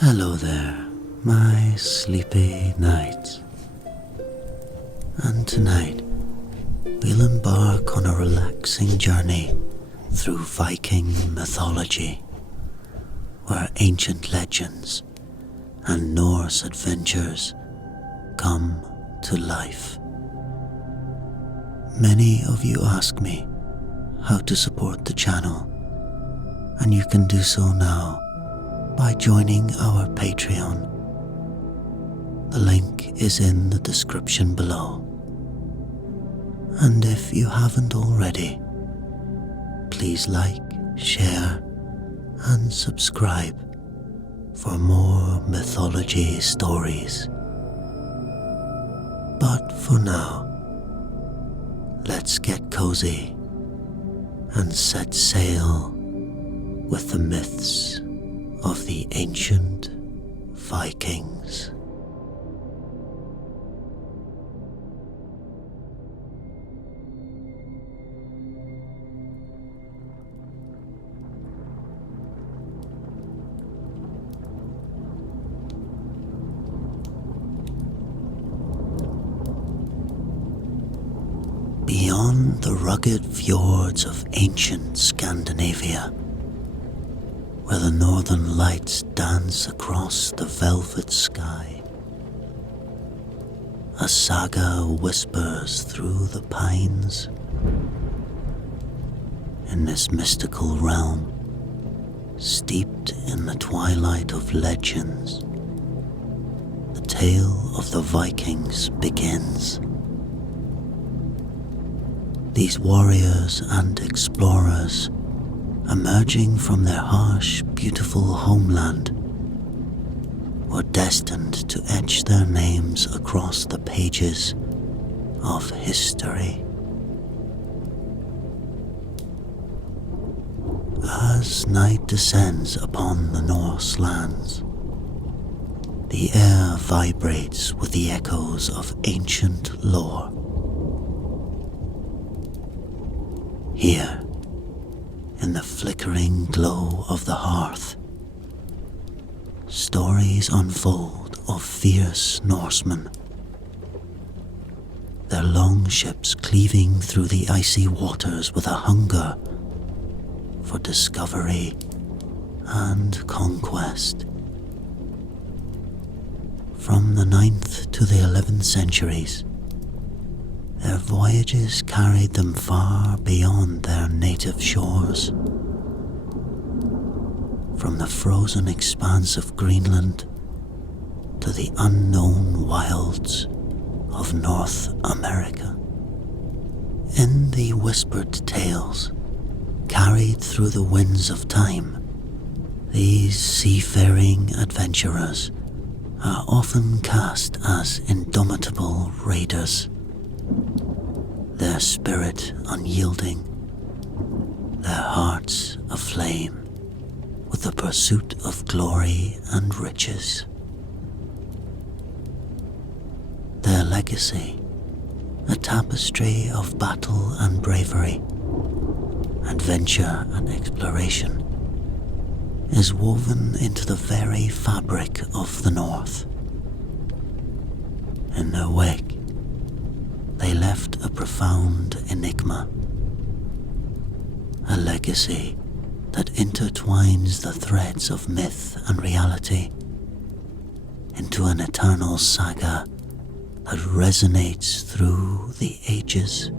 Hello there, my sleepy knights. And tonight, we'll embark on a relaxing journey through Viking mythology, where ancient legends and Norse adventures come to life. Many of you ask me how to support the channel, and you can do so now by joining our Patreon. The link is in the description below. And if you haven't already, please like, share, and subscribe for more mythology stories. But for now, let's get cozy and set sail with the myths of the ancient Vikings. Beyond the rugged fjords of ancient Scandinavia, where the northern lights dance across the velvet sky, a saga whispers through the pines. In this mystical realm, steeped in the twilight of legends, the tale of the Vikings begins. These warriors and explorers, emerging from their harsh, beautiful homeland, were destined to etch their names across the pages of history. As night descends upon the Norse lands, the air vibrates with the echoes of ancient lore. Here, in the flickering glow of the hearth, stories unfold of fierce Norsemen, their long ships cleaving through the icy waters with a hunger for discovery and conquest. From the 9th to the 11th centuries, their voyages carried them far beyond their native shores. From the frozen expanse of Greenland to the unknown wilds of North America. In the whispered tales, carried through the winds of time, these seafaring adventurers are often cast as indomitable raiders, their spirit unyielding, their hearts aflame with the pursuit of glory and riches. Their legacy, a tapestry of battle and bravery, adventure and exploration, is woven into the very fabric of the North. In their wake, they left a profound enigma, a legacy that intertwines the threads of myth and reality into an eternal saga that resonates through the ages.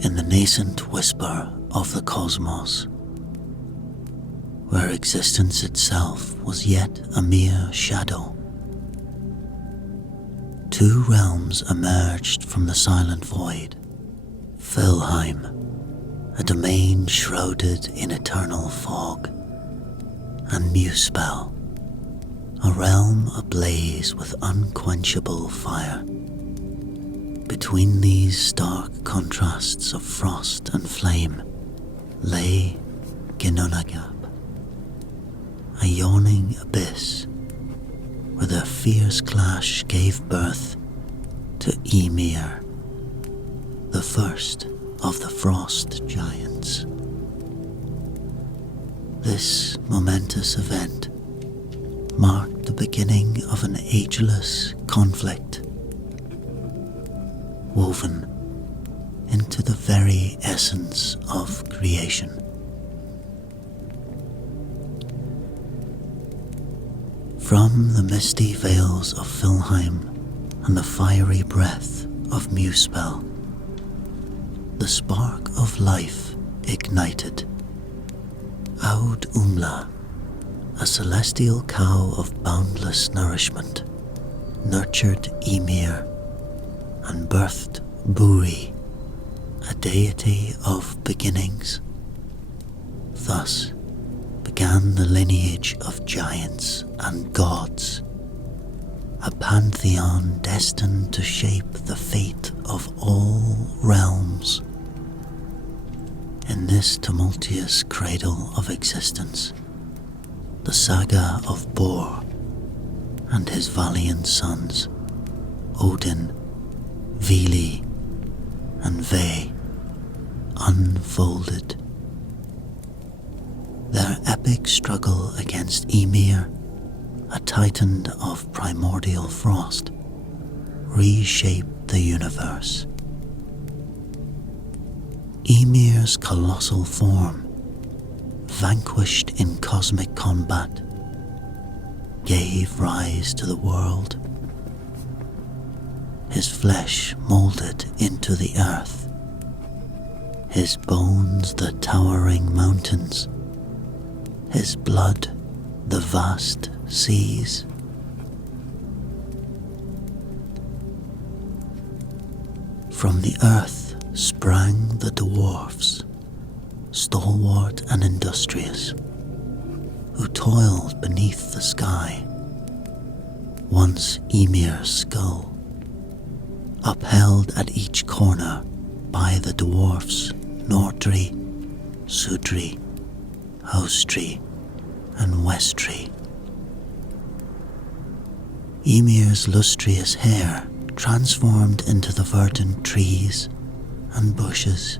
In the nascent whisper of the cosmos, where existence itself was yet a mere shadow, two realms emerged from the silent void. Felheim, a domain shrouded in eternal fog, and Muspel, a realm ablaze with unquenchable fire. Between these stark contrasts of frost and flame lay Ginnungagap, a yawning abyss where their fierce clash gave birth to Ymir, the first of the frost giants. This momentous event marked the beginning of an ageless conflict, woven into the very essence of creation. From the misty vales of Filheim and the fiery breath of Muspel, the spark of life ignited. Aud Umla, a celestial cow of boundless nourishment, nurtured Ymir and birthed Buri, a deity of beginnings. Thus began the lineage of giants and gods, a pantheon destined to shape the fate of all realms. In this tumultuous cradle of existence, the saga of Bor and his valiant sons, Odin, Vili, and Ve, unfolded. Their epic struggle against Ymir, a titan of primordial frost, reshaped the universe. Ymir's colossal form, vanquished in cosmic combat, gave rise to the world. His flesh molded into the earth, his bones the towering mountains, his blood the vast seas. From the earth sprang the dwarfs, stalwart and industrious, who toiled beneath the sky. Once Ymir's skull, upheld at each corner by the dwarfs Nordri, Sudri, Austri, and Westri. Ymir's lustrous hair transformed into the verdant trees and bushes,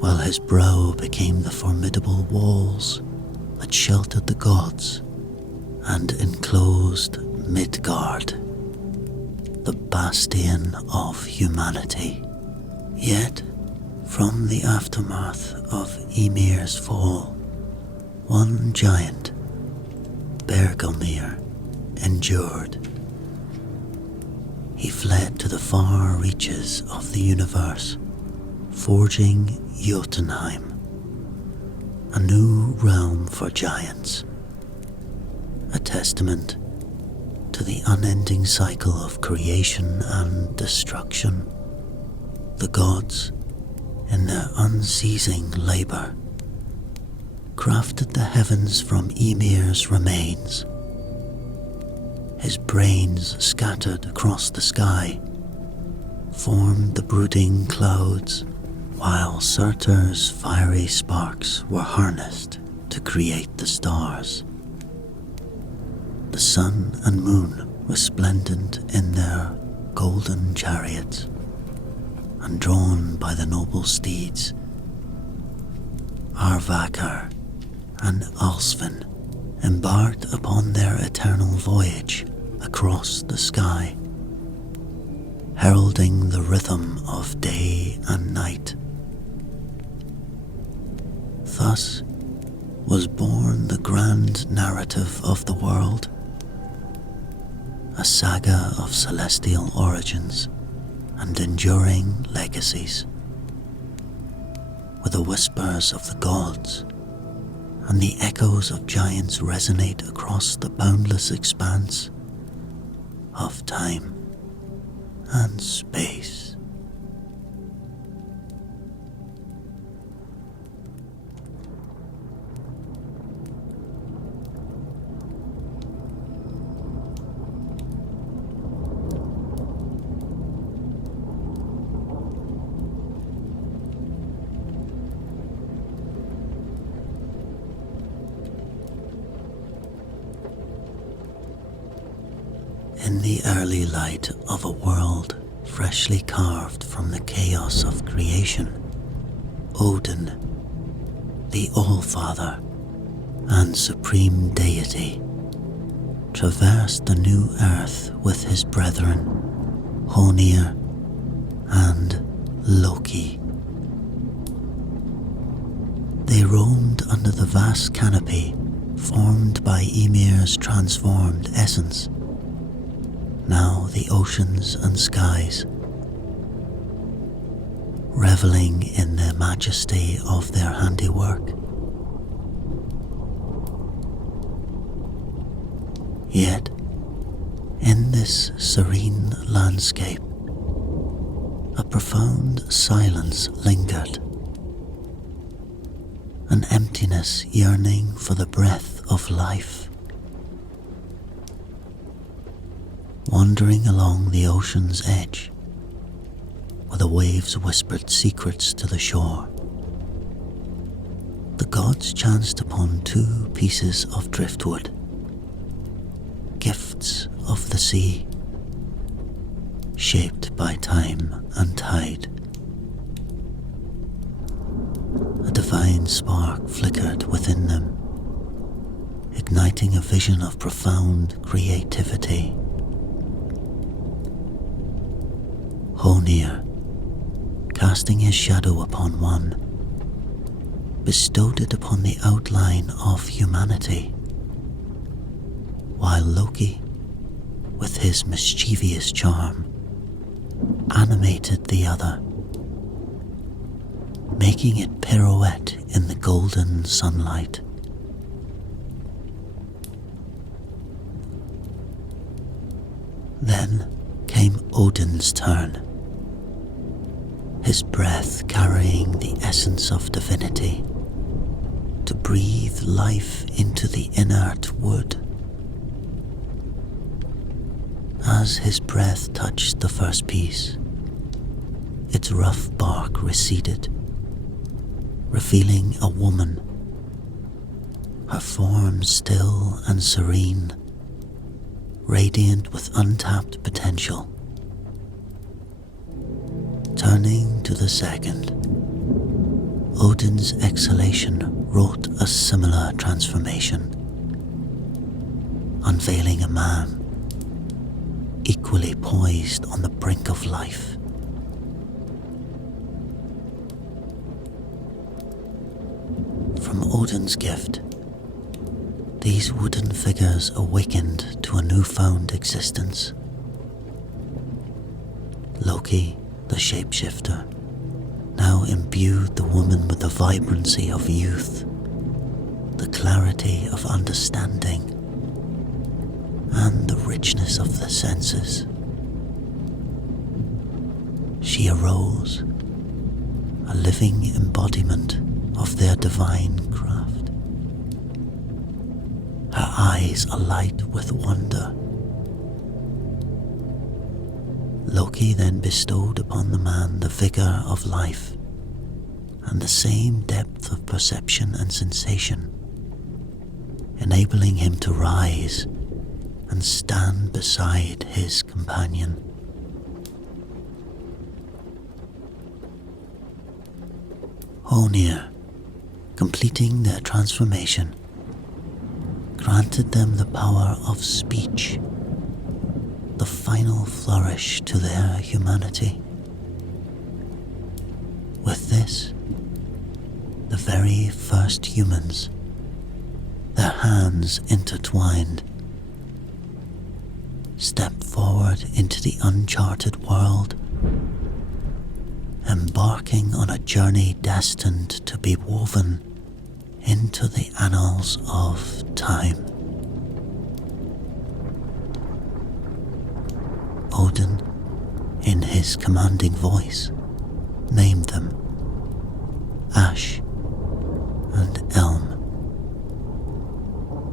while his brow became the formidable walls that sheltered the gods and enclosed Midgard, the bastion of humanity. Yet, from the aftermath of Ymir's fall, one giant, Bergelmir, endured. He fled to the far reaches of the universe, forging Jotunheim, a new realm for giants, a testament to the unending cycle of creation and destruction. The gods, in their unceasing labor, crafted the heavens from Ymir's remains. His brains scattered across the sky formed the brooding clouds, while Surtur's fiery sparks were harnessed to create the stars. The sun and moon resplendent in their golden chariots, and drawn by the noble steeds, Arvakar and Alsvin embarked upon their eternal voyage across the sky, heralding the rhythm of day and night. Thus was born the grand narrative of the world, a saga of celestial origins and enduring legacies, where the whispers of the gods and the echoes of giants resonate across the boundless expanse of time and space. In the early light of a world freshly carved from the chaos of creation, Odin, the Allfather and supreme deity, traversed the new earth with his brethren, Ymir and Loki. They roamed under the vast canopy formed by Ymir's transformed essence, now the oceans and skies, reveling in the majesty of their handiwork. Yet, in this serene landscape, a profound silence lingered, an emptiness yearning for the breath of life. Wandering along the ocean's edge, where the waves whispered secrets to the shore, the gods chanced upon 2 pieces of driftwood, gifts of the sea, shaped by time and tide. A divine spark flickered within them, igniting a vision of profound creativity. Ymir, casting his shadow upon one, bestowed it upon the outline of humanity, while Loki, with his mischievous charm, animated the other, making it pirouette in the golden sunlight. Then came Odin's turn, his breath carrying the essence of divinity, to breathe life into the inert wood. As his breath touched the first piece, its rough bark receded, revealing a woman, her form still and serene, radiant with untapped potential. Turning to the second, Odin's exhalation wrought a similar transformation, unveiling a man equally poised on the brink of life. From Odin's gift, these wooden figures awakened to a newfound existence. Loki, the shapeshifter, now imbued the woman with the vibrancy of youth, the clarity of understanding, and the richness of the senses. She arose, a living embodiment of their divine craft, her eyes alight with wonder. Loki then bestowed upon the man the vigor of life and the same depth of perception and sensation, enabling him to rise and stand beside his companion. Ymir, completing their transformation, granted them the power of speech, the final flourish to their humanity. With this, the very first humans, their hands intertwined, stepped forward into the uncharted world, embarking on a journey destined to be woven into the annals of time. Odin, in his commanding voice, named them Ash and Elm,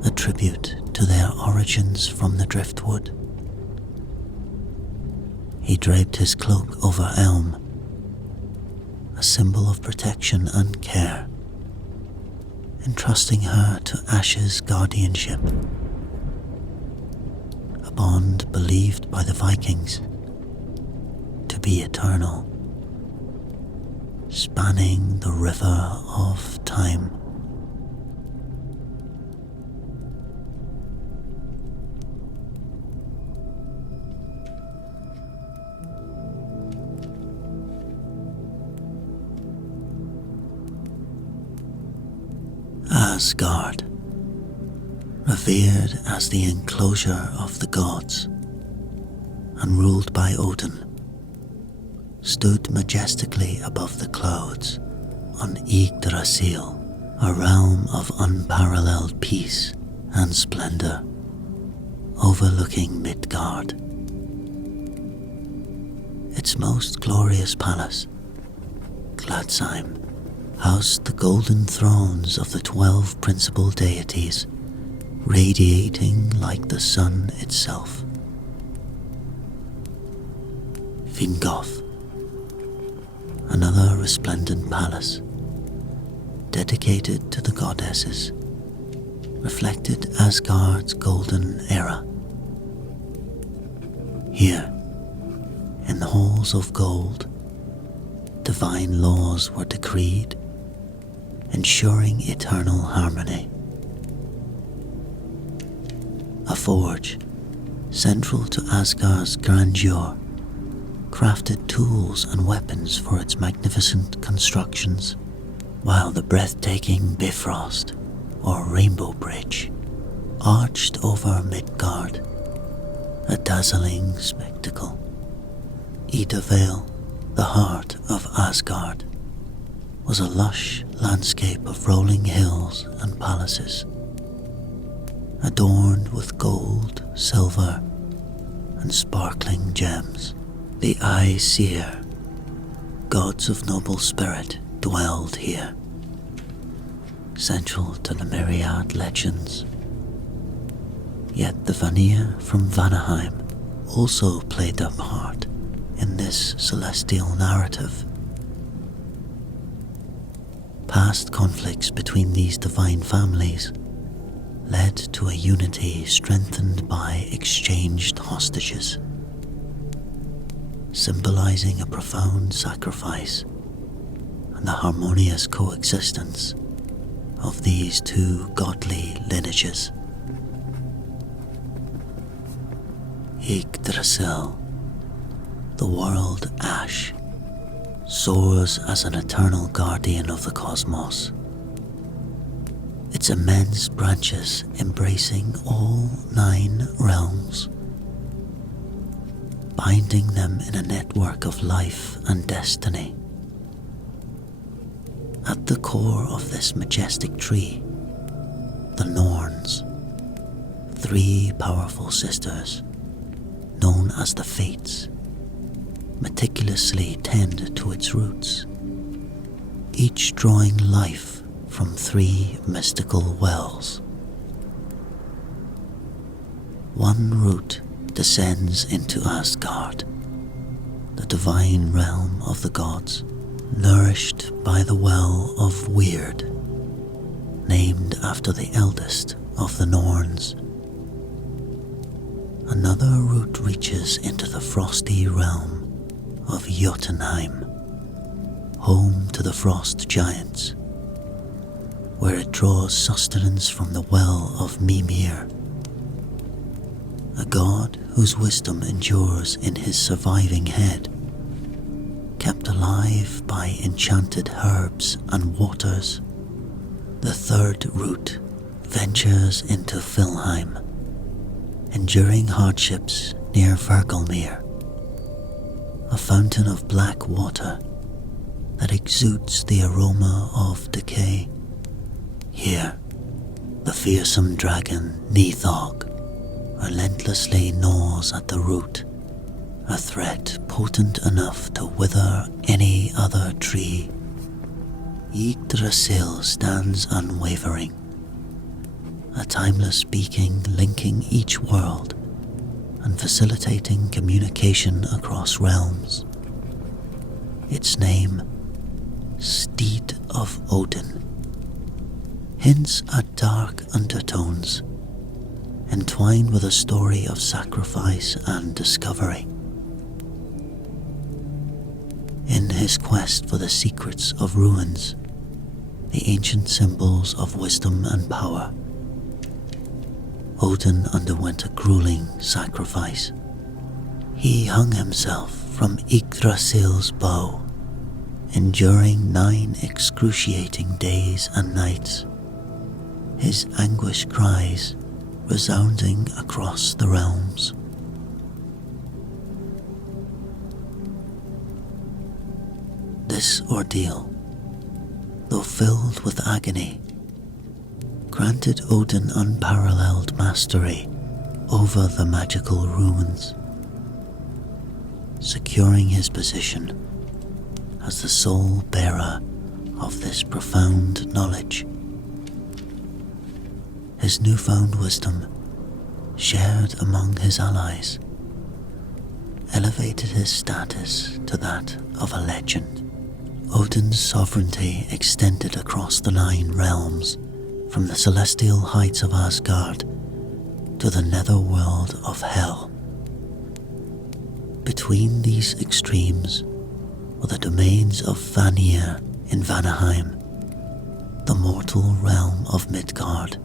a tribute to their origins from the driftwood. He draped his cloak over Elm, a symbol of protection and care, entrusting her to Ash's guardianship. A bond believed by the Vikings to be eternal, spanning the river of time. Asgard, revered as the enclosure of the gods and ruled by Odin, stood majestically above the clouds on Yggdrasil, a realm of unparalleled peace and splendor, overlooking Midgard. Its most glorious palace, Gladsheim, housed the golden thrones of the 12 principal deities, radiating like the sun itself. Vingoth, another resplendent palace, dedicated to the goddesses, reflected Asgard's golden era. Here, in the halls of gold, divine laws were decreed, ensuring eternal harmony. A forge, central to Asgard's grandeur, crafted tools and weapons for its magnificent constructions, while the breathtaking Bifrost, or Rainbow Bridge, arched over Midgard, a dazzling spectacle. Idavale, the heart of Asgard, was a lush landscape of rolling hills and palaces, adorned with gold, silver, and sparkling gems. The Aesir, gods of noble spirit, dwelled here, central to the myriad legends. Yet the Vanir from Vanaheim also played their part in this celestial narrative. Past conflicts between these divine families led to a unity strengthened by exchanged hostages, symbolizing a profound sacrifice and the harmonious coexistence of these two godly lineages. Yggdrasil, the world ash, soars as an eternal guardian of the cosmos, its immense branches embracing all 9 realms, binding them in a network of life and destiny. At the core of this majestic tree, the Norns, 3 powerful sisters, known as the Fates, meticulously tend to its roots, each drawing life from 3 mystical wells. One root descends into Asgard, the divine realm of the gods, nourished by the well of Weird, named after the eldest of the Norns. Another root reaches into the frosty realm of Jotunheim, home to the frost giants, where it draws sustenance from the well of Ymir, a god whose wisdom endures in his surviving head, kept alive by enchanted herbs and waters. The third root ventures into Filheim, enduring hardships near Vergelmir, a fountain of black water that exudes the aroma of decay. Here, the fearsome dragon Nithog relentlessly gnaws at the root, a threat potent enough to wither any other tree. Yggdrasil stands unwavering, a timeless beacon linking each world and facilitating communication across realms. Its name, Steed of Odin, hints at dark undertones, entwined with a story of sacrifice and discovery. In his quest for the secrets of ruins, the ancient symbols of wisdom and power, Odin underwent a grueling sacrifice. He hung himself from Yggdrasil's bow, enduring 9 excruciating days and nights, his anguish cries resounding across the realms. This ordeal, though filled with agony, granted Odin unparalleled mastery over the magical ruins, securing his position as the sole bearer of this profound knowledge. His newfound wisdom, shared among his allies, elevated his status to that of a legend. Odin's sovereignty extended across the 9 realms, from the celestial heights of Asgard to the netherworld of Hell. Between these extremes were the domains of Vanir in Vanaheim, the mortal realm of Midgard,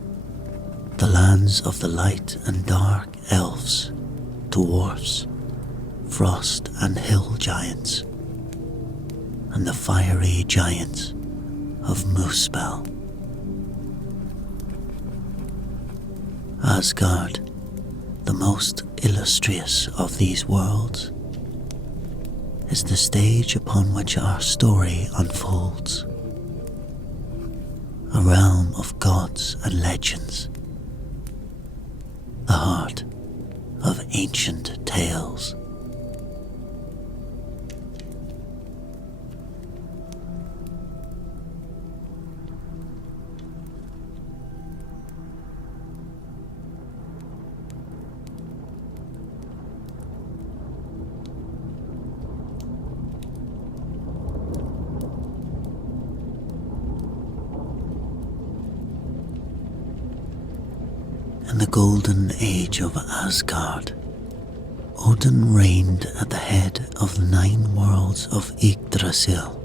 the lands of the light and dark elves, dwarfs, frost and hill giants, and the fiery giants of Muspel. Asgard, the most illustrious of these worlds, is the stage upon which our story unfolds. A realm of gods and legends, the heart of ancient tales. In the golden age of Asgard, Odin reigned at the head of the 9 worlds of Yggdrasil.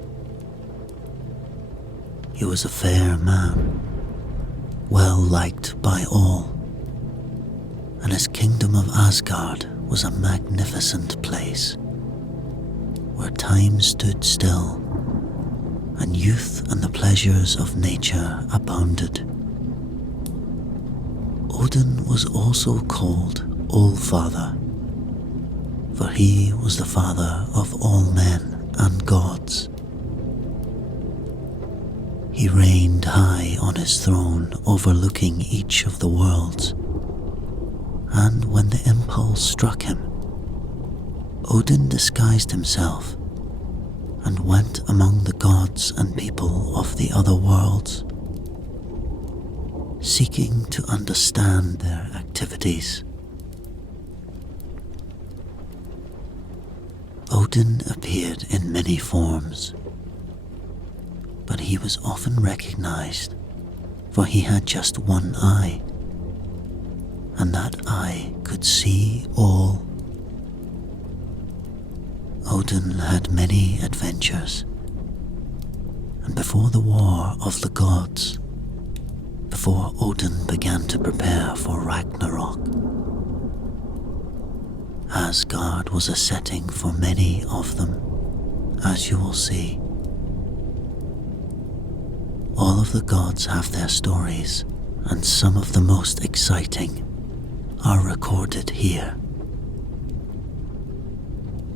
He was a fair man, well liked by all, and his kingdom of Asgard was a magnificent place, where time stood still, and youth and the pleasures of nature abounded. Odin was also called Allfather, for he was the father of all men and gods. He reigned high on his throne, overlooking each of the worlds, and when the impulse struck him, Odin disguised himself and went among the gods and people of the other worlds, seeking to understand their activities. Odin appeared in many forms, but he was often recognized, for he had just one eye, and that eye could see all. Odin had many adventures, and before the war of the gods, before Odin began to prepare for Ragnarök, Asgard was a setting for many of them, as you will see. All of the gods have their stories, and some of the most exciting are recorded here.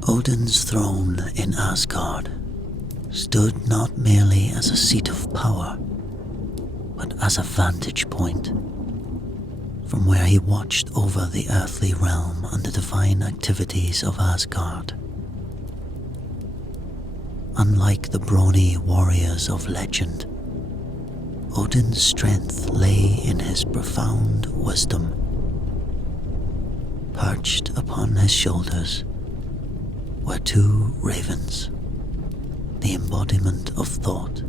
Odin's throne in Asgard stood not merely as a seat of power, but as a vantage point, from where he watched over the earthly realm and the divine activities of Asgard. Unlike the brawny warriors of legend, Odin's strength lay in his profound wisdom. Perched upon his shoulders were 2 ravens, the embodiment of thought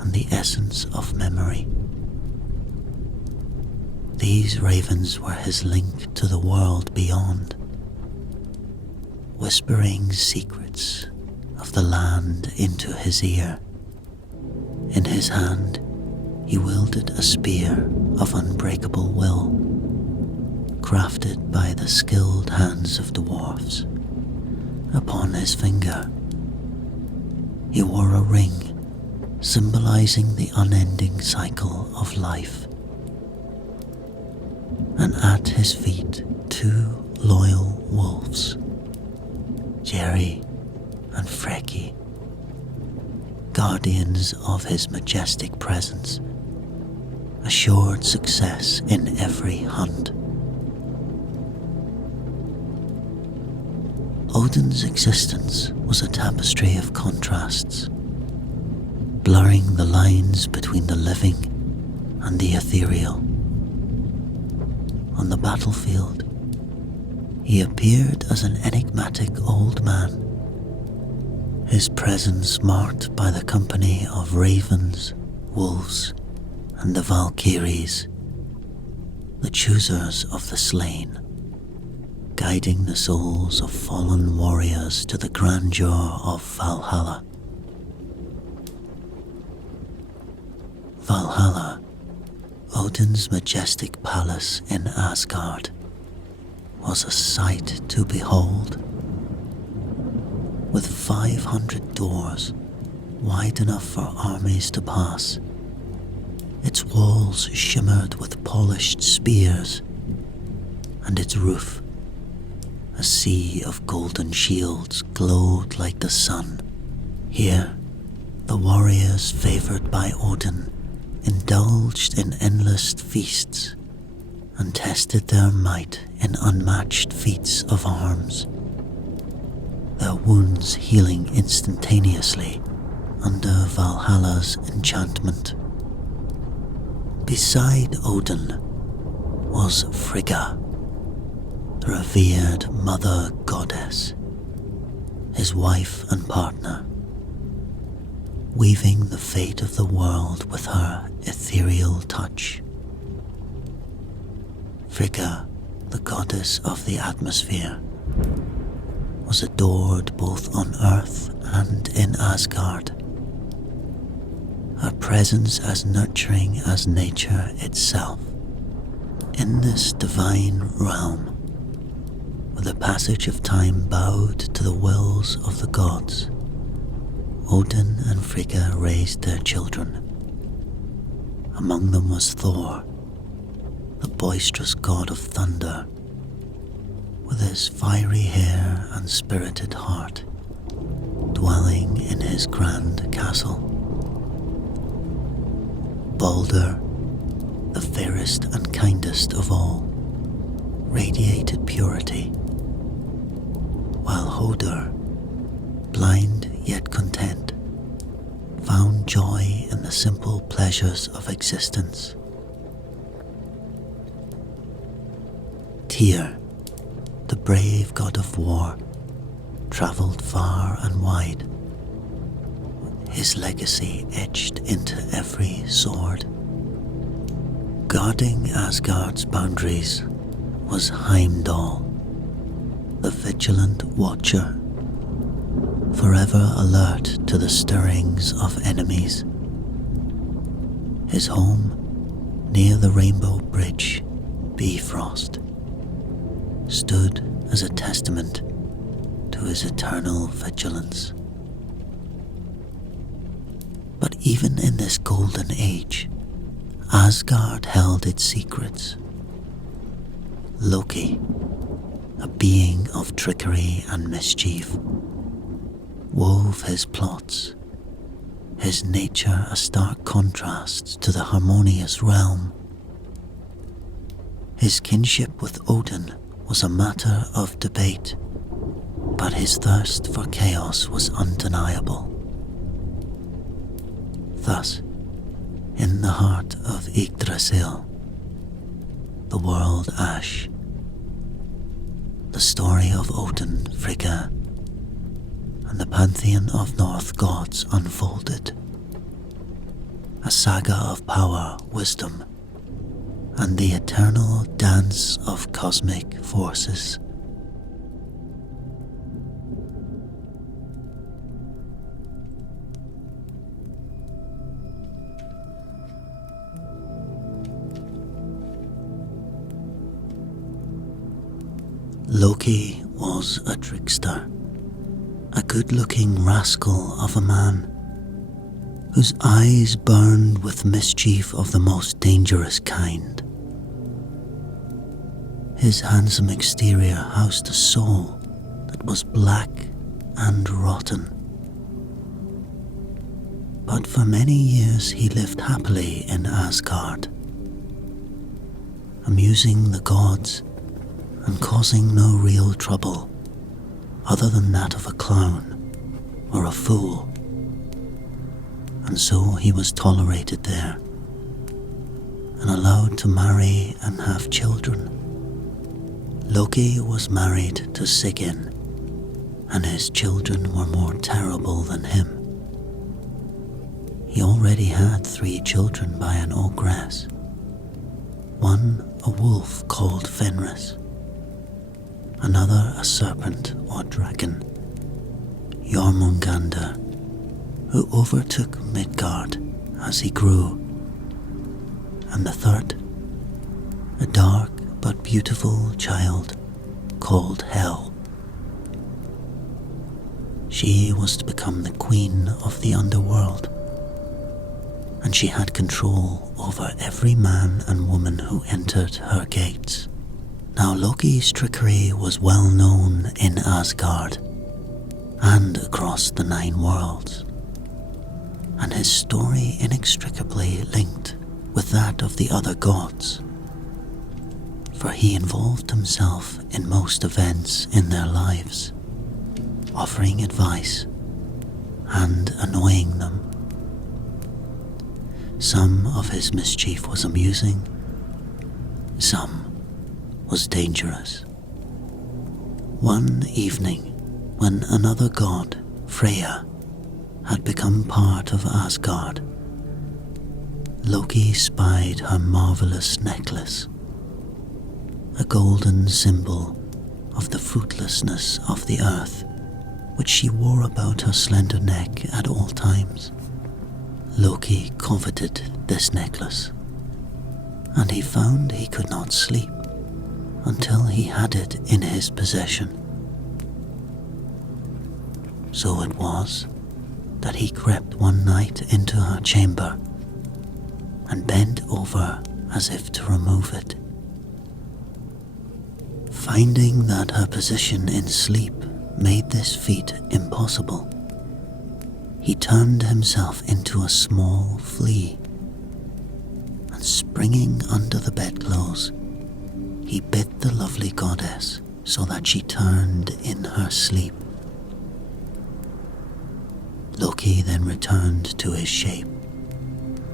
and the essence of memory. These ravens were his link to the world beyond, whispering secrets of the land into his ear. In his hand, he wielded a spear of unbreakable will, crafted by the skilled hands of dwarfs. Upon his finger, he wore a ring symbolizing the unending cycle of life. And at his feet, 2 loyal wolves, Jerry and Freki, guardians of his majestic presence, assured success in every hunt. Odin's existence was a tapestry of contrasts, blurring the lines between the living and the ethereal. On the battlefield, he appeared as an enigmatic old man, his presence marked by the company of ravens, wolves, and the Valkyries, the choosers of the slain, guiding the souls of fallen warriors to the grandeur of Valhalla. Valhalla, Odin's majestic palace in Asgard, was a sight to behold. With 500 doors wide enough for armies to pass, its walls shimmered with polished spears, and its roof, a sea of golden shields, glowed like the sun. Here, the warriors favored by Odin indulged in endless feasts and tested their might in unmatched feats of arms, their wounds healing instantaneously under Valhalla's enchantment. Beside Odin was Frigga, the revered mother goddess, his wife and partner, weaving the fate of the world with her ethereal touch. Frigga, the goddess of the atmosphere, was adored both on Earth and in Asgard, her presence as nurturing as nature itself. In this divine realm, where the passage of time bowed to the wills of the gods, Odin and Frigga raised their children. Among them was Thor, the boisterous god of thunder, with his fiery hair and spirited heart, dwelling in his grand castle. Balder, the fairest and kindest of all, radiated purity, while Hodor, blind yet content, found joy in the simple pleasures of existence. Tyr, the brave god of war, travelled far and wide, his legacy etched into every sword. Guarding Asgard's boundaries was Heimdall, the vigilant watcher, forever alert to the stirrings of enemies. His home, near the Rainbow Bridge, Bifrost, stood as a testament to his eternal vigilance. But even in this golden age, Asgard held its secrets. Loki, a being of trickery and mischief, wove his plots, his nature a stark contrast to the harmonious realm. His kinship with Odin was a matter of debate, but his thirst for chaos was undeniable. Thus, in the heart of Yggdrasil, the world ash, the story of Odin, Frigga, and the pantheon of North gods unfolded. A saga of power, wisdom, and the eternal dance of cosmic forces. Loki was a trickster, a good-looking rascal of a man, whose eyes burned with mischief of the most dangerous kind. His handsome exterior housed a soul that was black and rotten. But for many years he lived happily in Asgard, amusing the gods and causing no real trouble other than that of a clown or a fool. And so he was tolerated there and allowed to marry and have children. Loki was married to Sigyn, and his children were more terrible than him. He already had 3 children by an ogress, one a wolf called Fenris, another a serpent or dragon, Jormungandr, who overtook Midgard as he grew, and the third, a dark but beautiful child called Hel. She was to become the queen of the underworld, and she had control over every man and woman who entered her gates. Now Loki's trickery was well known in Asgard and across the 9 worlds, and his story inextricably linked with that of the other gods, for he involved himself in most events in their lives, offering advice and annoying them. Some of his mischief was amusing, some was dangerous. One evening, when another god, Freya, had become part of Asgard, Loki spied her marvelous necklace, a golden symbol of the fruitlessness of the earth, which she wore about her slender neck at all times. Loki coveted this necklace, and he found he could not sleep until he had it in his possession. So it was that he crept one night into her chamber and bent over as if to remove it. Finding that her position in sleep made this feat impossible, he turned himself into a small flea, and springing under the bedclothes, he bit the lovely goddess so that she turned in her sleep. Loki then returned to his shape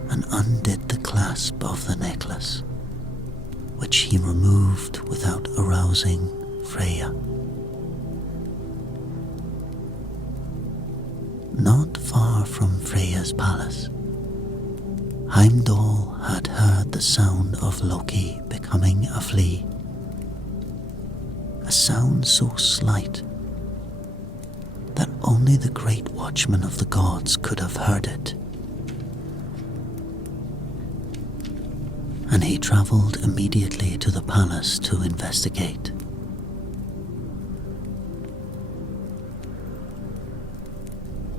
and undid the clasp of the necklace, which he removed without arousing Freya. Not far from Freya's palace, Heimdall had heard the sound of Loki becoming a flea, a sound so slight that only the great watchman of the gods could have heard it. And he travelled immediately to the palace to investigate.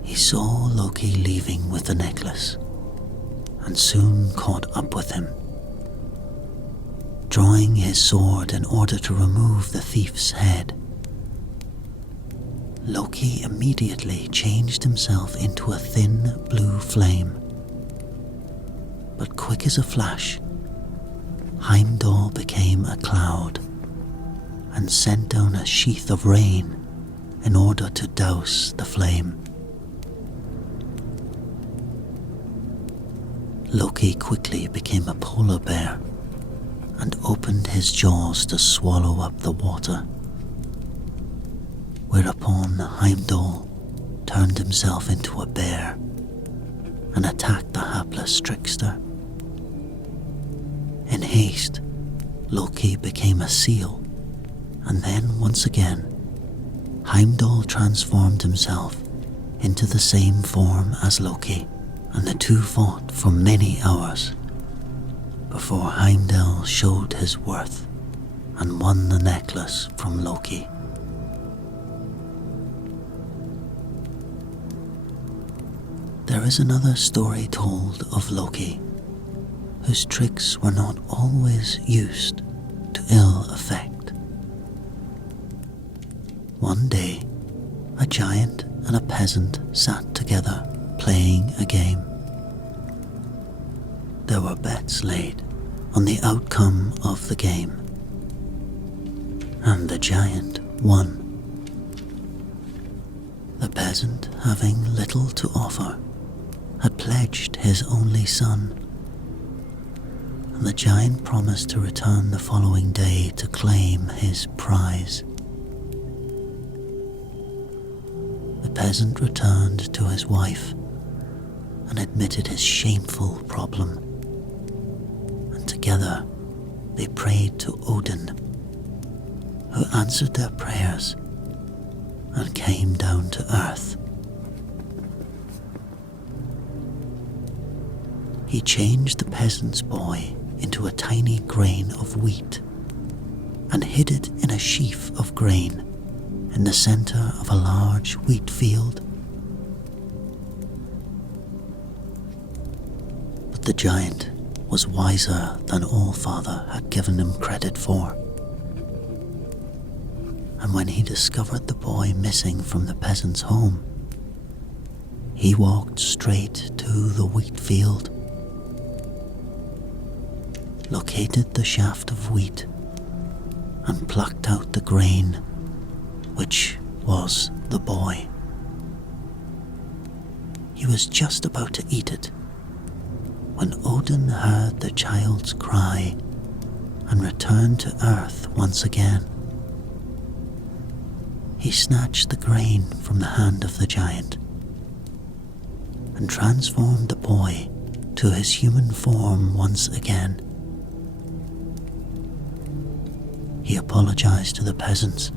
He saw Loki leaving with the necklace, and soon caught up with him, drawing his sword in order to remove the thief's head. Loki immediately changed himself into a thin blue flame, but quick as a flash, Heimdall became a cloud and sent down a sheath of rain in order to douse the flame. Loki quickly became a polar bear and opened his jaws to swallow up the water, whereupon Heimdall turned himself into a bear and attacked the hapless trickster. In haste, Loki became a seal, and then once again, Heimdall transformed himself into the same form as Loki, and the two fought for many hours before Heimdall showed his worth and won the necklace from Loki. There is another story told of Loki, whose tricks were not always used to ill effect. One day, a giant and a peasant sat together playing a game. There were bets laid on the outcome of the game, and the giant won. The peasant, having little to offer, had pledged his only son, and the giant promised to return the following day to claim his prize. The peasant returned to his wife and admitted his shameful problem, and together they prayed to Odin, who answered their prayers and came down to earth. He changed the peasant's boy into a tiny grain of wheat and hid it in a sheaf of grain in the center of a large wheat field. But the giant was wiser than Allfather had given him credit for, and when he discovered the boy missing from the peasant's home, he walked straight to the wheat field, located the shaft of wheat, and plucked out the grain, which was the boy. He was just about to eat it when Odin heard the child's cry and returned to earth once again. He snatched the grain from the hand of the giant and transformed the boy to his human form once again. He apologized to the peasants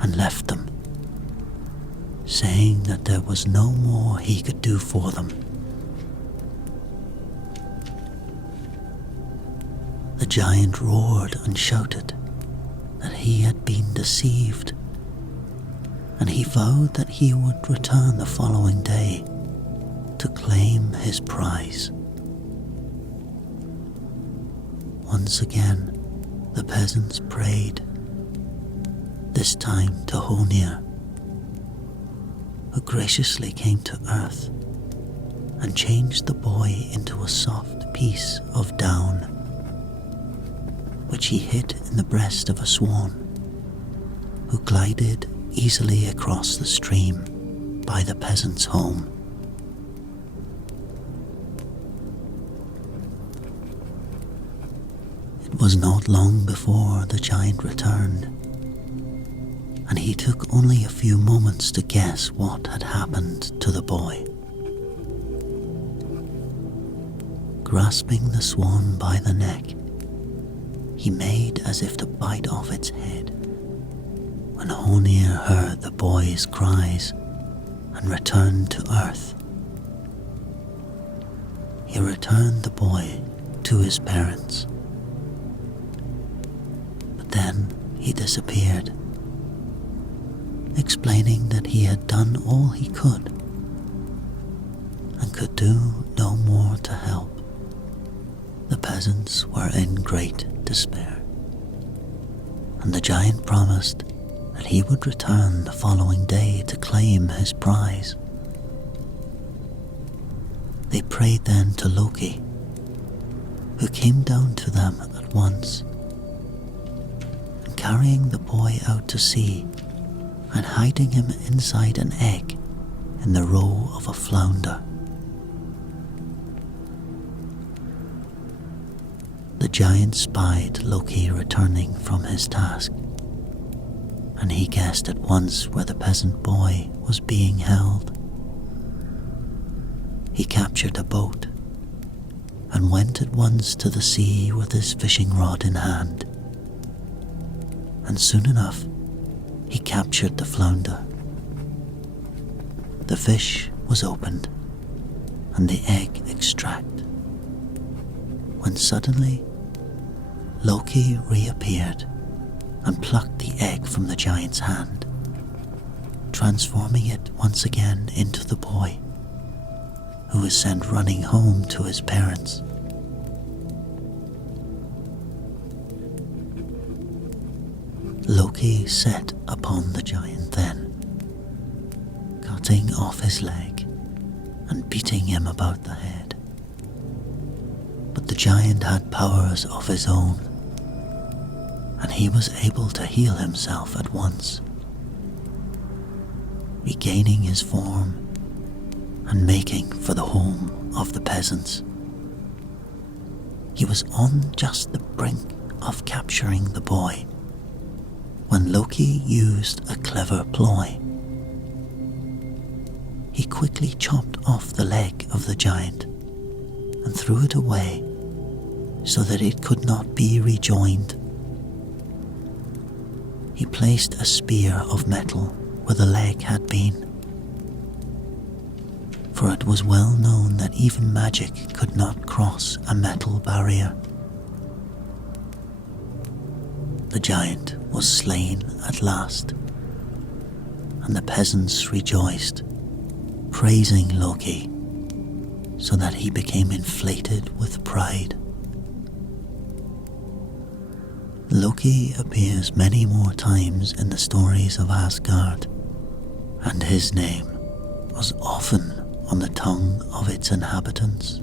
and left them, saying that there was no more he could do for them. The giant roared and shouted that he had been deceived, and he vowed that he would return the following day to claim his prize. Once again, the peasants prayed, this time to Ymir, who graciously came to earth and changed the boy into a soft piece of down, which he hid in the breast of a swan, who glided easily across the stream by the peasant's home. It was not long before the giant returned, and he took only a few moments to guess what had happened to the boy. Grasping the swan by the neck, he made as if to bite off its head when Ymir heard the boy's cries and returned to earth. He returned the boy to his parents, but then he disappeared, explaining that he had done all he could and could do no more to help. The peasants were in great despair, and the giant promised that he would return the following day to claim his prize. They prayed then to Loki, who came down to them at once, and carrying the boy out to sea and hiding him inside an egg in the roe of a flounder. The giant spied Loki returning from his task, and he guessed at once where the peasant boy was being held. He captured a boat and went at once to the sea with his fishing rod in hand. And soon enough, he captured the flounder. The fish was opened, and the egg extracted, when suddenly Loki reappeared and plucked the egg from the giant's hand, transforming it once again into the boy, who was sent running home to his parents. Loki set upon the giant then, cutting off his leg and beating him about the head. But the giant had powers of his own, and he was able to heal himself at once, regaining his form and making for the home of the peasants. He was on just the brink of capturing the boy when Loki used a clever ploy. He quickly chopped off the leg of the giant and threw it away so that it could not be rejoined. He placed a spear of metal where the leg had been, for it was well known that even magic could not cross a metal barrier. The giant was slain at last, and the peasants rejoiced, praising Loki, so that he became inflated with pride. Loki appears many more times in the stories of Asgard, and his name was often on the tongue of its inhabitants.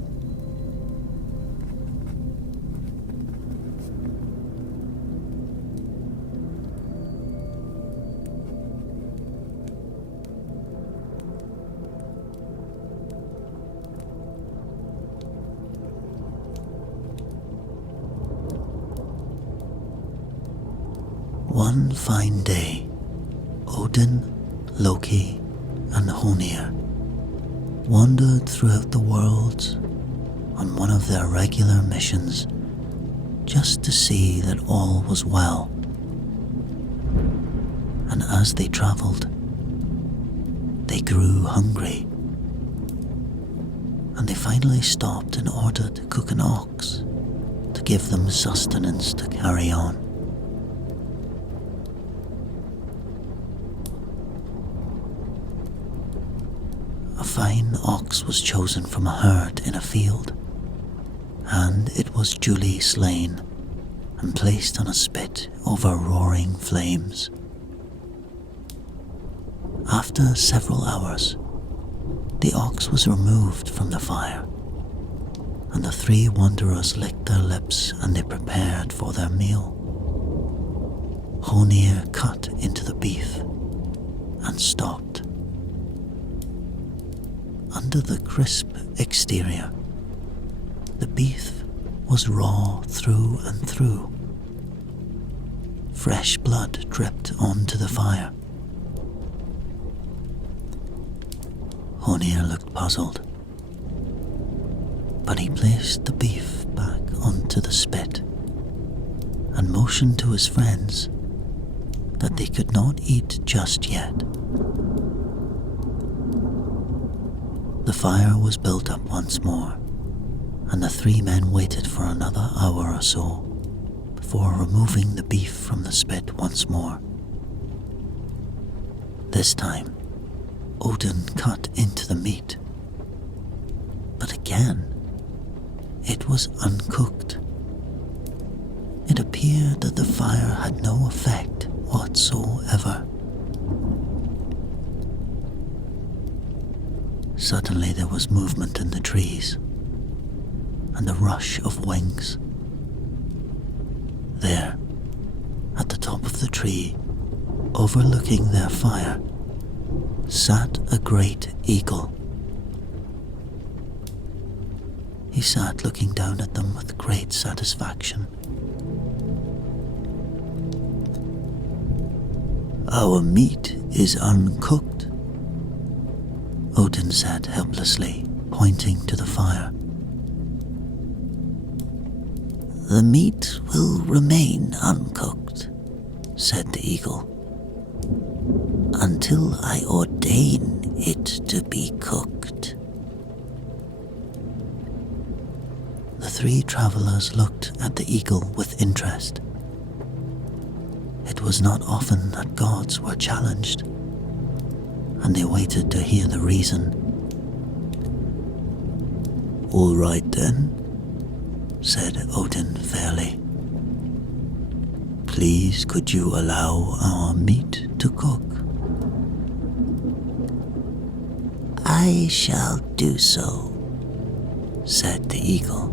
One fine day, Odin, Loki, and Ymir wandered throughout the worlds on one of their regular missions, just to see that all was well. And as they travelled, they grew hungry, and they finally stopped in order to cook an ox to give them sustenance to carry on. A fine ox was chosen from a herd in a field, and it was duly slain and placed on a spit over roaring flames. After several hours, the ox was removed from the fire, and the three wanderers licked their lips and they prepared for their meal. Ymir cut into the beef and stopped. Under the crisp exterior, the beef was raw through and through. Fresh blood dripped onto the fire. Ymir looked puzzled, but he placed the beef back onto the spit and motioned to his friends that they could not eat just yet. The fire was built up once more, and the three men waited for another hour or so before removing the beef from the spit once more. This time, Odin cut into the meat, but again, it was uncooked. It appeared that the fire had no effect whatsoever. Suddenly there was movement in the trees, and the rush of wings. There, at the top of the tree, overlooking their fire, sat a great eagle. He sat looking down at them with great satisfaction. "Our meat is uncooked," Odin said helplessly, pointing to the fire. The meat will remain uncooked, said the eagle, until I ordain it to be cooked. The three travelers looked at the eagle with interest. It was not often that gods were challenged, and they waited to hear the reason. "All right then," said Odin fairly. "Please could you allow our meat to cook?" "I shall do so," said the eagle,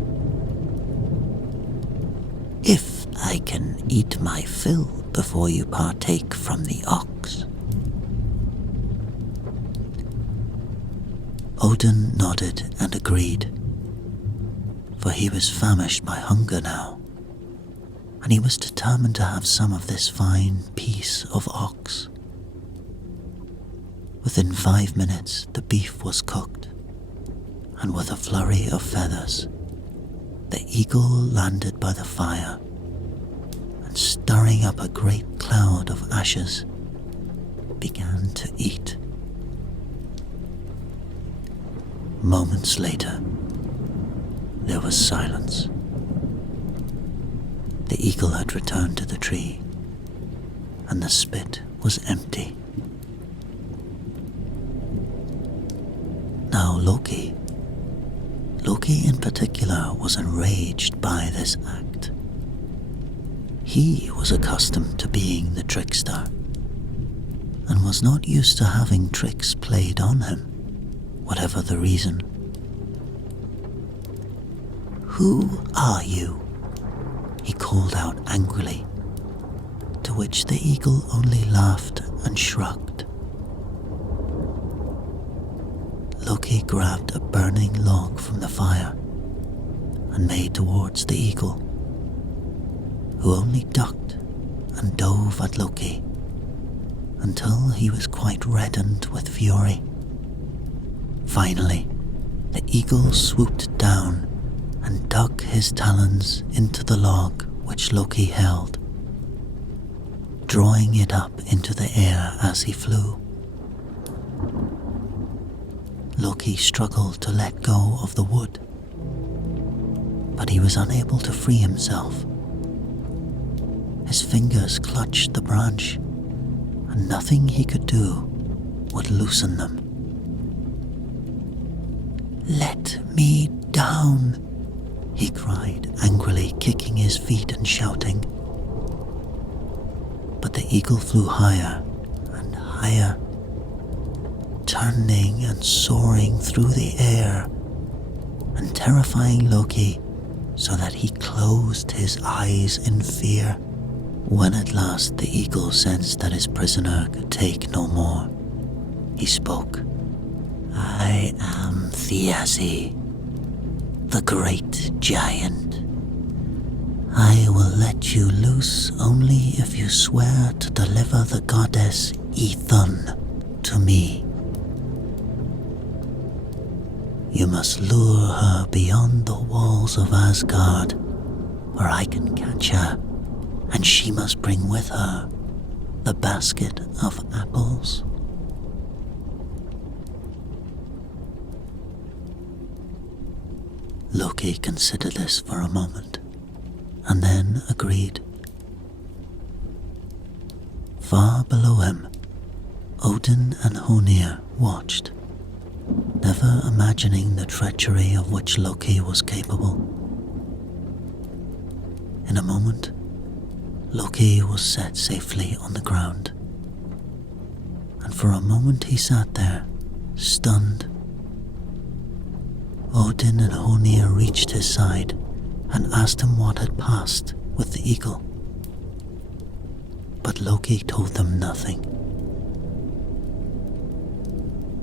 "if I can eat my fill before you partake from the ox." Odin nodded and agreed, for he was famished by hunger now, and he was determined to have some of this fine piece of ox. Within 5 minutes, the beef was cooked, and with a flurry of feathers, the eagle landed by the fire, and stirring up a great cloud of ashes, began to eat. Moments later, there was silence. The eagle had returned to the tree, and the spit was empty. Now Loki in particular was enraged by this act. He was accustomed to being the trickster, and was not used to having tricks played on him, whatever the reason. "Who are you?" he called out angrily, to which the eagle only laughed and shrugged. Loki grabbed a burning log from the fire and made towards the eagle, who only ducked and dove at Loki until he was quite reddened with fury. Finally, the eagle swooped down and dug his talons into the log which Loki held, drawing it up into the air as he flew. Loki struggled to let go of the wood, but he was unable to free himself. His fingers clutched the branch, and nothing he could do would loosen them. "Let me down," he cried angrily, kicking his feet and shouting. But the eagle flew higher and higher, turning and soaring through the air, and terrifying Loki so that he closed his eyes in fear. When at last the eagle sensed that his prisoner could take no more, he spoke. "I am Thiassi, the great giant. I will let you loose only if you swear to deliver the goddess Ithun to me. You must lure her beyond the walls of Asgard, where I can catch her, and she must bring with her the basket of apples." Loki considered this for a moment, and then agreed. Far below him, Odin and Ymir watched, never imagining the treachery of which Loki was capable. In a moment, Loki was set safely on the ground, and for a moment he sat there, stunned. Odin and Ymir reached his side and asked him what had passed with the eagle. But Loki told them nothing.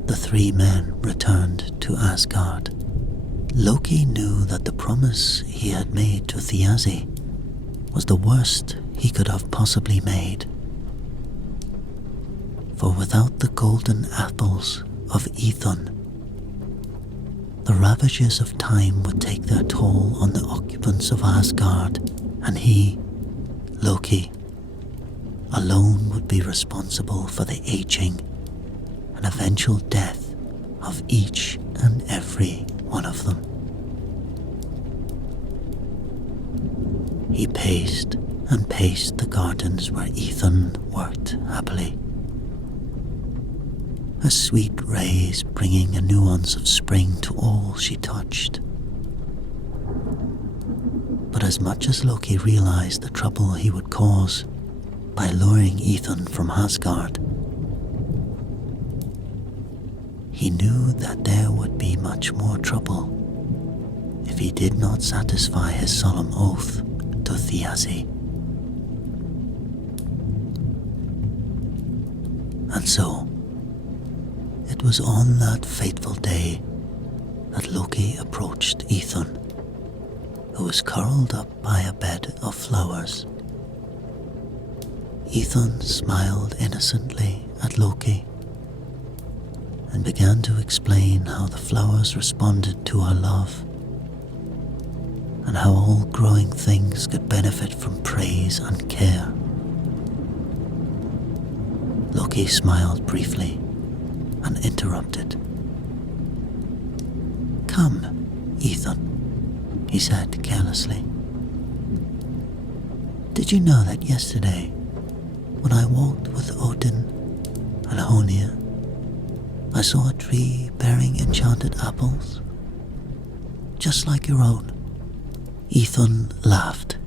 The three men returned to Asgard. Loki knew that the promise he had made to Thiassi was the worst he could have possibly made. For without the golden apples of Ithun, the ravages of time would take their toll on the occupants of Asgard, and he, Loki, alone would be responsible for the aging and eventual death of each and every one of them. He paced and paced the gardens where Ethan worked happily, her sweet rays bringing a nuance of spring to all she touched. But as much as Loki realized the trouble he would cause by luring Ethan from Asgard, he knew that there would be much more trouble if he did not satisfy his solemn oath to Thiazi. And so, it was on that fateful day that Loki approached Ethan, who was curled up by a bed of flowers. Ethan smiled innocently at Loki and began to explain how the flowers responded to her love, and how all growing things could benefit from praise and care. Loki smiled briefly and interrupted. "Come, Ethan," he said carelessly. "Did you know that yesterday, when I walked with Odin and Ymir, I saw a tree bearing enchanted apples, just like your own?" Ethan laughed.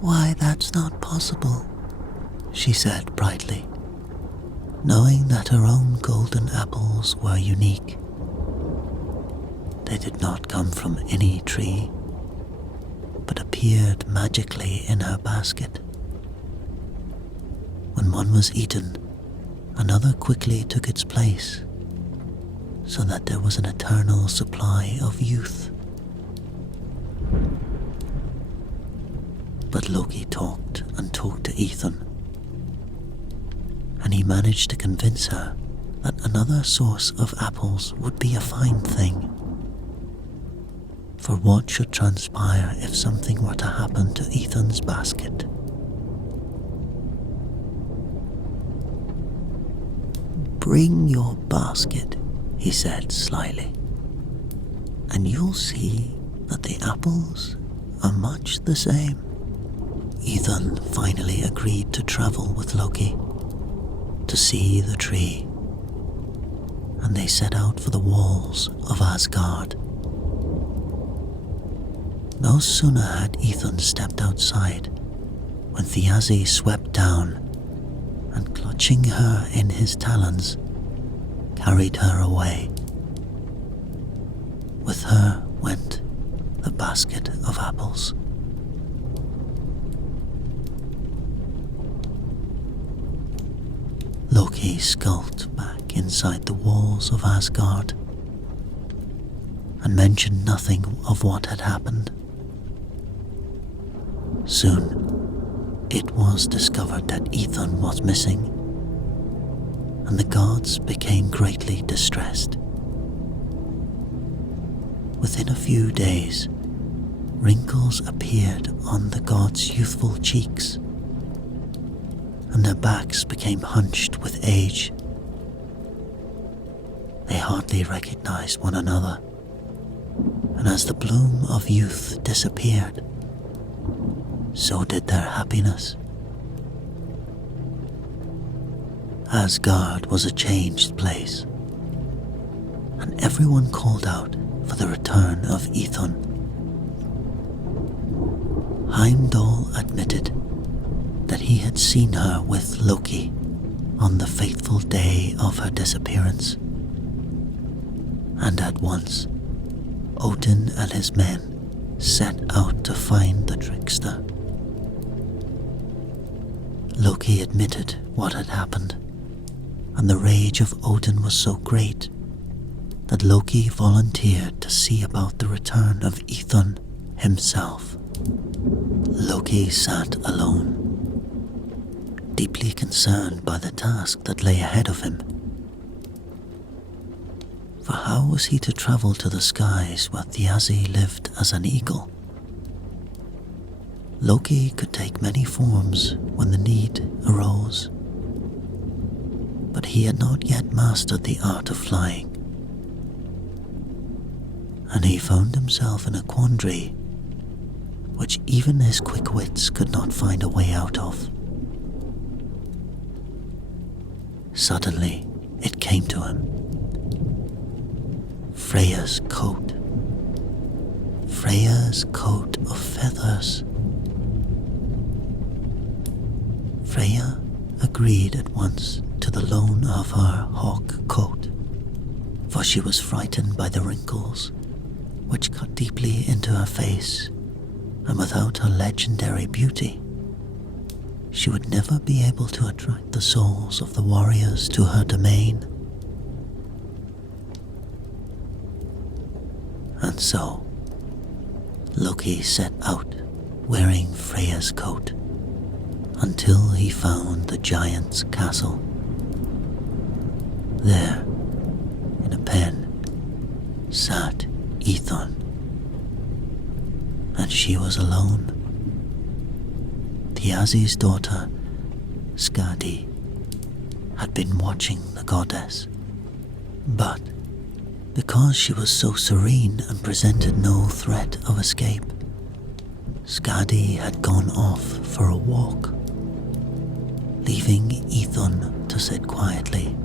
"Why, that's not possible," she said brightly, knowing that her own golden apples were unique. They did not come from any tree, but appeared magically in her basket. When one was eaten, another quickly took its place, so that there was an eternal supply of youth. But Loki talked and talked to Ethan, and he managed to convince her that another source of apples would be a fine thing. For what should transpire if something were to happen to Ethan's basket? "Bring your basket," he said slyly, "and you'll see that the apples are much the same." Ethan finally agreed to travel with Loki to see the tree, and they set out for the walls of Asgard. No sooner had Ethan stepped outside when Thiazi swept down and, clutching her in his talons, carried her away. With her went the basket of apples. Loki skulked back inside the walls of Asgard and mentioned nothing of what had happened. Soon, it was discovered that Ethan was missing, and the gods became greatly distressed. Within a few days, wrinkles appeared on the gods' youthful cheeks, and their backs became hunched with age. They hardly recognized one another, and as the bloom of youth disappeared, so did their happiness. Asgard was a changed place, and everyone called out for the return of Ethan. Heimdall admitted that he had seen her with Loki on the fateful day of her disappearance, and at once Odin and his men set out to find the trickster. Loki admitted what had happened, and the rage of Odin was so great that Loki volunteered to see about the return of Ethan himself. Loki sat alone, deeply concerned by the task that lay ahead of him. For how was he to travel to the skies where the Aesir lived as an eagle? Loki could take many forms when the need arose, but he had not yet mastered the art of flying, and he found himself in a quandary which even his quick wits could not find a way out of. Suddenly, it came to him. Freya's coat. Freya's coat of feathers. Freya agreed at once to the loan of her hawk coat, for she was frightened by the wrinkles which cut deeply into her face, and without her legendary beauty, she would never be able to attract the souls of the warriors to her domain. And so, Loki set out wearing Freya's coat until he found the giant's castle. There, in a pen, sat Ithon, and she was alone. The Aesir's daughter, Skadi, had been watching the goddess, but because she was so serene and presented no threat of escape, Skadi had gone off for a walk, leaving Ithon to sit quietly,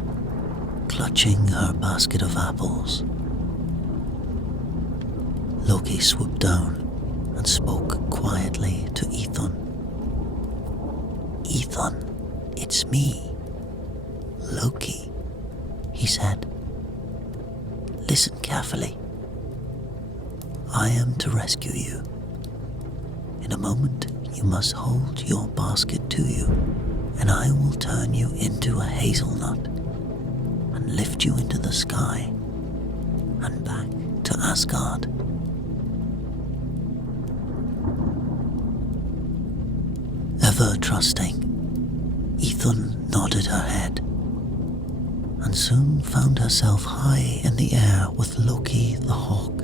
clutching her basket of apples. Loki swooped down and spoke quietly to Ithon. "Ithon, it's me, Loki," he said. "Listen carefully. I am to rescue you. In a moment, you must hold your basket to you, and I will turn you into a hazelnut and lift you into the sky and back to Asgard." Ever trusting, Ithon nodded her head and soon found herself high in the air with Loki the hawk.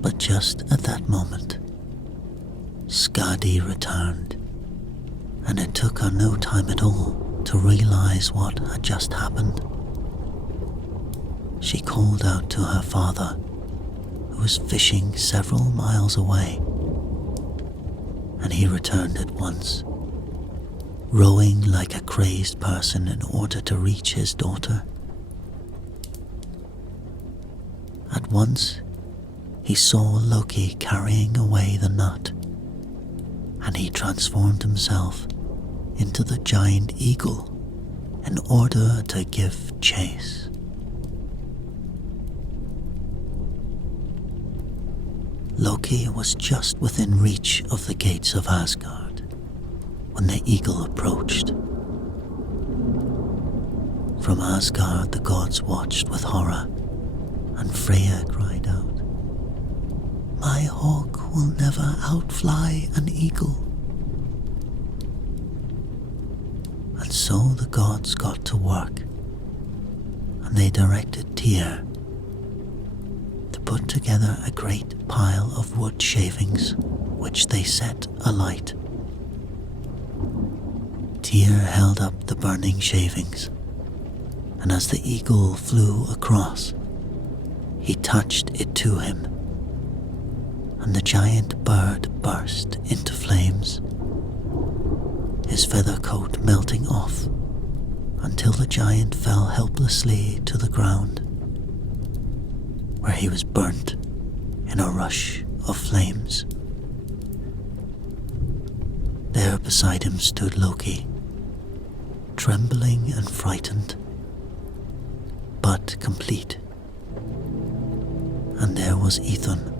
But just at that moment, Skadi returned, and it took her no time at all to realize what had just happened. She called out to her father, who was fishing several miles away, and he returned at once, rowing like a crazed person in order to reach his daughter. At once, he saw Loki carrying away the nut, and he transformed himself into the giant eagle in order to give chase. Loki was just within reach of the gates of Asgard when the eagle approached. From Asgard the gods watched with horror, and Freya cried out, "My hawk will never outfly an eagle." And so the gods got to work, and they directed Tyr to put together a great pile of wood shavings, which they set alight. Tyr held up the burning shavings, and as the eagle flew across, he touched it to him, and the giant bird burst into flames, his feather coat melting off until the giant fell helplessly to the ground, where he was burnt in a rush of flames. There beside him stood Loki, trembling and frightened, but complete. And there was Ithon,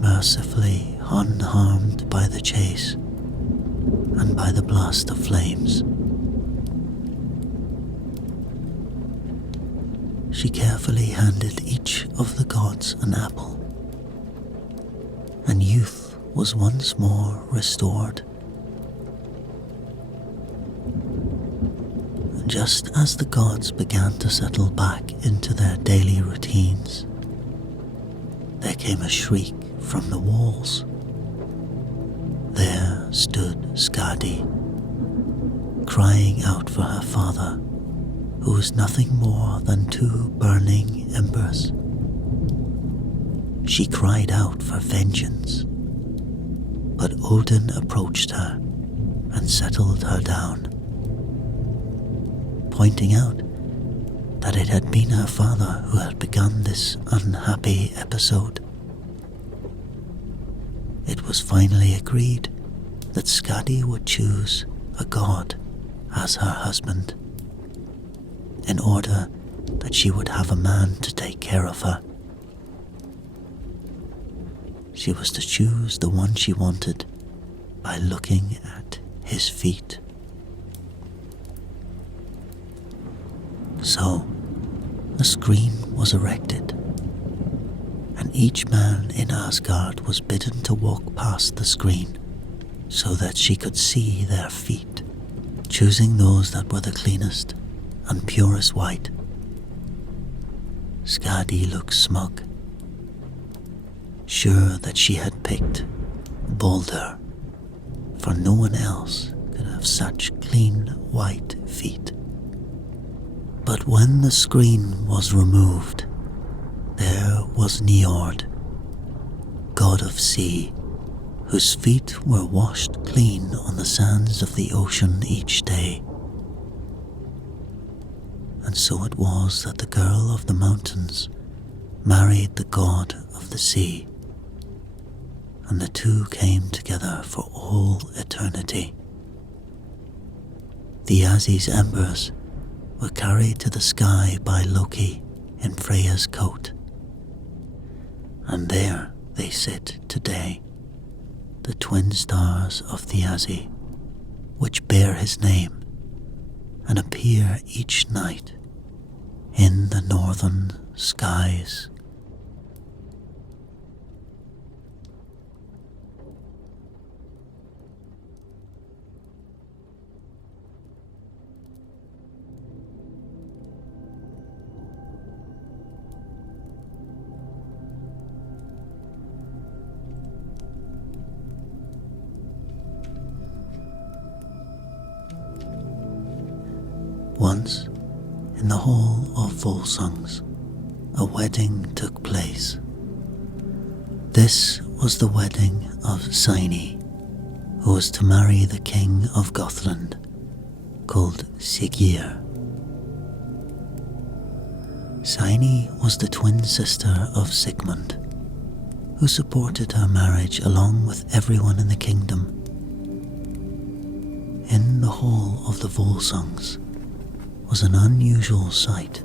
mercifully unharmed by the chase and by the blast of flames. She carefully handed each of the gods an apple, and youth was once more restored. And just as the gods began to settle back into their daily routines, there came a shriek from the walls. There stood Skadi, crying out for her father, who was nothing more than two burning embers. She cried out for vengeance, but Odin approached her and settled her down, pointing out that it had been her father who had begun this unhappy episode. It was finally agreed that Skadi would choose a god as her husband, in order that she would have a man to take care of her. She was to choose the one she wanted by looking at his feet. So, a screen was erected, and each man in Asgard was bidden to walk past the screen so that she could see their feet, choosing those that were the cleanest and purest white. Skadi looked smug, sure that she had picked Balder, for no one else could have such clean white feet. But when the screen was removed, there was Njord, god of sea, whose feet were washed clean on the sands of the ocean each day. And so it was that the girl of the mountains married the god of the sea, and the two came together for all eternity. The Aesir's embers were carried to the sky by Loki in Freya's coat, and there they sit today, the twin stars of the Aesir, which bear his name and appear each night in the northern skies. Once, in the hall of Volsungs, a wedding took place. This was the wedding of Signy, who was to marry the king of Gothland, called Siggeir. Signy was the twin sister of Sigmund, who supported her marriage along with everyone in the kingdom. In the hall of the Volsungs was an unusual sight.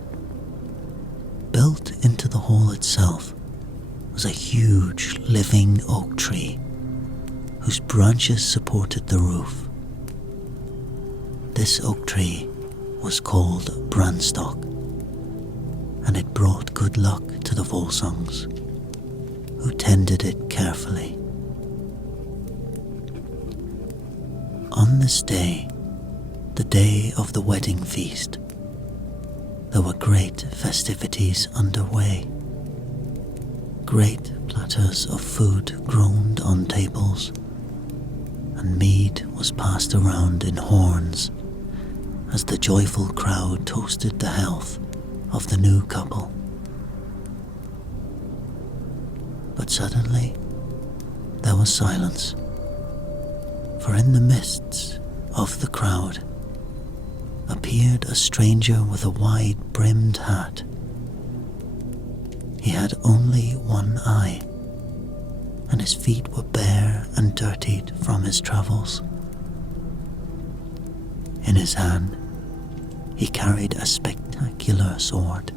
Built into the hall itself was a huge living oak tree whose branches supported the roof. This oak tree was called Branstock, and it brought good luck to the Volsungs, who tended it carefully. On this day, the day of the wedding feast, there were great festivities underway. Great platters of food groaned on tables, and mead was passed around in horns as the joyful crowd toasted the health of the new couple. But suddenly, there was silence, for in the midst of the crowd appeared a stranger with a wide-brimmed hat. He had only one eye, and his feet were bare and dirtied from his travels. In his hand, he carried a spectacular sword,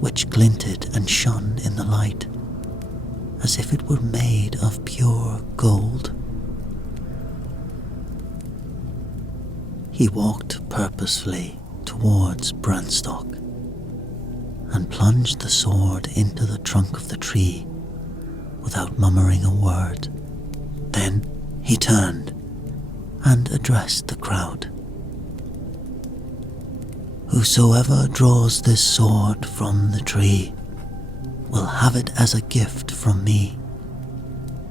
which glinted and shone in the light as if it were made of pure gold. He walked purposefully towards Branstock and plunged the sword into the trunk of the tree without murmuring a word. Then he turned and addressed the crowd. "Whosoever draws this sword from the tree will have it as a gift from me.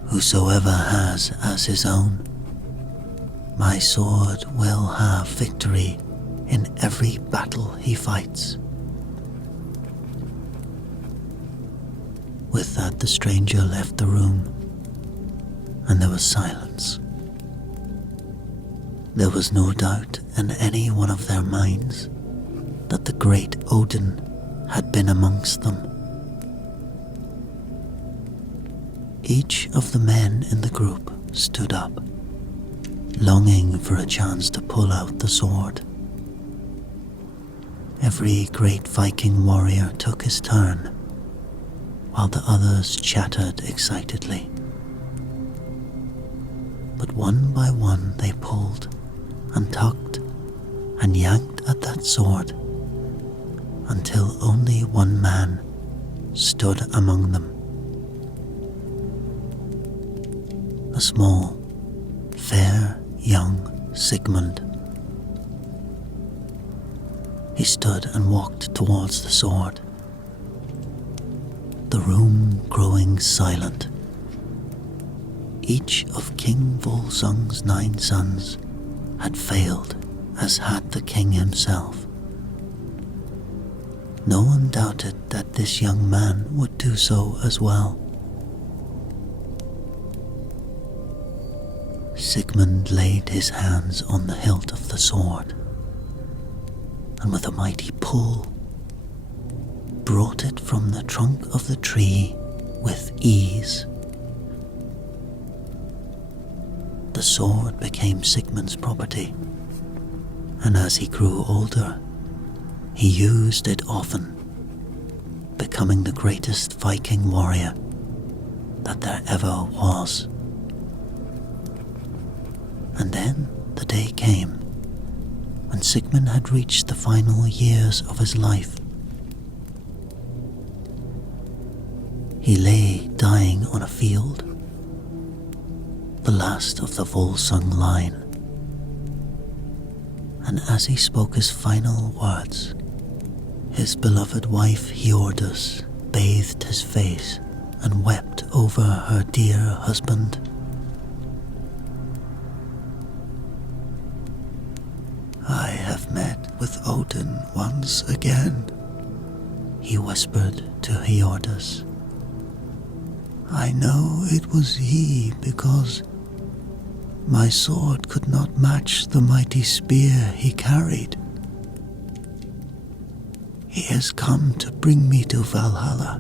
Whosoever has as his own, my sword will have victory in every battle he fights." With that, the stranger left the room, and there was silence. There was no doubt in any one of their minds that the great Odin had been amongst them. Each of the men in the group stood up, longing for a chance to pull out the sword. Every great Viking warrior took his turn, while the others chattered excitedly. But one by one they pulled and tugged and yanked at that sword until only one man stood among them. A small, fair, young Sigmund. He stood and walked towards the sword, the room growing silent. Each of King Volsung's 9 sons had failed, as had the king himself. No one doubted that this young man would do so as well. Sigmund laid his hands on the hilt of the sword, and with a mighty pull, brought it from the trunk of the tree with ease. The sword became Sigmund's property, and as he grew older, he used it often, becoming the greatest Viking warrior that there ever was. And then the day came when Sigmund had reached the final years of his life. He lay dying on a field, the last of the Volsung line, and as he spoke his final words, his beloved wife Hjordis bathed his face and wept over her dear husband. "I have met with Odin once again," he whispered to Hjordis. "I know it was he because my sword could not match the mighty spear he carried. He has come to bring me to Valhalla,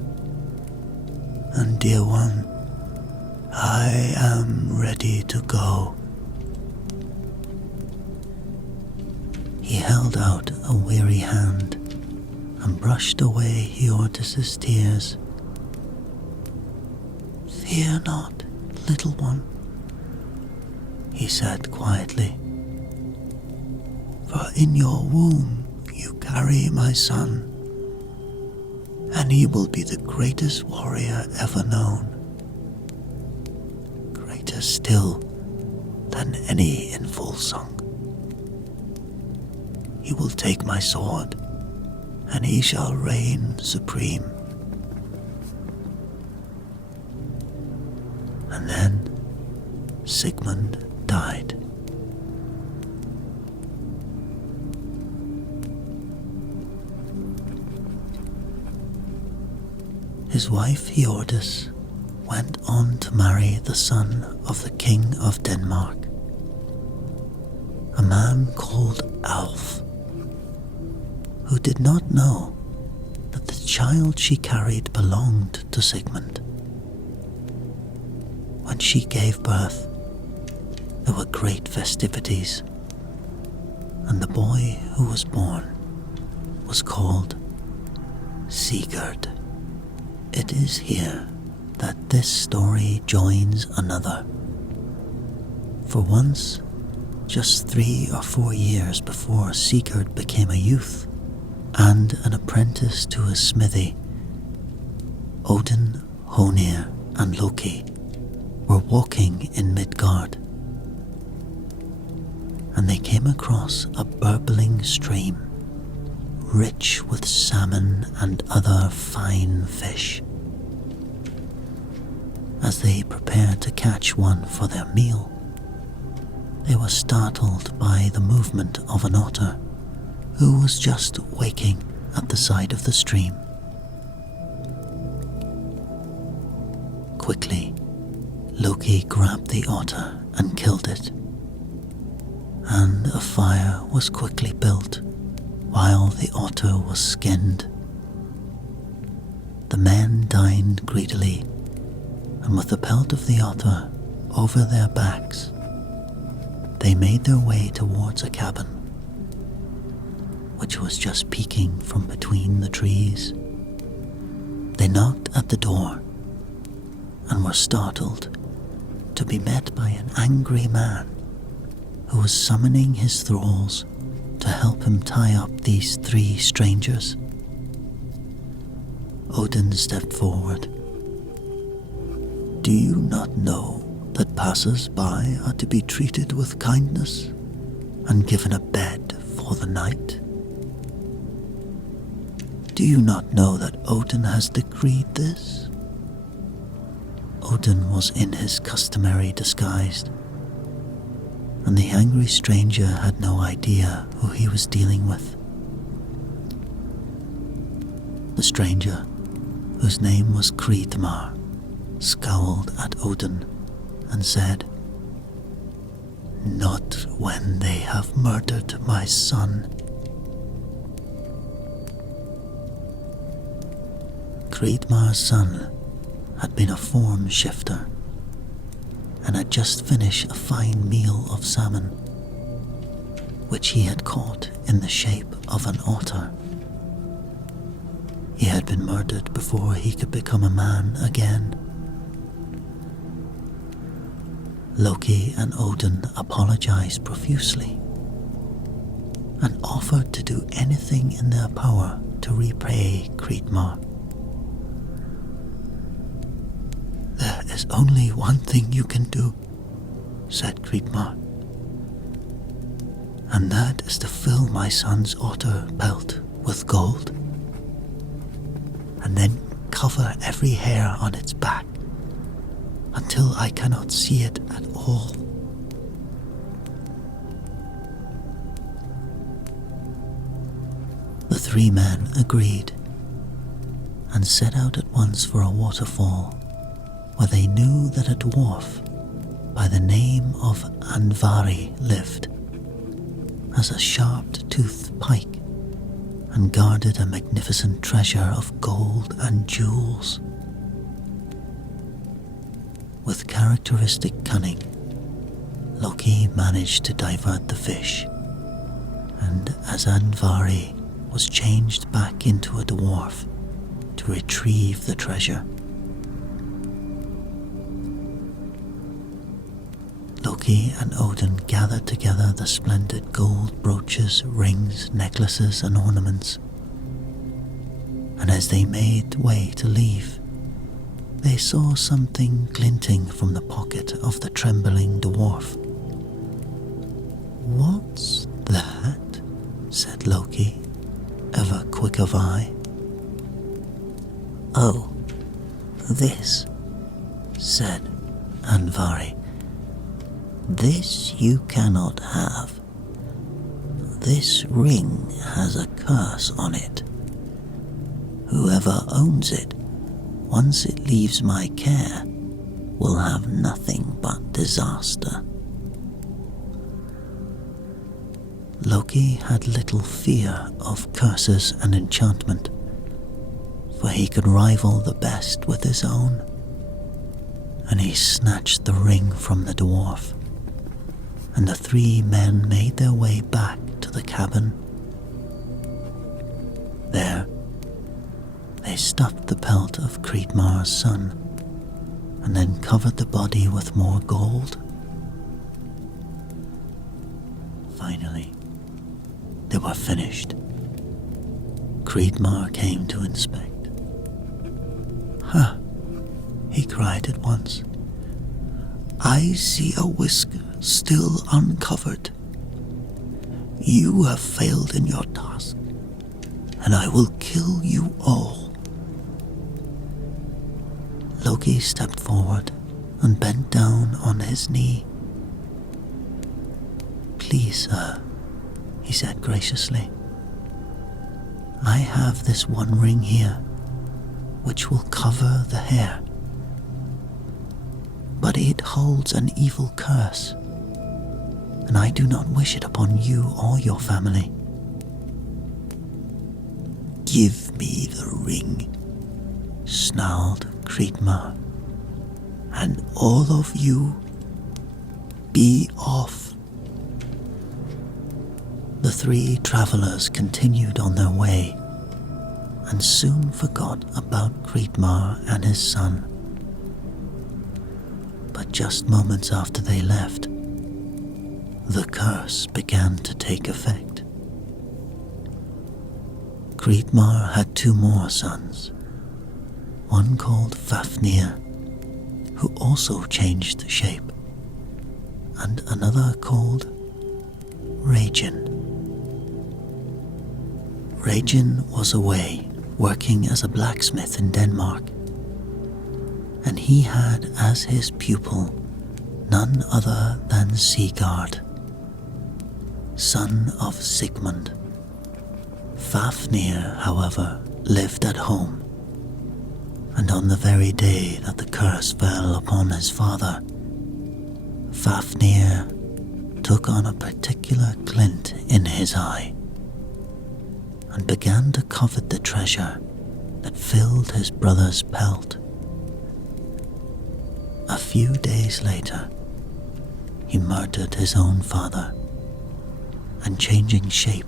and dear one, I am ready to go." He held out a weary hand and brushed away Hjordis' tears. "Fear not, little one," he said quietly, "for in your womb you carry my son, and he will be the greatest warrior ever known, greater still than any in Volsung. He will take my sword, and he shall reign supreme." And then Sigmund died. His wife Hjordis went on to marry the son of the King of Denmark, a man called Alf, who did not know that the child she carried belonged to Sigmund. When she gave birth, there were great festivities, and the boy who was born was called Sigurd. It is here that this story joins another. For once, just 3 or 4 years before Sigurd became a youth and an apprentice to his smithy, Odin, Honir, and Loki were walking in Midgard. and they came across a burbling stream, rich with salmon and other fine fish. As they prepared to catch one for their meal, they were startled by the movement of an otter who was just waking at the side of the stream. Quickly, Loki grabbed the otter and killed it, and a fire was quickly built while the otter was skinned. The men dined greedily, and with the pelt of the otter over their backs, they made their way towards a cabin, which was just peeking from between the trees. They knocked at the door and were startled to be met by an angry man who was summoning his thralls to help him tie up these three strangers. Odin stepped forward. "Do you not know that passers-by are to be treated with kindness and given a bed for the night? Do you not know that Odin has decreed this?" Odin was in his customary disguise, and the angry stranger had no idea who he was dealing with. The stranger, whose name was Creedmar, scowled at Odin and said, "Not when they have murdered my son." Creedmar's son had been a form shifter and had just finished a fine meal of salmon, which he had caught in the shape of an otter. He had been murdered before he could become a man again. Loki and Odin apologized profusely and offered to do anything in their power to repay Creedmar. "There is only one thing you can do," said Creedmar, "and that is to fill my son's otter pelt with gold, and then cover every hair on its back until I cannot see it at all." The three men agreed and set out at once for a waterfall where they knew that a dwarf by the name of Andvari lived, as a sharp-toothed pike, and guarded a magnificent treasure of gold and jewels. With characteristic cunning, Loki managed to divert the fish, and as Andvari was changed back into a dwarf to retrieve the treasure. Loki and Odin gathered together the splendid gold brooches, rings, necklaces, and ornaments, and as they made way to leave, they saw something glinting from the pocket of the trembling dwarf. "What's that?" said Loki, ever quick of eye. "Oh, this," said Andvari. "This you cannot have. This ring has a curse on it. Whoever owns it, once it leaves my care, will have nothing but disaster." Loki had little fear of curses and enchantment, for he could rival the best with his own, and he snatched the ring from the dwarf, and the three men made their way back to the cabin. There, they stuffed the pelt of Creedmar's son, and then covered the body with more gold. Finally, they were finished. Creedmar came to inspect. "Ha!" he cried at once. "I see a whisker still uncovered. You have failed in your task, and I will kill you all." Loki stepped forward and bent down on his knee. "Please, sir," he said graciously. "I have this one ring here, which will cover the hair. But it holds an evil curse, and I do not wish it upon you or your family." "Give me the ring," snarled Creedmar, "and all of you be off." The three travelers continued on their way and soon forgot about Creedmar and his son. But just moments after they left, the curse began to take effect. Creedmar had two more sons, one called Fafnir, who also changed shape, and another called Regin. Regin was away working as a blacksmith in Denmark, and he had as his pupil none other than Sigurd, son of Sigmund. Fafnir, however, lived at home, and on the very day that the curse fell upon his father, Fafnir took on a particular glint in his eye and began to covet the treasure that filled his brother's pelt. A few days later, he murdered his own father, and changing shape,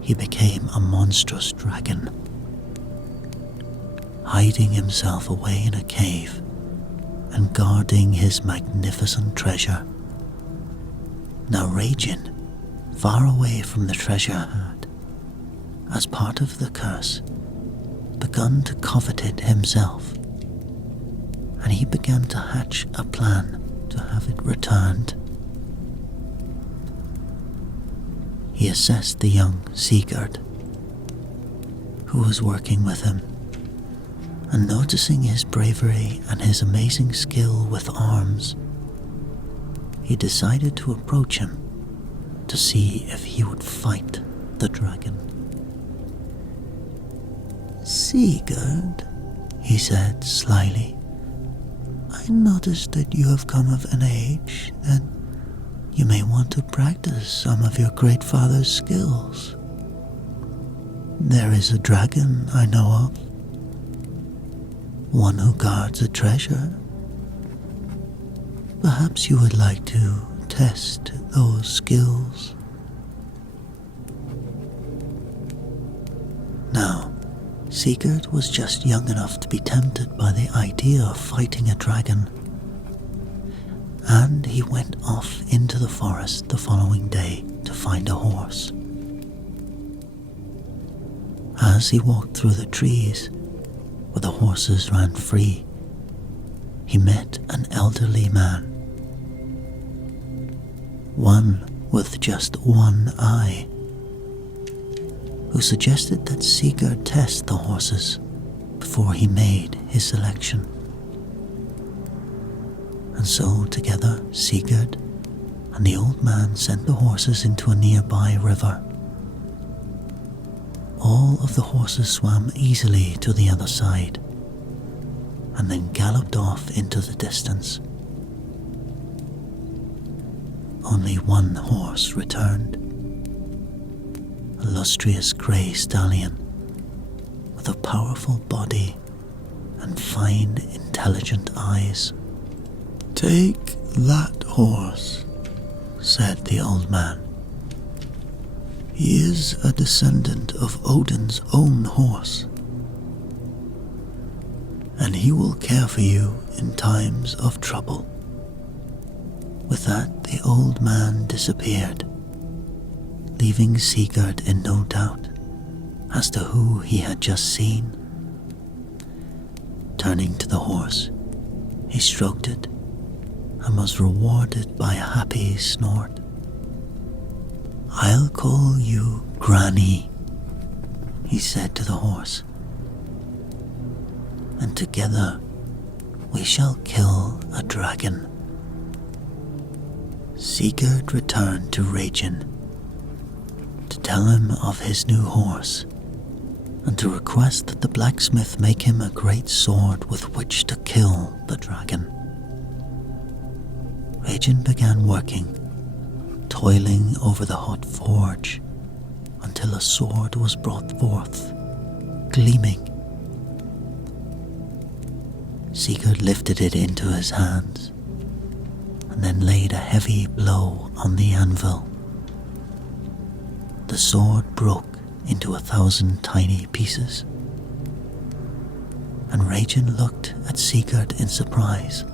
he became a monstrous dragon, hiding himself away in a cave and guarding his magnificent treasure. Now Regin, far away from the treasure, had, as part of the curse, begun to covet it himself, and he began to hatch a plan to have it returned. He assessed the young Sigurd, who was working with him, and noticing his bravery and his amazing skill with arms, he decided to approach him to see if he would fight the dragon. "Sigurd," he said slyly, "I noticed that you have come of an age that you may want to practice some of your great father's skills. There is a dragon I know of, one who guards a treasure. Perhaps you would like to test those skills." Now, Sigurd was just young enough to be tempted by the idea of fighting a dragon, and he went off into the forest the following day to find a horse. As he walked through the trees, where the horses ran free, he met an elderly man, one with just one eye, who suggested that Sigurd test the horses before he made his selection. And so together Sigurd and the old man sent the horses into a nearby river. All of the horses swam easily to the other side, and then galloped off into the distance. Only one horse returned, a lustrous grey stallion with a powerful body and fine, intelligent eyes. "Take that horse," said the old man. "He is a descendant of Odin's own horse, and he will care for you in times of trouble." With that, the old man disappeared, leaving Sigurd in no doubt as to who he had just seen. Turning to the horse, he stroked it and was rewarded by a happy snort. "I'll call you Granny," he said to the horse, "and together we shall kill a dragon." Sigurd returned to Regin to tell him of his new horse and to request that the blacksmith make him a great sword with which to kill the dragon. Regin began working, toiling over the hot forge until a sword was brought forth, gleaming. Sigurd lifted it into his hands and then laid a heavy blow on the anvil. The sword broke into 1,000 tiny pieces, and Regin looked at Sigurd in surprise.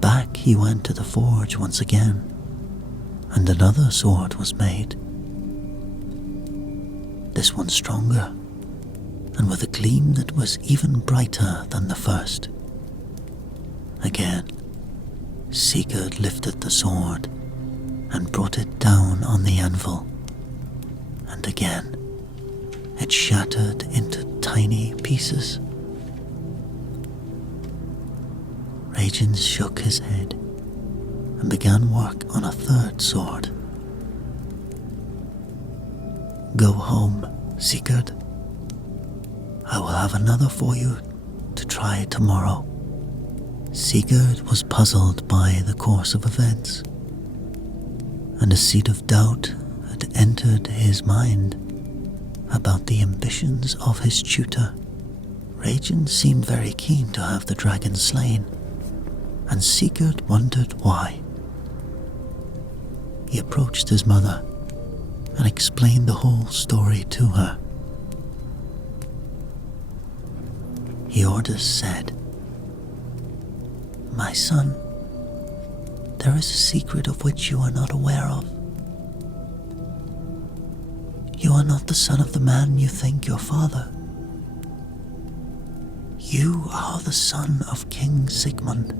Back he went to the forge once again, and another sword was made. This one stronger, and with a gleam that was even brighter than the first. Again, Sigurd lifted the sword and brought it down on the anvil, and again it shattered into tiny pieces. Regin shook his head and began work on a third sword. "Go home, Sigurd. I will have another for you to try tomorrow." Sigurd was puzzled by the course of events, and a seed of doubt had entered his mind about the ambitions of his tutor. Regin seemed very keen to have the dragon slain, and Sigurd wondered why. He approached his mother and explained the whole story to her. Hiordis said, "My son, there is a secret of which you are not aware of. You are not the son of the man you think your father. You are the son of King Sigmund.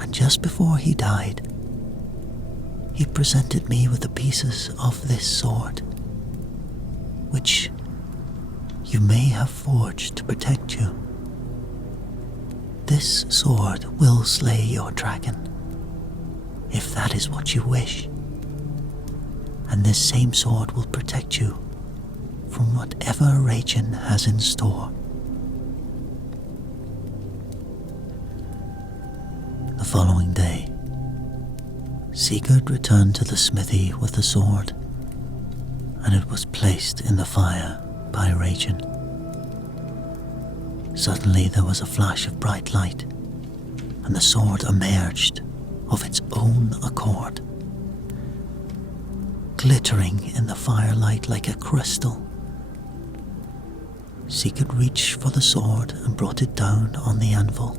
And just before he died, he presented me with the pieces of this sword, which you may have forged to protect you. This sword will slay your dragon, if that is what you wish, and this same sword will protect you from whatever Regin has in store." The following day, Sigurd returned to the smithy with the sword, and it was placed in the fire by Regin. Suddenly there was a flash of bright light, and the sword emerged of its own accord, glittering in the firelight like a crystal. Sigurd reached for the sword and brought it down on the anvil.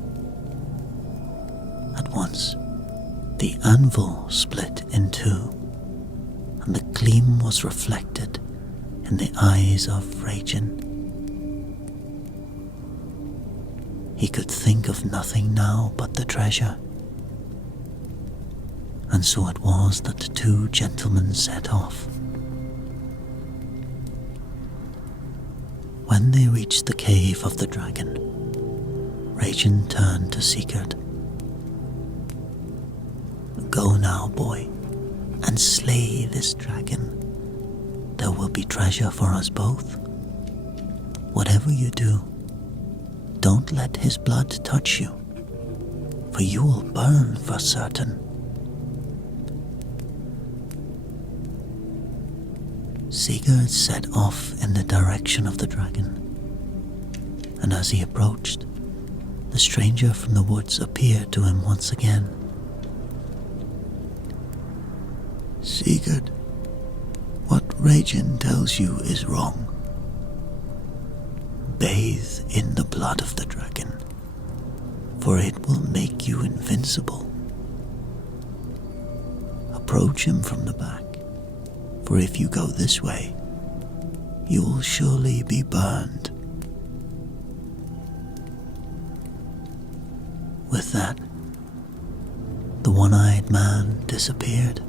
At once, the anvil split in two, and the gleam was reflected in the eyes of Regin. He could think of nothing now but the treasure, and so it was that the two gentlemen set off. When they reached the cave of the dragon, Regin turned to Sigurd. "Go now, boy, and slay this dragon. There will be treasure for us both. Whatever you do, don't let his blood touch you, for you will burn for certain." Sigurd set off in the direction of the dragon, and as he approached, the stranger from the woods appeared to him once again. "Sigurd, what Regin tells you is wrong. Bathe in the blood of the dragon, for it will make you invincible. Approach him from the back, for if you go this way, you will surely be burned." With that, the one-eyed man disappeared.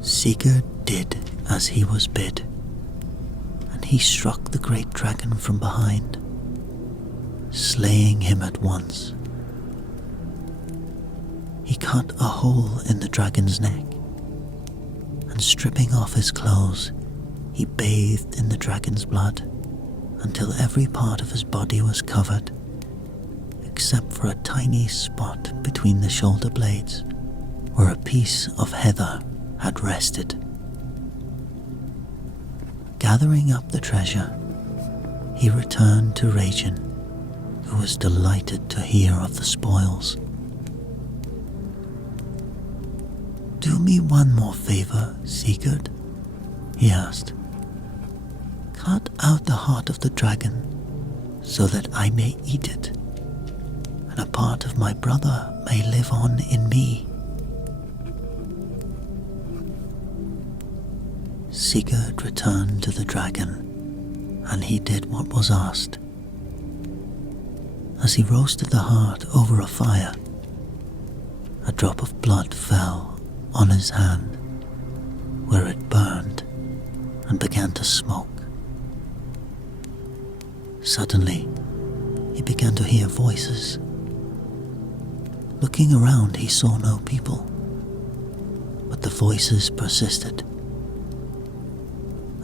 Sigurd did as he was bid, and he struck the great dragon from behind, slaying him at once. He cut a hole in the dragon's neck, and stripping off his clothes, he bathed in the dragon's blood until every part of his body was covered, except for a tiny spot between the shoulder blades where a piece of heather had rested. Gathering up the treasure, he returned to Regin, who was delighted to hear of the spoils. "Do me one more favor, Sigurd," he asked. "Cut out the heart of the dragon so that I may eat it, and a part of my brother may live on in me." Sigurd returned to the dragon, and he did what was asked. As he roasted the heart over a fire, a drop of blood fell on his hand, where it burned and began to smoke. Suddenly, he began to hear voices. Looking around, he saw no people, but the voices persisted.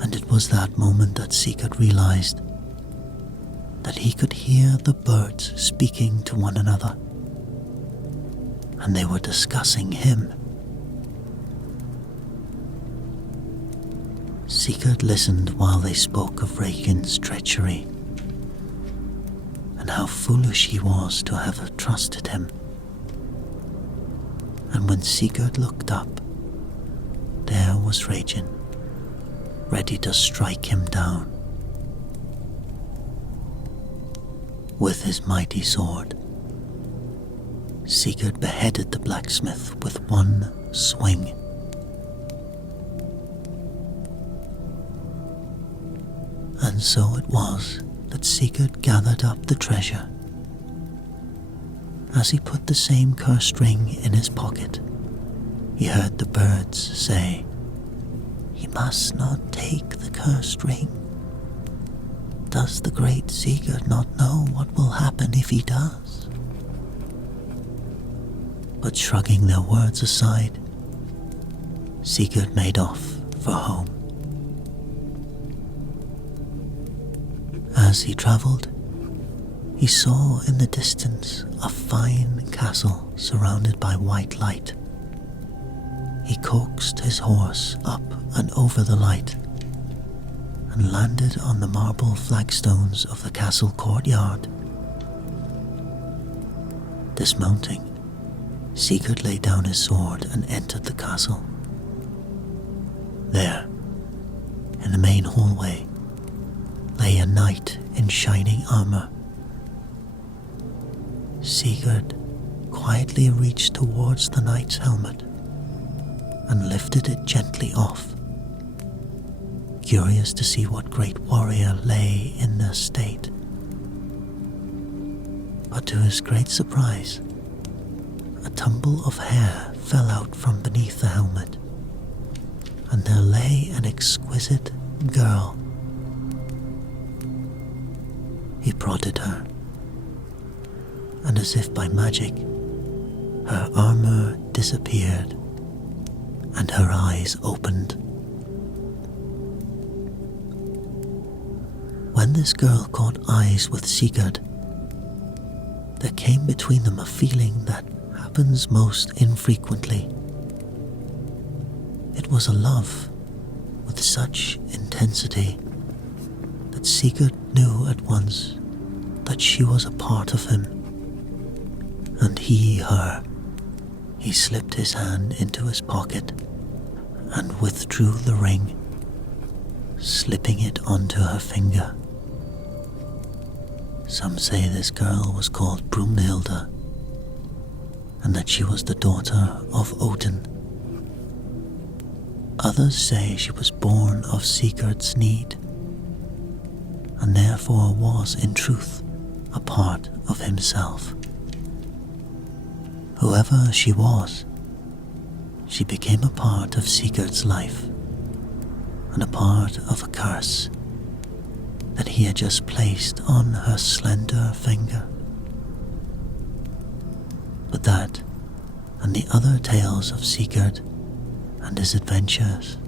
And it was that moment that Sigurd realized that he could hear the birds speaking to one another, and they were discussing him. Sigurd listened while they spoke of Regin's treachery, and how foolish he was to have trusted him. And when Sigurd looked up, there was Regin, ready to strike him down. With his mighty sword, Sigurd beheaded the blacksmith with one swing. And so it was that Sigurd gathered up the treasure. As he put the same cursed ring in his pocket, he heard the birds say, "He must not take the cursed ring. Does the great Sigurd not know what will happen if he does?" But shrugging their words aside, Sigurd made off for home. As he travelled, he saw in the distance a fine castle surrounded by white light. He coaxed his horse up and over the light, and landed on the marble flagstones of the castle courtyard. Dismounting, Sigurd laid down his sword and entered the castle. There, in the main hallway, lay a knight in shining armor. Sigurd quietly reached towards the knight's helmet and lifted it gently off, curious to see what great warrior lay in their state. But to his great surprise, a tumble of hair fell out from beneath the helmet, and there lay an exquisite girl. He prodded her, and as if by magic, her armor disappeared and her eyes opened. When this girl caught eyes with Sigurd, there came between them a feeling that happens most infrequently. It was a love with such intensity that Sigurd knew at once that she was a part of him, and he her. He slipped his hand into his pocket and withdrew the ring, slipping it onto her finger. Some say this girl was called Brunhilde, and that she was the daughter of Odin. Others say she was born of Sigurd's need, and therefore was in truth a part of himself. Whoever she was, she became a part of Sigurd's life, and a part of a curse that he had just placed on her slender finger. But that, and the other tales of Sigurd and his adventures,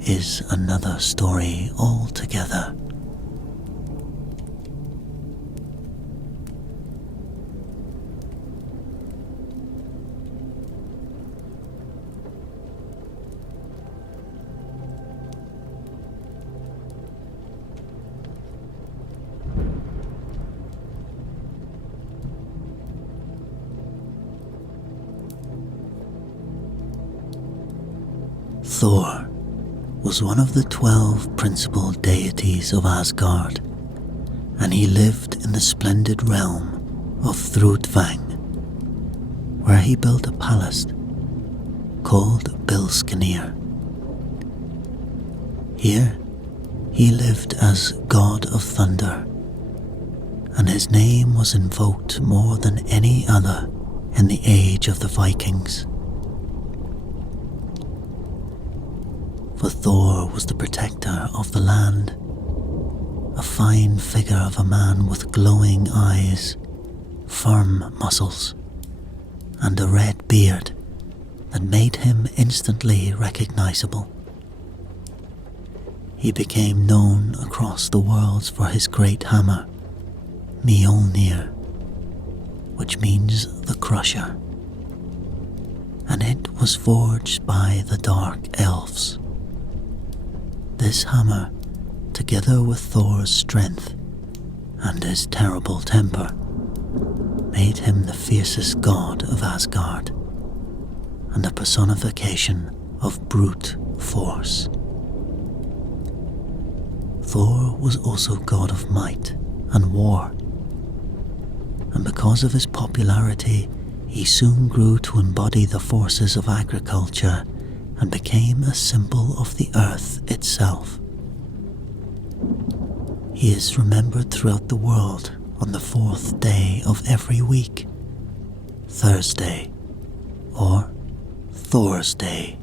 is another story altogether. Thor was one of the 12 principal deities of Asgard, and he lived in the splendid realm of Thrudvang, where he built a palace called Bilskirnir. Here he lived as god of thunder, and his name was invoked more than any other in the age of the Vikings. For Thor was the protector of the land, a fine figure of a man with glowing eyes, firm muscles, and a red beard that made him instantly recognizable. He became known across the worlds for his great hammer, Mjolnir, which means the crusher, and it was forged by the dark elves. This hammer, together with Thor's strength and his terrible temper, made him the fiercest god of Asgard and a personification of brute force. Thor was also god of might and war, and because of his popularity, he soon grew to embody the forces of agriculture and became a symbol of the earth itself. He is remembered throughout the world on the 4th day of every week, Thursday, or Thor's Day.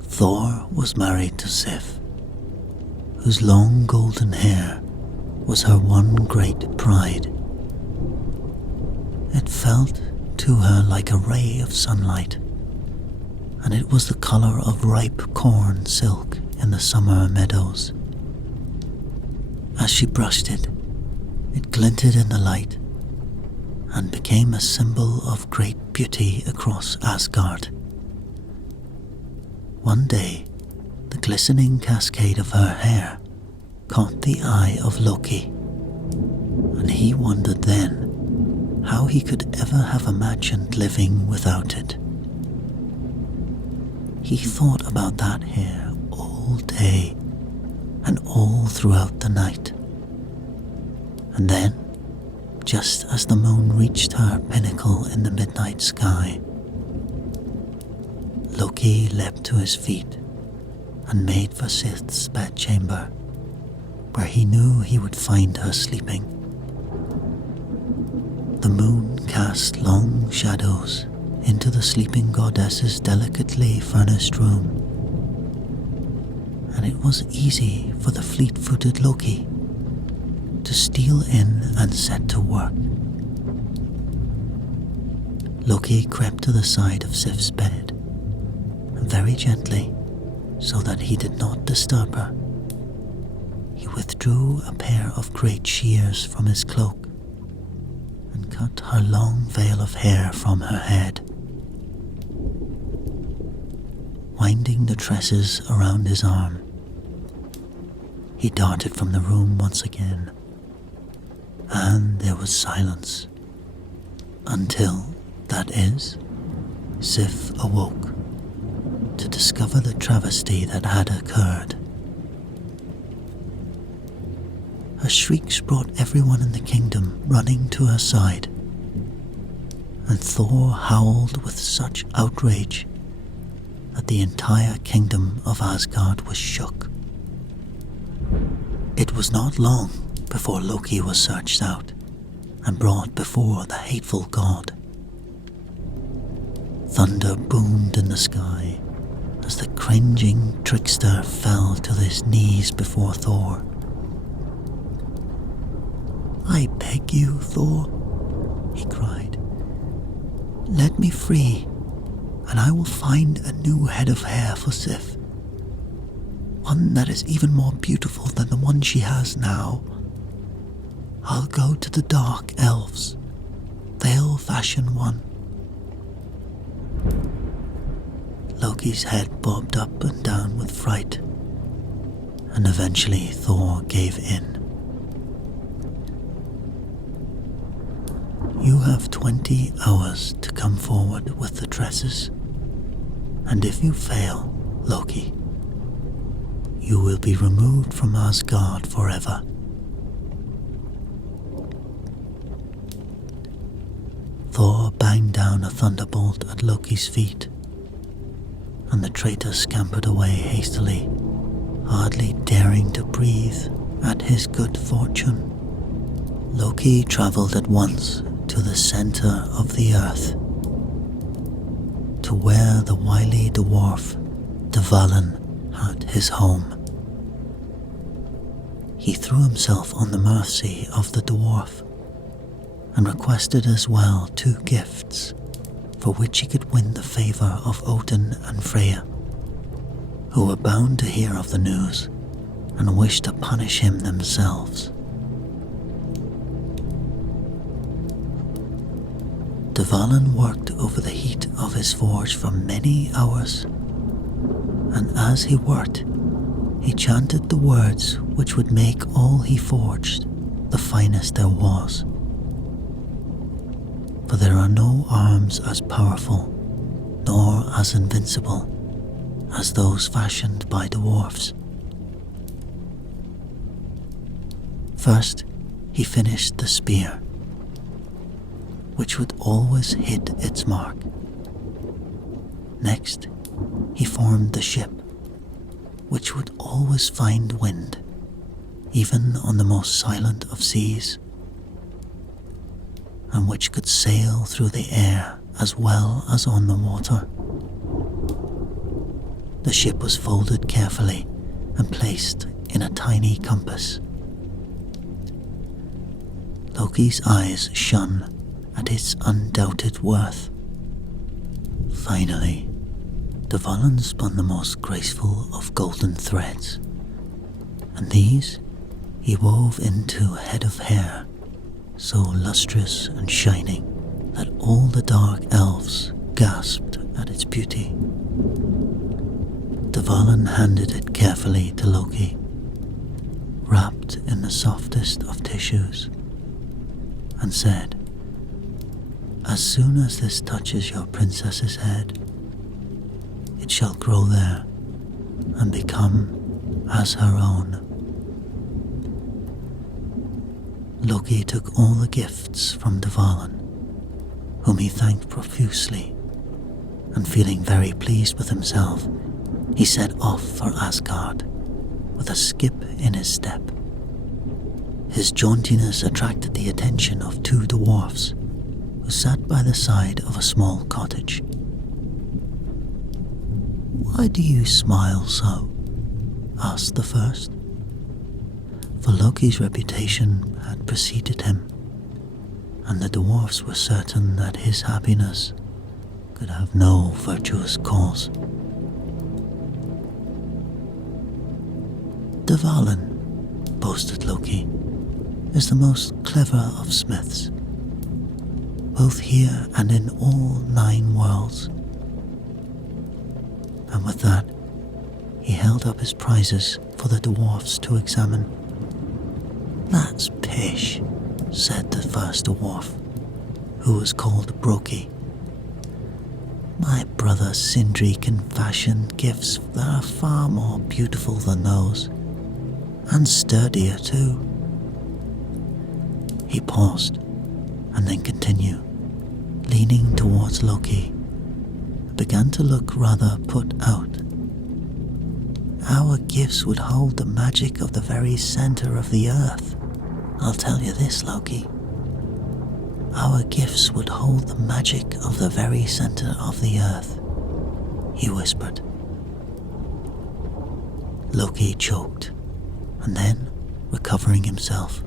Thor was married to Sif, whose long golden hair was her one great pride. It felt to her like a ray of sunlight, and it was the color of ripe corn silk in the summer meadows. As she brushed it, it glinted in the light and became a symbol of great beauty across Asgard. One day, the glistening cascade of her hair caught the eye of Loki, and he wondered then how he could ever have imagined living without it. He thought about that hair all day and all throughout the night. And then, just as the moon reached her pinnacle in the midnight sky, Loki leapt to his feet and made for Sif's bedchamber, where he knew he would find her sleeping. The moon cast long shadows into the sleeping goddess's delicately furnished room, and it was easy for the fleet-footed Loki to steal in and set to work. Loki crept to the side of Sif's bed, and very gently, so that he did not disturb her, he withdrew a pair of great shears from his cloak and cut her long veil of hair from her head. Winding the tresses around his arm, he darted from the room once again, and there was silence until, that is, Sif awoke to discover the travesty that had occurred. Her shrieks brought everyone in the kingdom running to her side, and Thor howled with such outrage that the entire kingdom of Asgard was shook. It was not long before Loki was searched out and brought before the hateful god. Thunder boomed in the sky as the cringing trickster fell to his knees before Thor. "I beg you, Thor," he cried, "let me free, and I will find a new head of hair for Sif. One that is even more beautiful than the one she has now. I'll go to the dark elves. They'll fashion one." Loki's head bobbed up and down with fright, and eventually Thor gave in. "You have 20 hours to come forward with the dresses, and if you fail, Loki, you will be removed from Asgard forever." Thor banged down a thunderbolt at Loki's feet, and the traitor scampered away hastily, hardly daring to breathe at his good fortune. Loki travelled at once to the centre of the earth, to where the wily dwarf Dvalin had his home. He threw himself on the mercy of the dwarf and requested as well 2 gifts for which he could win the favour of Odin and Freya, who were bound to hear of the news and wished to punish him themselves. Dvalin worked over the heat of his forge for many hours, and as he worked, he chanted the words which would make all he forged the finest there was. For there are no arms as powerful, nor as invincible, as those fashioned by dwarfs. First, he finished the spear, which would always hit its mark. Next, he formed the ship, which would always find wind, even on the most silent of seas, and which could sail through the air as well as on the water. The ship was folded carefully and placed in a tiny compass. Loki's eyes shone at its undoubted worth. Finally, Dvalin spun the most graceful of golden threads, and these he wove into a head of hair so lustrous and shining that all the dark elves gasped at its beauty. Dvalin handed it carefully to Loki, wrapped in the softest of tissues, and said, "As soon as this touches your princess's head, it shall grow there and become as her own." Loki took all the gifts from Dvalin, whom he thanked profusely, and feeling very pleased with himself, he set off for Asgard with a skip in his step. His jauntiness attracted the attention of 2 dwarfs who sat by the side of a small cottage. "Why do you smile so?" asked the first. For Loki's reputation had preceded him, and the dwarfs were certain that his happiness could have no virtuous cause. "Dvalin," boasted Loki, "is the most clever of smiths, both here and in all 9 worlds." And with that, he held up his prizes for the dwarfs to examine. "That's pish," said the first dwarf, who was called Brokey. "My brother Sindri can fashion gifts that are far more beautiful than those, and sturdier too." He paused, and then continued, leaning towards Loki, began to look rather put out. "Our gifts would hold the magic of the very center of the earth, I'll tell you this, Loki. Our gifts would hold the magic of the very center of the earth, he whispered. Loki choked, and then, recovering himself,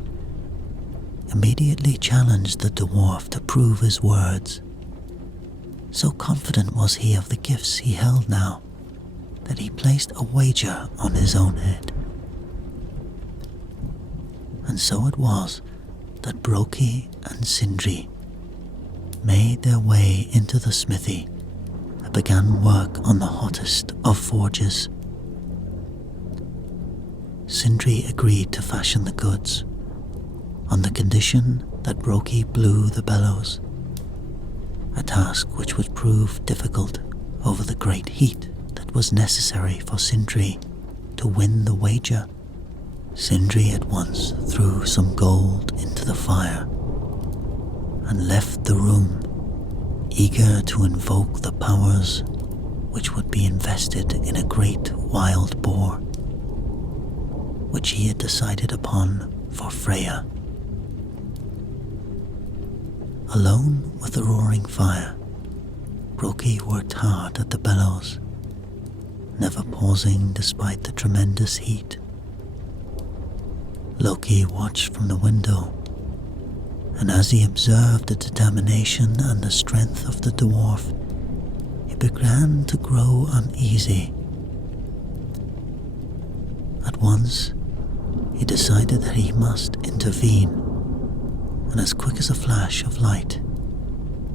immediately challenged the dwarf to prove his words. So confident was he of the gifts he held now, that he placed a wager on his own head. And so it was that Brokey and Sindri made their way into the smithy and began work on the hottest of forges. Sindri agreed to fashion the goods on the condition that Brokey blew the bellows, a task which would prove difficult over the great heat that was necessary for Sindri to win the wager. Sindri at once threw some gold into the fire and left the room, eager to invoke the powers which would be invested in a great wild boar, which he had decided upon for Freya. Alone with the roaring fire, Brokey worked hard at the bellows, never pausing despite the tremendous heat. Loki watched from the window, and as he observed the determination and the strength of the dwarf, he began to grow uneasy. At once, he decided that he must intervene, and as quick as a flash of light,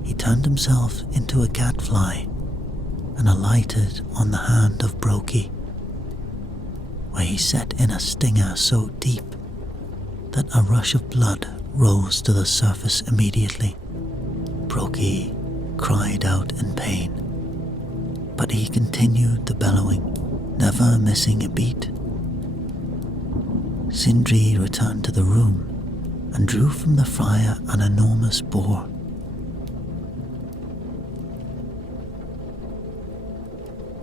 he turned himself into a gadfly and alighted on the hand of Brokey, where he set in a stinger so deep that a rush of blood rose to the surface immediately. Brokey cried out in pain, but he continued the bellowing, never missing a beat. Sindri returned to the room and drew from the fire an enormous boar.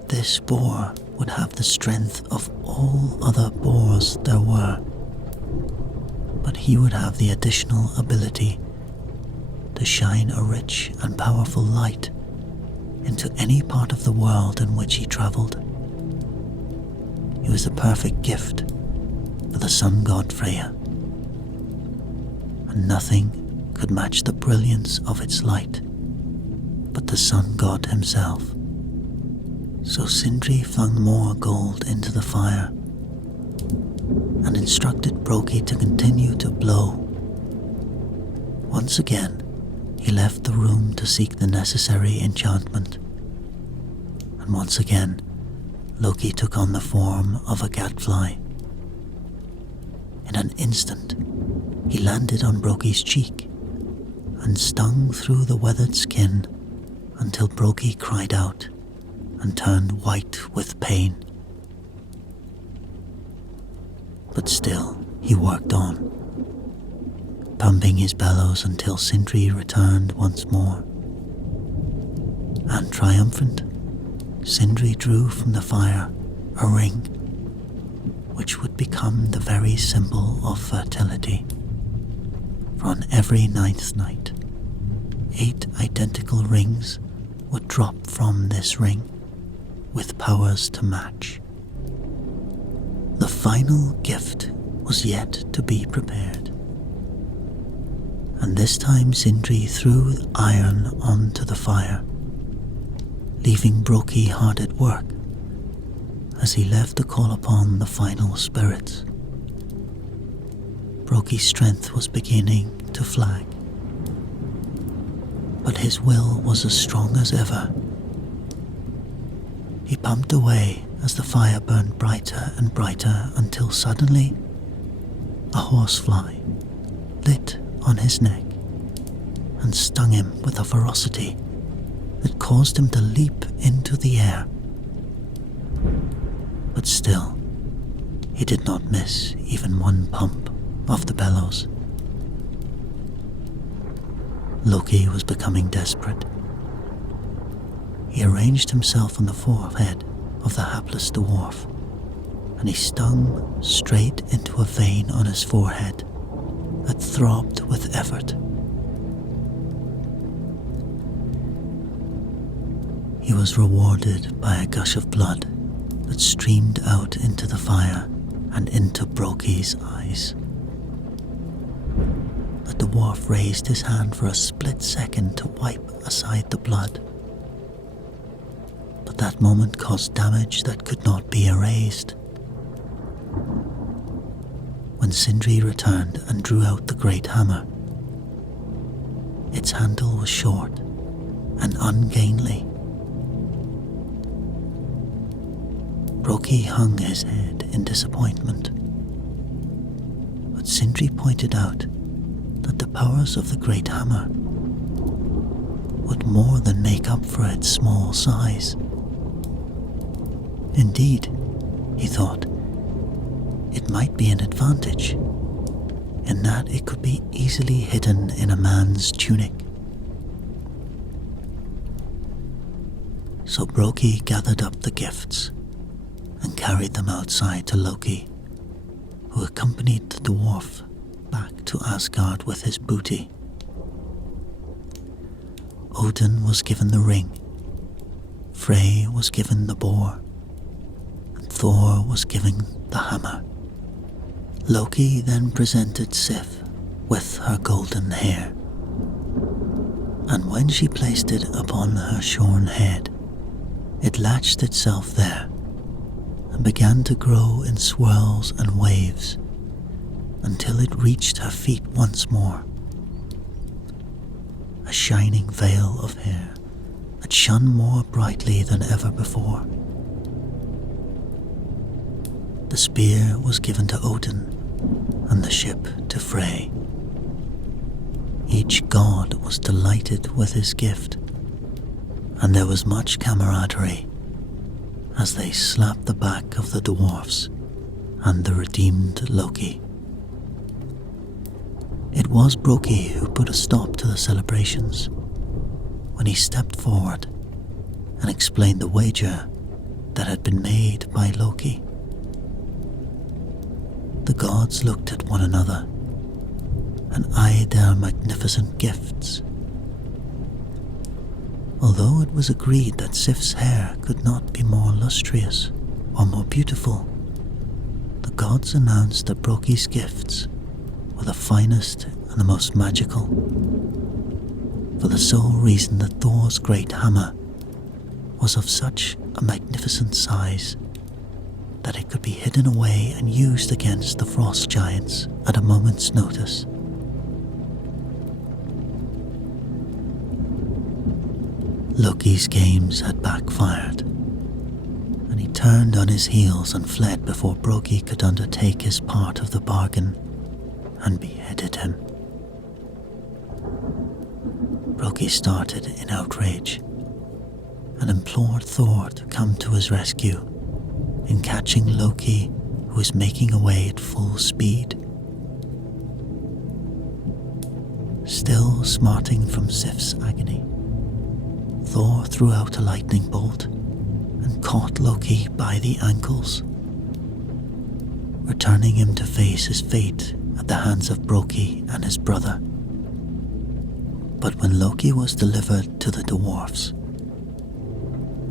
This boar would have the strength of all other boars there were, but he would have the additional ability to shine a rich and powerful light into any part of the world in which he traveled. He was a perfect gift for the sun god Freya, and nothing could match the brilliance of its light but the sun god himself. So Sindri flung more gold into the fire and instructed Brokey to continue to blow. Once again, he left the room to seek the necessary enchantment, and once again, Loki took on the form of a gadfly. In an instant, he landed on Brokey's cheek and stung through the weathered skin until Brokey cried out and turned white with pain. But still, he worked on, pumping his bellows until Sindri returned once more. And triumphant, Sindri drew from the fire a ring, which would become the very symbol of fertility. For on every 9th night, 8 identical rings would drop from this ring, with powers to match. The final gift was yet to be prepared, and this time Sindri threw iron onto the fire, leaving Brokey hard at work as he left to call upon the final spirits. Brokey's strength was beginning to flag, but his will was as strong as ever. He pumped away as the fire burned brighter and brighter until suddenly a horsefly lit on his neck and stung him with a ferocity that caused him to leap into the air. But still, he did not miss even one pump of the bellows. Loki was becoming desperate. He arranged himself on the forehead of the hapless dwarf, and he stung straight into a vein on his forehead, that throbbed with effort. He was rewarded by a gush of blood that streamed out into the fire and into Brokey's eyes. The dwarf raised his hand for a split second to wipe aside the blood, but that moment caused damage that could not be erased. When Sindri returned and drew out the great hammer, its handle was short and ungainly. Brokey hung his head in disappointment, but Sindri pointed out that the powers of the great hammer would more than make up for its small size. Indeed, he thought, it might be an advantage, in that it could be easily hidden in a man's tunic. So Brokey gathered up the gifts and carried them outside to Loki, who accompanied the dwarf back to Asgard with his booty. Odin was given the ring, Frey was given the boar, and Thor was given the hammer. Loki then presented Sif with her golden hair, and when she placed it upon her shorn head, it latched itself there and began to grow in swirls and waves until it reached her feet once more. A shining veil of hair that shone more brightly than ever before. The spear was given to Odin and the ship to Frey. Each god was delighted with his gift, and there was much camaraderie as they slapped the back of the dwarfs and the redeemed Loki. It was Brokey who put a stop to the celebrations when he stepped forward and explained the wager that had been made by Loki. The gods looked at one another and eyed their magnificent gifts. Although it was agreed that Sif's hair could not be more lustrous or more beautiful, the gods announced that Brokey's gifts were the finest and the most magical, for the sole reason that Thor's great hammer was of such a magnificent size that it could be hidden away and used against the frost giants at a moment's notice. Loki's games had backfired, and he turned on his heels and fled before Brokey could undertake his part of the bargain and beheaded him. Brokey started in outrage and implored Thor to come to his rescue in catching Loki, who was making away at full speed. Still smarting from Sif's agony, Thor threw out a lightning bolt and caught Loki by the ankles, returning him to face his fate at the hands of Brokey and his brother. But when Loki was delivered to the dwarfs,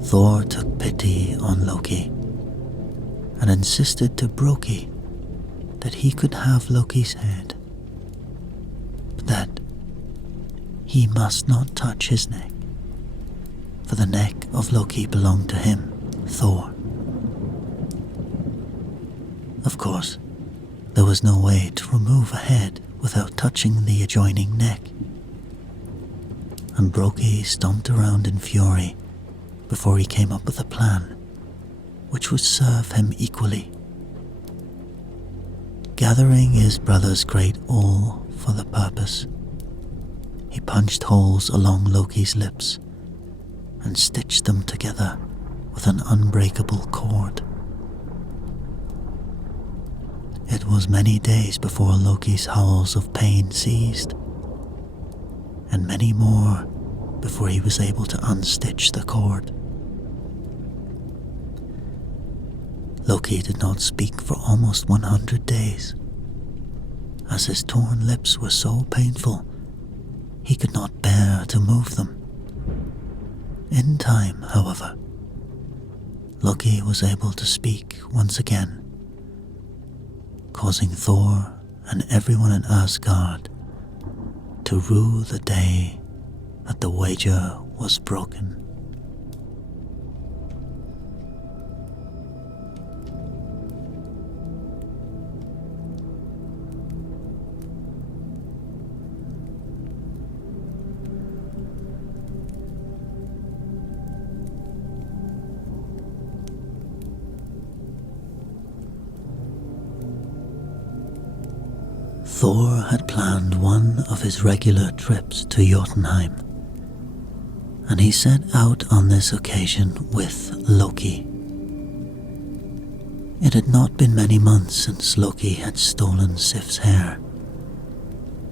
Thor took pity on Loki and insisted to Brokey that he could have Loki's head, but that he must not touch his neck, for the neck of Loki belonged to him, Thor. Of course, there was no way to remove a head without touching the adjoining neck, and Brokey stomped around in fury before he came up with a plan which would serve him equally. Gathering his brother's great awl for the purpose, he punched holes along Loki's lips and stitched them together with an unbreakable cord. It was many days before Loki's howls of pain ceased, and many more before he was able to unstitch the cord. Loki did not speak for almost 100 days, as his torn lips were so painful he could not bear to move them. In time, however, Loki was able to speak once again, causing Thor and everyone in Asgard to rue the day that the wager was broken. Thor had planned one of his regular trips to Jotunheim, and he set out on this occasion with Loki. It had not been many months since Loki had stolen Sif's hair,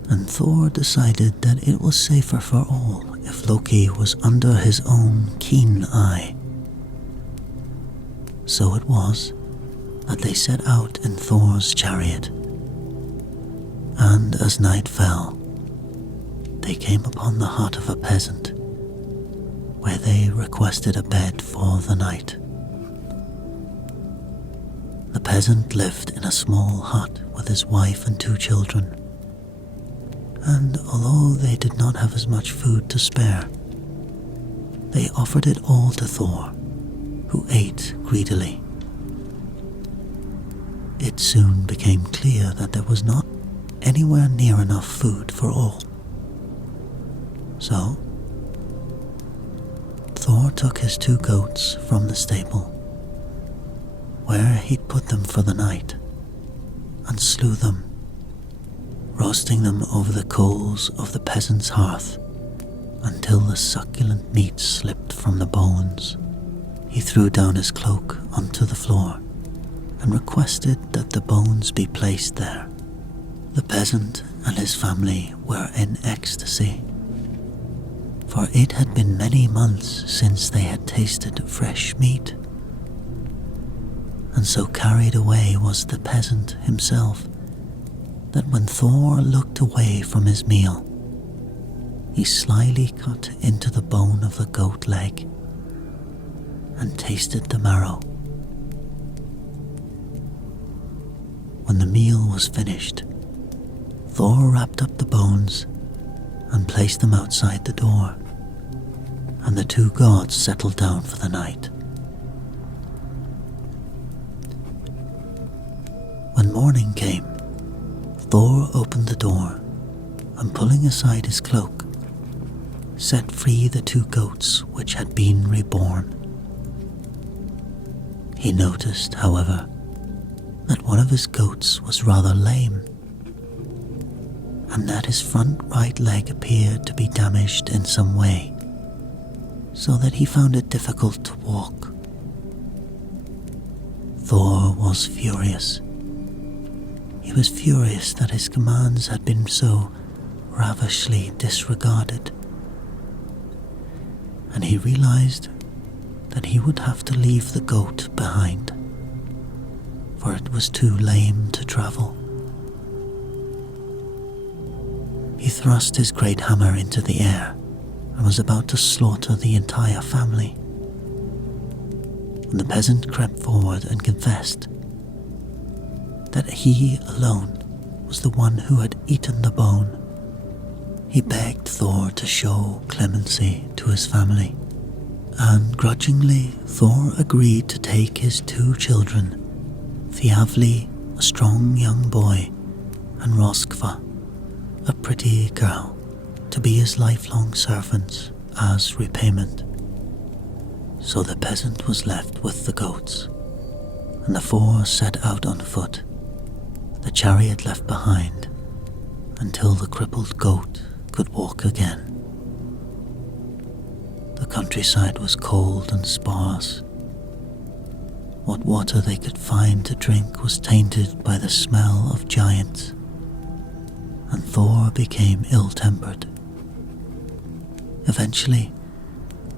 and Thor decided that it was safer for all if Loki was under his own keen eye. So it was that they set out in Thor's chariot, and as night fell, they came upon the hut of a peasant, where they requested a bed for the night. The peasant lived in a small hut with his wife and 2 children, and although they did not have as much food to spare, they offered it all to Thor, who ate greedily. It soon became clear that there was not anywhere near enough food for all. So, Thor took his 2 goats from the stable, where he'd put them for the night, and slew them, roasting them over the coals of the peasant's hearth until the succulent meat slipped from the bones. He threw down his cloak onto the floor and requested that the bones be placed there. The peasant and his family were in ecstasy, for it had been many months since they had tasted fresh meat, and so carried away was the peasant himself that when Thor looked away from his meal, he slyly cut into the bone of the goat leg and tasted the marrow. When the meal was finished, Thor wrapped up the bones and placed them outside the door, and the 2 gods settled down for the night. When morning came, Thor opened the door and, pulling aside his cloak, set free the 2 goats which had been reborn. He noticed, however, that one of his goats was rather lame, and that his front right leg appeared to be damaged in some way, so that he found it difficult to walk. Thor was furious. He was furious that his commands had been so ravishly disregarded, and he realized that he would have to leave the goat behind, for it was too lame to travel. He thrust his great hammer into the air and was about to slaughter the entire family, when the peasant crept forward and confessed that he alone was the one who had eaten the bone. He begged Thor to show clemency to his family, and grudgingly Thor agreed to take his 2 children, Thiavli, a strong young boy, and Roskva, a pretty girl, to be his lifelong servants as repayment. So the peasant was left with the goats, and the 4 set out on foot, the chariot left behind, until the crippled goat could walk again. The countryside was cold and sparse. What water they could find to drink was tainted by the smell of giants, and Thor became ill-tempered. Eventually,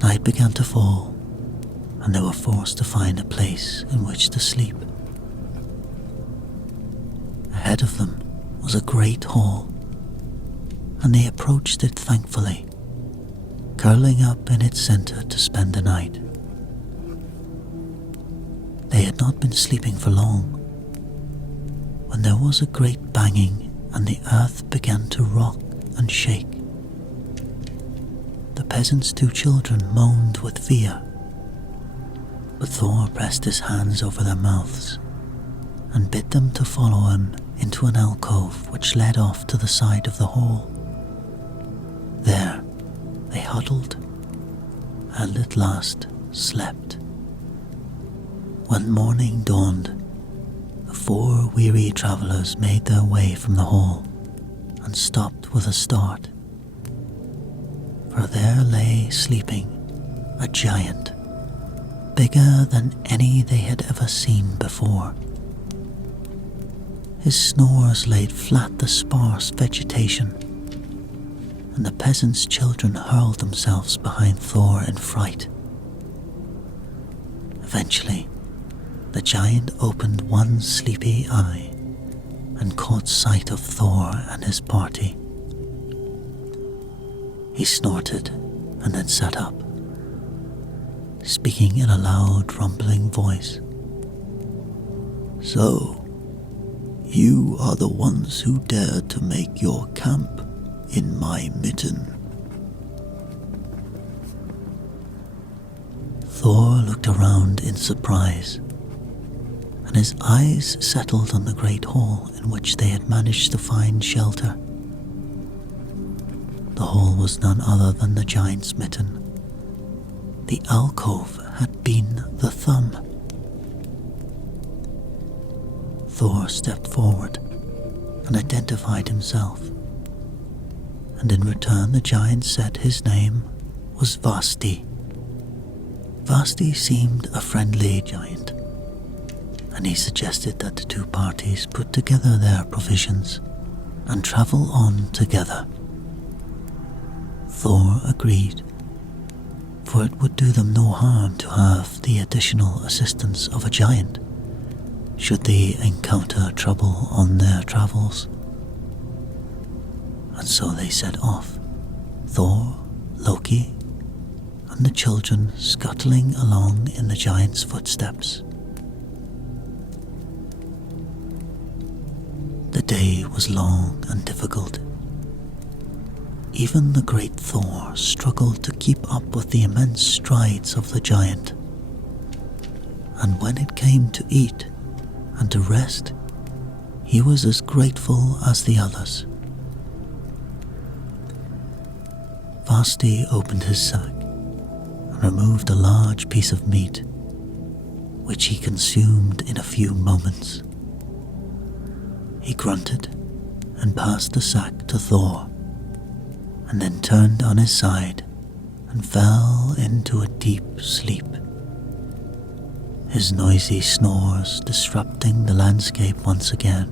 night began to fall, and they were forced to find a place in which to sleep. Ahead of them was was a great hall, and they approached it thankfully, curling up in its center to spend the night. They had not been sleeping for long when there was a great banging and the earth began to rock and shake. The peasants' 2 children moaned with fear, but Thor pressed his hands over their mouths and bid them to follow him into an alcove which led off to the side of the hall. There they huddled and at last slept. When morning dawned, the 4 weary travellers made their way from the hall and stopped with a start. For there lay sleeping a giant, bigger than any they had ever seen before. His snores laid flat the sparse vegetation, and the peasants' children hurled themselves behind Thor in fright. Eventually, the giant opened one sleepy eye and caught sight of Thor and his party. He snorted and then sat up, speaking in a loud, rumbling voice. "So, you are the ones who dared to make your camp in my mitten." Thor looked around in surprise, and his eyes settled on the great hall in which they had managed to find shelter. The hall was none other than the giant's mitten. The alcove had been the thumb. Thor stepped forward and identified himself, and in return the giant said his name was Vasti. Vasti seemed a friendly giant, and he suggested that the 2 parties put together their provisions and travel on together. Thor agreed, for it would do them no harm to have the additional assistance of a giant, should they encounter trouble on their travels. And so they set off, Thor, Loki, and the children scuttling along in the giant's footsteps. The day was long and difficult. Even the great Thor struggled to keep up with the immense strides of the giant. And when it came to eat and to rest, he was as grateful as the others. Vasti opened his sack and removed a large piece of meat, which he consumed in a few moments. He grunted and passed the sack to Thor, and then turned on his side and fell into a deep sleep, his noisy snores disrupting the landscape once again.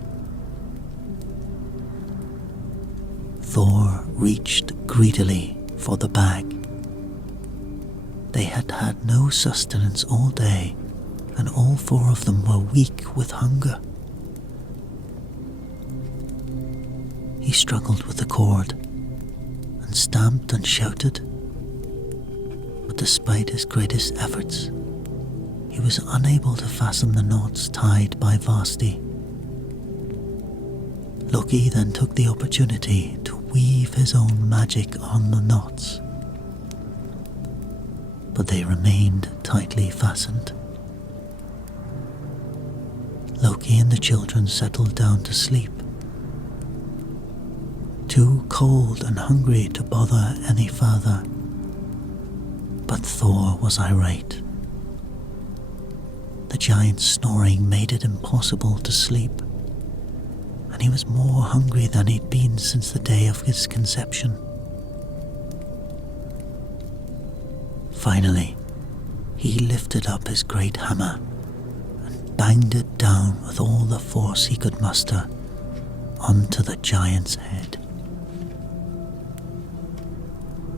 Thor reached greedily for the bag. They had had no sustenance all day, and all 4 of them were weak with hunger. He struggled with the cord and stamped and shouted, but despite his greatest efforts, he was unable to fasten the knots tied by Vasti. Loki then took the opportunity to weave his own magic on the knots, but they remained tightly fastened. Loki and the children settled down to sleep, too cold and hungry to bother any further. But Thor was irate. The giant's snoring made it impossible to sleep, and he was more hungry than he'd been since the day of his conception. Finally, he lifted up his great hammer and banged it down with all the force he could muster onto the giant's head.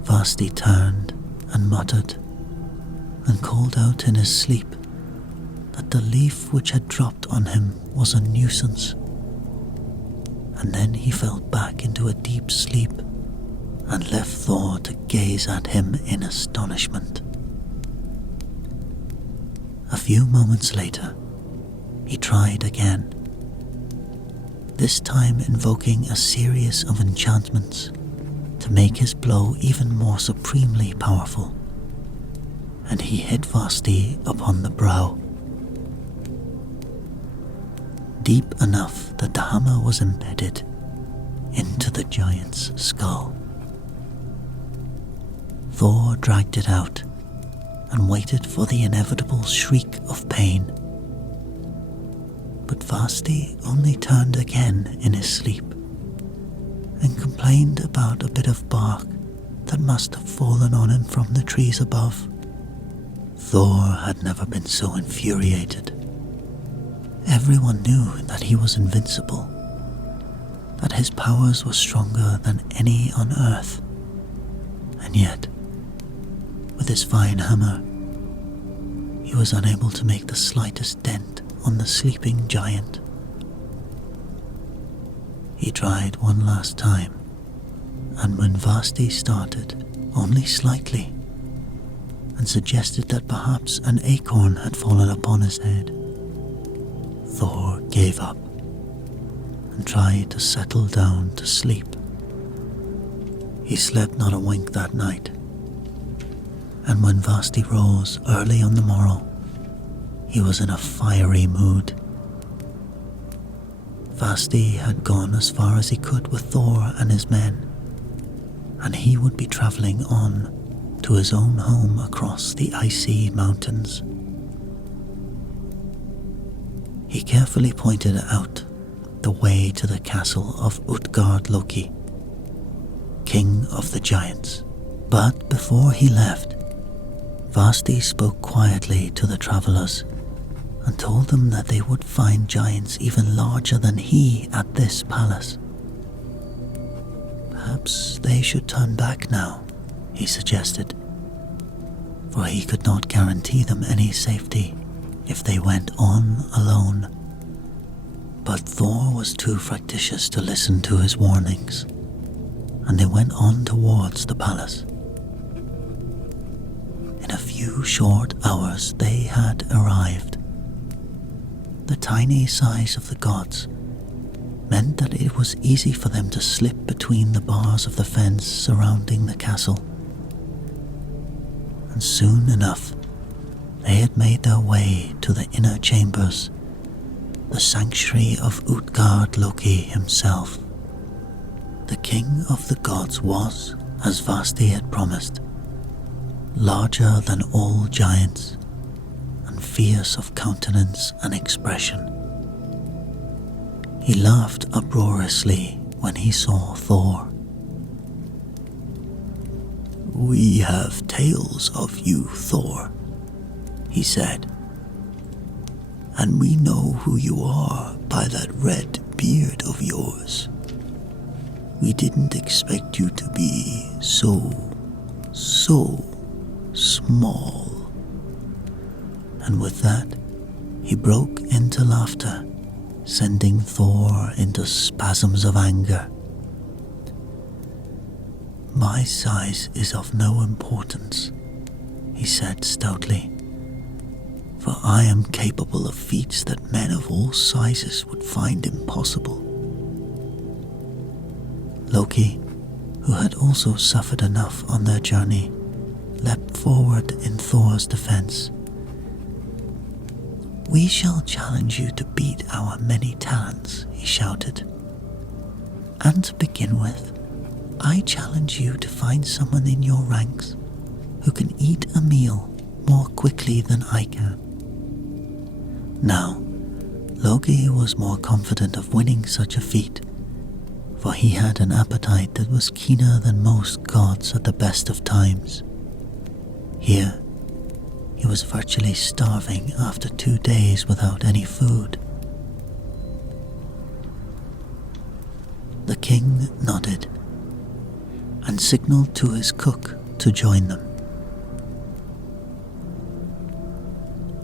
Vasti turned and muttered and called out in his sleep that the leaf which had dropped on him was a nuisance, and then he fell back into a deep sleep and left Thor to gaze at him in astonishment. A few moments later, he tried again, this time invoking a series of enchantments to make his blow even more supremely powerful, and he hit Vasti upon the brow, deep enough that the hammer was embedded into the giant's skull. Thor dragged it out and waited for the inevitable shriek of pain. But Vasti only turned again in his sleep and complained about a bit of bark that must have fallen on him from the trees above. Thor had never been so infuriated. Everyone knew that he was invincible, that his powers were stronger than any on earth, and yet, with his fine hammer, he was unable to make the slightest dent on the sleeping giant. He tried one last time, and when Vasti started, only slightly, and suggested that perhaps an acorn had fallen upon his head, Thor gave up and tried to settle down to sleep. He slept not a wink that night, and when Vasti rose early on the morrow, he was in a fiery mood. Vasti had gone as far as he could with Thor and his men, and he would be travelling on to his own home across the icy mountains. He carefully pointed out the way to the castle of Loki, king of the giants. But before he left, Vasti spoke quietly to the travellers and told them that they would find giants even larger than he at this palace. Perhaps they should turn back now, he suggested, for he could not guarantee them any safety if they went on alone. But Thor was too fractious to listen to his warnings, and they went on towards the palace. In a few short hours they had arrived. The tiny size of the gods meant that it was easy for them to slip between the bars of the fence surrounding the castle. And soon enough, they had made their way to the inner chambers, the sanctuary of Loki himself. The king of the gods was, as Vasti had promised, larger than all giants, and fierce of countenance and expression. He laughed uproariously when he saw Thor. "We have tales of you, Thor," he said, "and we know who you are by that red beard of yours. We didn't expect you to be so small." And with that, he broke into laughter, sending Thor into spasms of anger. "My size is of no importance," he said stoutly, "for I am capable of feats that men of all sizes would find impossible." Loki, who had also suffered enough on their journey, leapt forward in Thor's defense. "We shall challenge you to beat our many talents," he shouted. "And to begin with, I challenge you to find someone in your ranks who can eat a meal more quickly than I can." Now, Loki was more confident of winning such a feat, for he had an appetite that was keener than most gods at the best of times. Here, he was virtually starving after 2 days without any food. The king nodded and signaled to his cook to join them.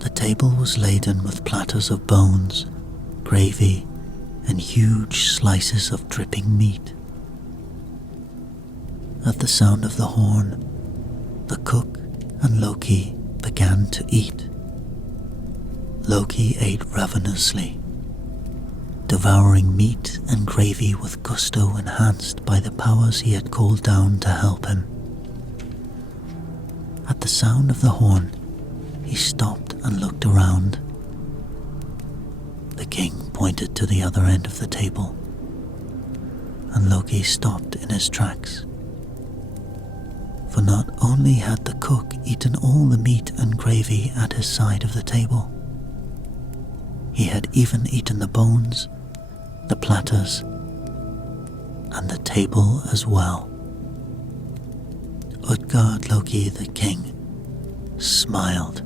The table was laden with platters of bones, gravy, and huge slices of dripping meat. At the sound of the horn, the cook and Loki began to eat. Loki ate ravenously, devouring meat and gravy with gusto enhanced by the powers he had called down to help him. At the sound of the horn, he stopped and looked around. The king pointed to the other end of the table, and Loki stopped in his tracks. For not only had the cook eaten all the meat and gravy at his side of the table, he had even eaten the bones, the platters, and the table as well. Utgard Loki the king smiled,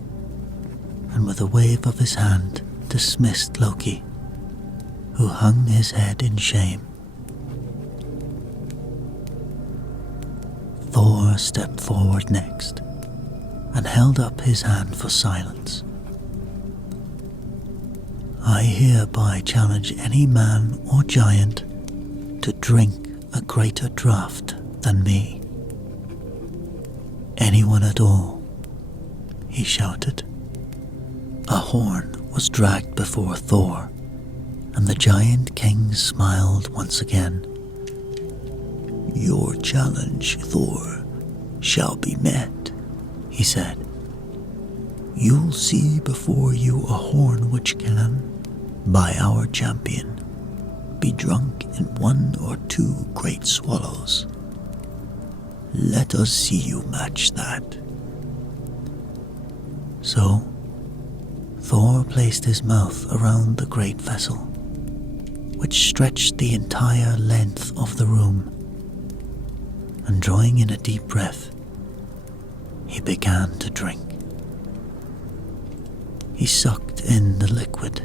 and with a wave of his hand dismissed Loki, who hung his head in shame. Thor stepped forward next and held up his hand for silence. I hereby challenge any man or giant to drink a greater draught than me. Anyone at all, he shouted. A horn was dragged before Thor, and the giant king smiled once again. Your challenge, Thor, shall be met, he said. You'll see before you a horn which can, by our champion, be drunk in 1 or 2 great swallows. Let us see you match that. So, Thor placed his mouth around the great vessel, which stretched the entire length of the room, and drawing in a deep breath, he began to drink. He sucked in the liquid,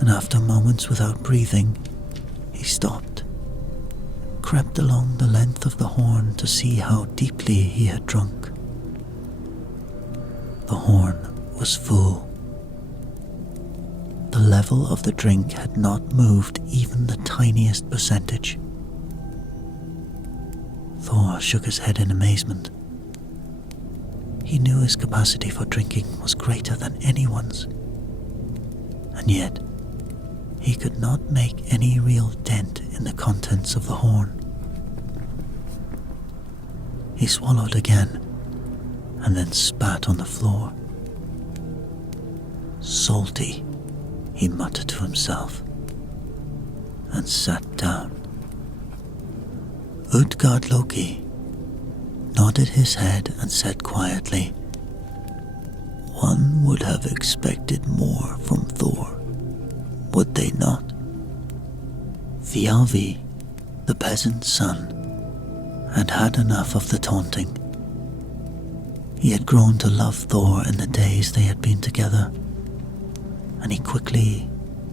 and after moments without breathing, he stopped, crept along the length of the horn to see how deeply he had drunk. The horn was full. The level of the drink had not moved even the tiniest percentage. Thor shook his head in amazement. He knew his capacity for drinking was greater than anyone's, and yet he could not make any real dent in the contents of the horn. He swallowed again, and then spat on the floor. Salty, he muttered to himself, and sat down. Utgard Loki nodded his head and said quietly, One would have expected more from Thor, would they not? Thialfi, the peasant's son, had had enough of the taunting. He had grown to love Thor in the days they had been together, and he quickly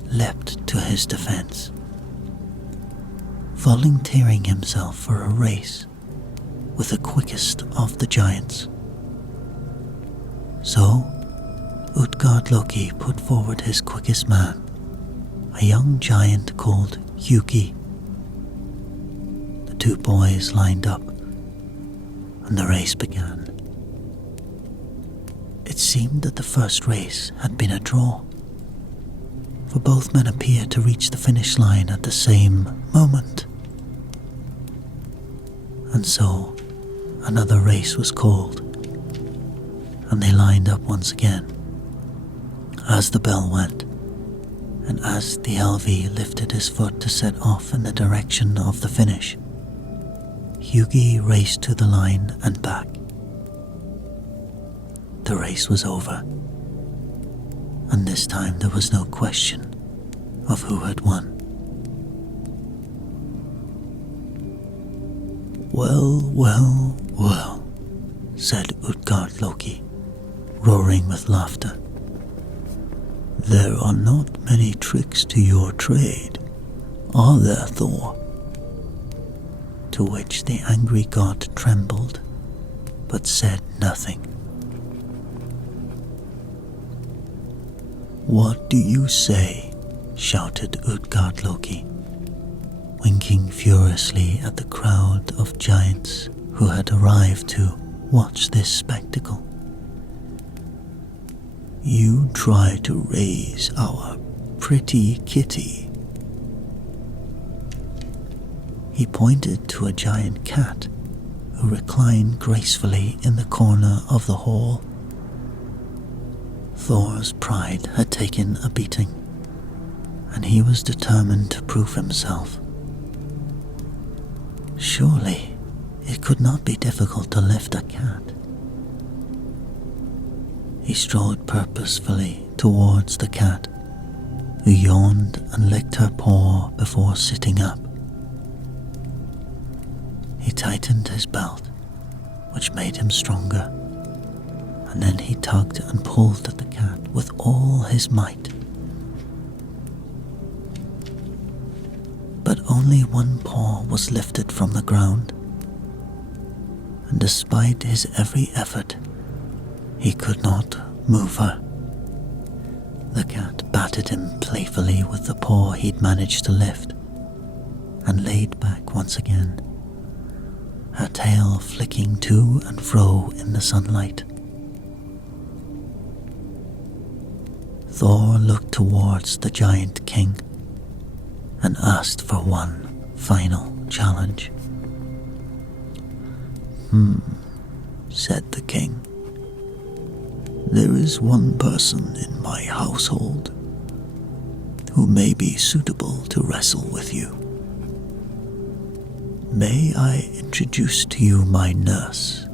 leapt to his defense, volunteering himself for a race with the quickest of the giants. So, Utgard Loki put forward his quickest man, a young giant called Hugi. The 2 boys lined up, and the race began. It seemed that the first race had been a draw, for both men appeared to reach the finish line at the same moment. And so, another race was called, and they lined up once again. As the bell went, and as Thialfi lifted his foot to set off in the direction of the finish, Hugi raced to the line and back. The race was over, and this time there was no question of who had won. Well, well, well, said Utgard Loki, roaring with laughter. There are not many tricks to your trade, are there, Thor? To which the angry god trembled, but said nothing. What do you say? shouted Utgard Loki, winking furiously at the crowd of giants who had arrived to watch this spectacle. You try to raise our pretty kitty. He pointed to a giant cat who reclined gracefully in the corner of the hall. Thor's pride had taken a beating, and he was determined to prove himself. Surely, it could not be difficult to lift a cat. He strode purposefully towards the cat, who yawned and licked her paw before sitting up. He tightened his belt, which made him stronger, and then he tugged and pulled at the cat with all his might. But only one paw was lifted from the ground, and despite his every effort, he could not move her. The cat batted him playfully with the paw he'd managed to lift, and laid back once again, her tail flicking to and fro in the sunlight. Thor looked towards the giant king and asked for one final challenge. Said the king. There is one person in my household who may be suitable to wrestle with you. May I introduce to you my nurse,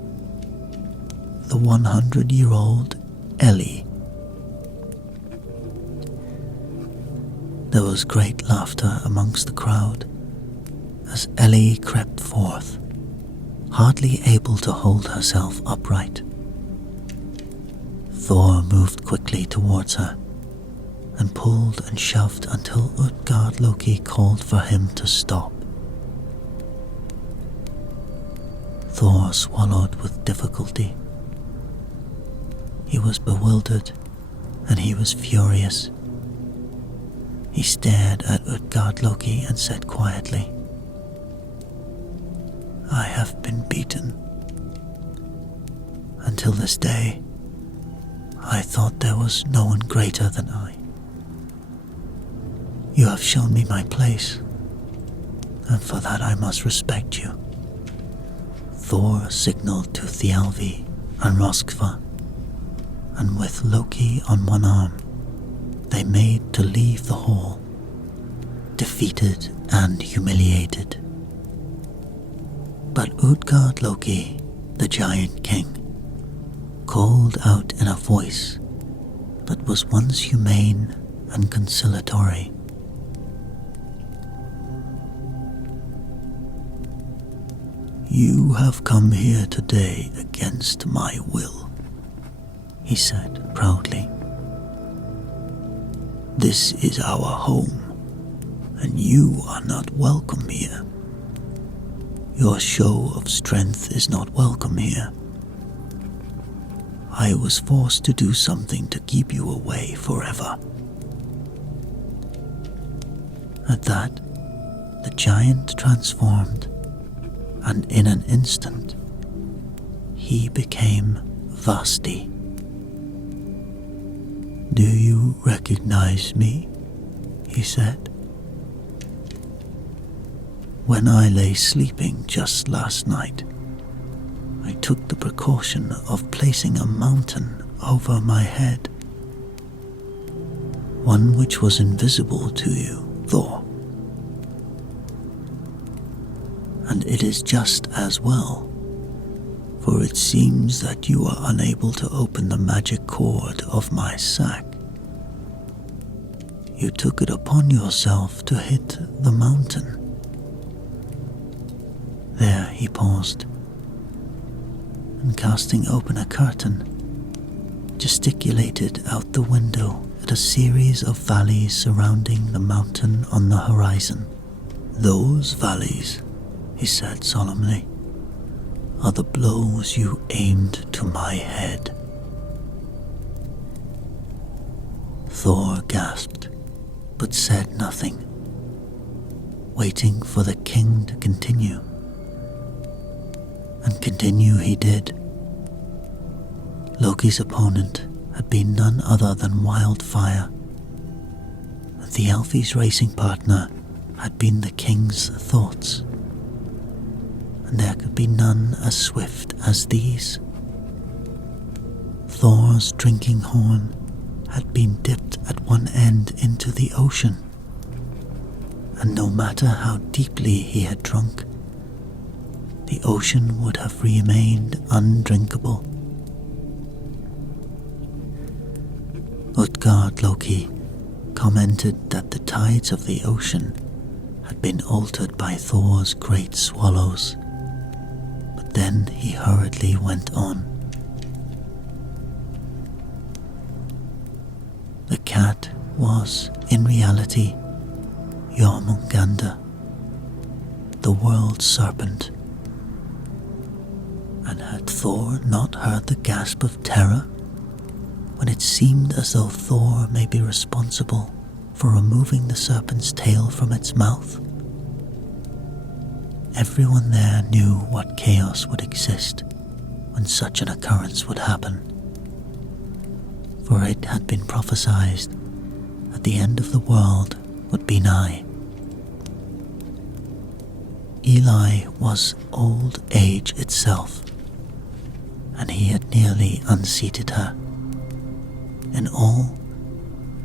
the 100-year-old Ellie. There was great laughter amongst the crowd as Ellie crept forth, hardly able to hold herself upright. Thor moved quickly towards her and pulled and shoved until Utgard Loki called for him to stop. Thor swallowed with difficulty. He was bewildered and he was furious. He stared at Utgard Loki and said quietly, I have been beaten. Until this day, I thought there was no one greater than I. You have shown me my place, and for that I must respect you. Thor signaled to Thialvi and Roskva, and with Loki on one arm, they made to leave the hall, defeated and humiliated. But Utgard Loki, the giant king, called out in a voice that was once humane and conciliatory. You have come here today against my will, he said proudly. This is our home, and you are not welcome here. Your show of strength is not welcome here. I was forced to do something to keep you away forever. At that, the giant transformed, and in an instant, he became Vasti. Do you recognize me? He said. When I lay sleeping just last night, I took the precaution of placing a mountain over my head, one which was invisible to you, Thor. And it is just as well, for it seems that you are unable to open the magic cord of my sack. You took it upon yourself to hit the mountain. There he paused, and casting open a curtain, gesticulated out the window at a series of valleys surrounding the mountain on the horizon. Those valleys, he said solemnly, are the blows you aimed to my head. Thor gasped but said nothing, waiting for the king to continue. And continue he did. Loki's opponent had been none other than Wildfire. The Elfie's racing partner had been the king's thoughts, and there could be none as swift as these. Thor's drinking horn had been dipped at one end into the ocean, and no matter how deeply he had drunk, the ocean would have remained undrinkable. Utgard Loki commented that the tides of the ocean had been altered by Thor's great swallows, but then he hurriedly went on. The cat was, in reality, Jormungandr, the world serpent. And had Thor not heard the gasp of terror when it seemed as though Thor may be responsible for removing the serpent's tail from its mouth? Everyone there knew what chaos would exist when such an occurrence would happen, for it had been prophesied that the end of the world would be nigh. Eli was old age itself, and he had nearly unseated her. In all,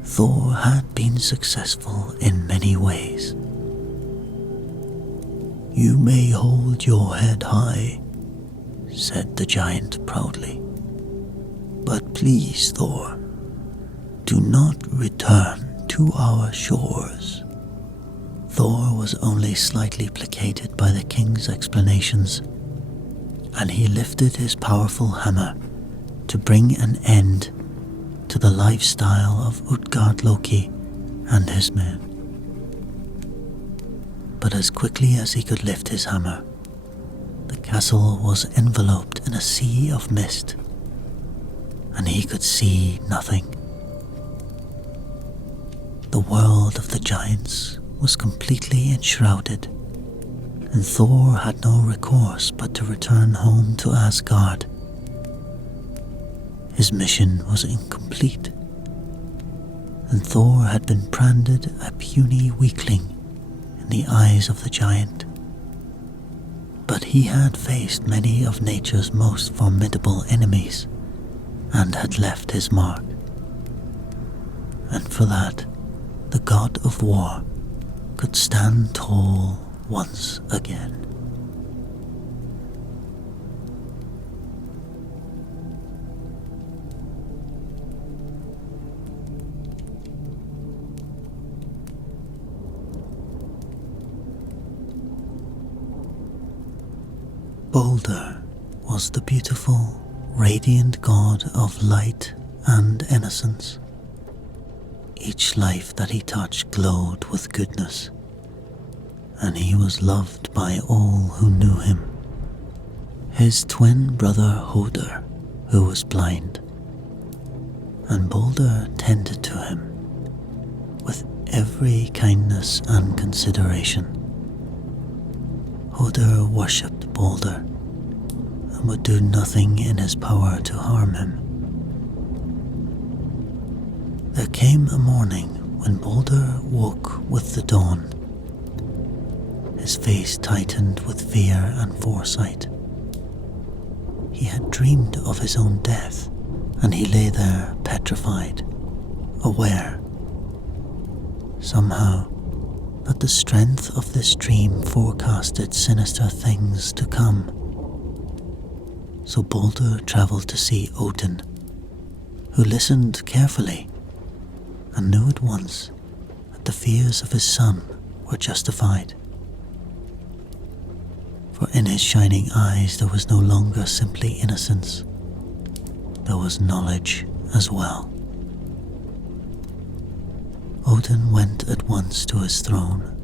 Thor had been successful in many ways. "You may hold your head high," said the giant proudly. "But please, Thor, do not return to our shores." Thor was only slightly placated by the king's explanations, and he lifted his powerful hammer to bring an end to the lifestyle of Utgard Loki and his men. But as quickly as he could lift his hammer, the castle was enveloped in a sea of mist, and he could see nothing. The world of the giants was completely enshrouded, and Thor had no recourse but to return home to Asgard. His mission was incomplete, and Thor had been branded a puny weakling in the eyes of the giant. But he had faced many of nature's most formidable enemies, and had left his mark. And for that, the god of war could stand tall once again. Balder was the beautiful, radiant god of light and innocence. Each life that he touched glowed with goodness, and he was loved by all who knew him. His twin brother Hodr, who was blind, and Balder tended to him with every kindness and consideration. Hodr worshipped Balder and would do nothing in his power to harm him. There came a morning when Balder woke with the dawn. His face tightened with fear and foresight. He had dreamed of his own death, and he lay there petrified, aware, somehow, that the strength of this dream forecasted sinister things to come. So Balder travelled to see Odin, who listened carefully and knew at once that the fears of his son were justified. For in his shining eyes there was no longer simply innocence, there was knowledge as well. Odin went at once to his throne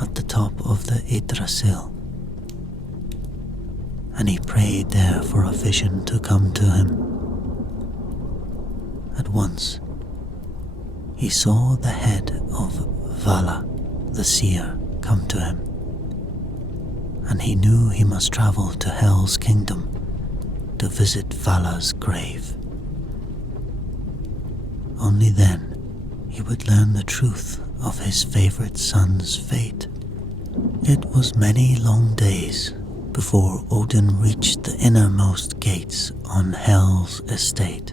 at the top of the Yggdrasil, and he prayed there for a vision to come to him. At once, he saw the head of Vala, the seer, come to him, and he knew he must travel to Hel's kingdom to visit Vala's grave. Only then he would learn the truth of his favorite son's fate. It was many long days before Odin reached the innermost gates on Hel's estate.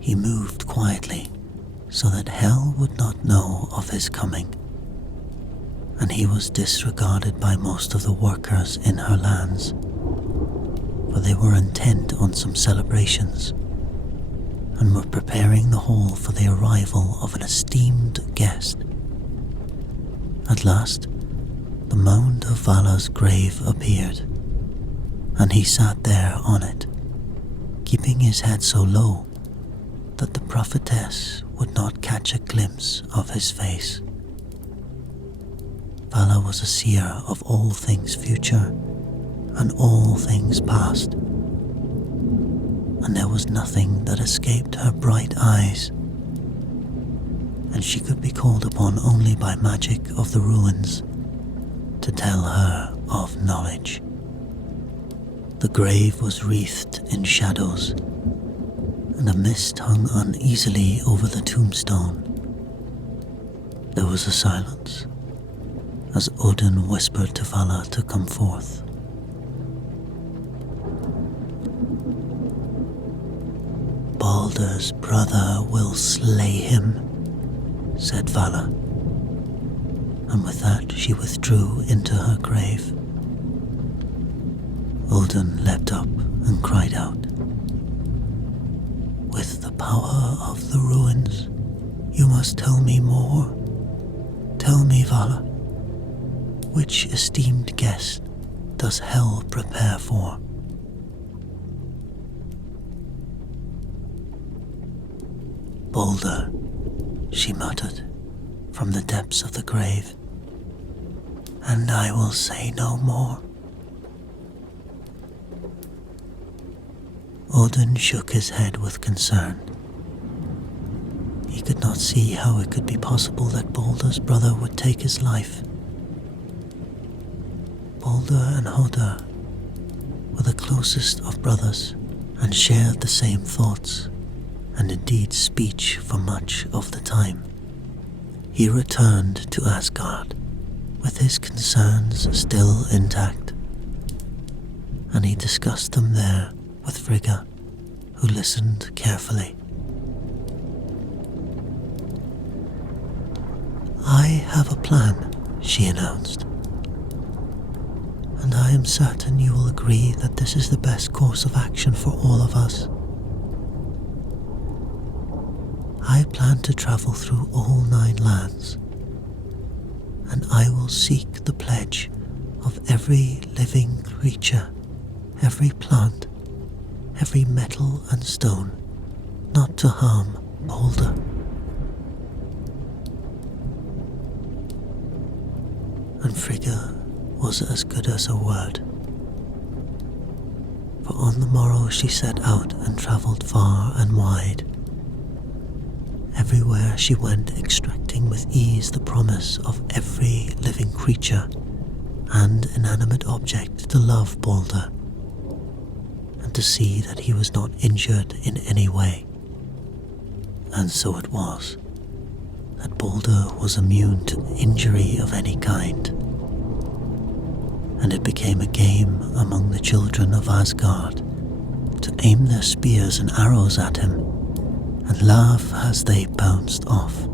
He moved quietly so that Hel would not know of his coming, and he was disregarded by most of the workers in her lands, for they were intent on some celebrations and were preparing the hall for the arrival of an esteemed guest. At last, the mound of Vala's grave appeared, and he sat there on it, keeping his head so low that the prophetess would not catch a glimpse of his face. Vala was a seer of all things future and all things past, and there was nothing that escaped her bright eyes, and she could be called upon only by magic of the ruins to tell her of knowledge. The grave was wreathed in shadows, and a mist hung uneasily over the tombstone. There was a silence as Odin whispered to Vala to come forth. Baldur's brother will slay him, said Vala, and with that she withdrew into her grave. Odin leapt up and cried out, "With the power of the ruins, you must tell me more. Tell me, Vala, which esteemed guest does Hel prepare for?" "Baldur," she muttered from the depths of the grave, "and I will say no more." Odin shook his head with concern. He could not see how it could be possible that Baldur's brother would take his life. Baldur and Hoder were the closest of brothers and shared the same thoughts, and indeed speech for much of the time. He returned to Asgard with his concerns still intact, and he discussed them there with Frigga, who listened carefully. "I have a plan," she announced, "and I am certain you will agree that this is the best course of action for all of us. I plan to travel through all 9 lands, and I will seek the pledge of every living creature, every plant, every metal and stone, not to harm Baldur." And Frigga was as good as her word, for on the morrow she set out and travelled far and wide. Everywhere she went, extracting with ease the promise of every living creature and inanimate object to love Baldur, and to see that he was not injured in any way. And so it was that Baldur was immune to injury of any kind, and it became a game among the children of Asgard to aim their spears and arrows at him and laugh as they bounced off,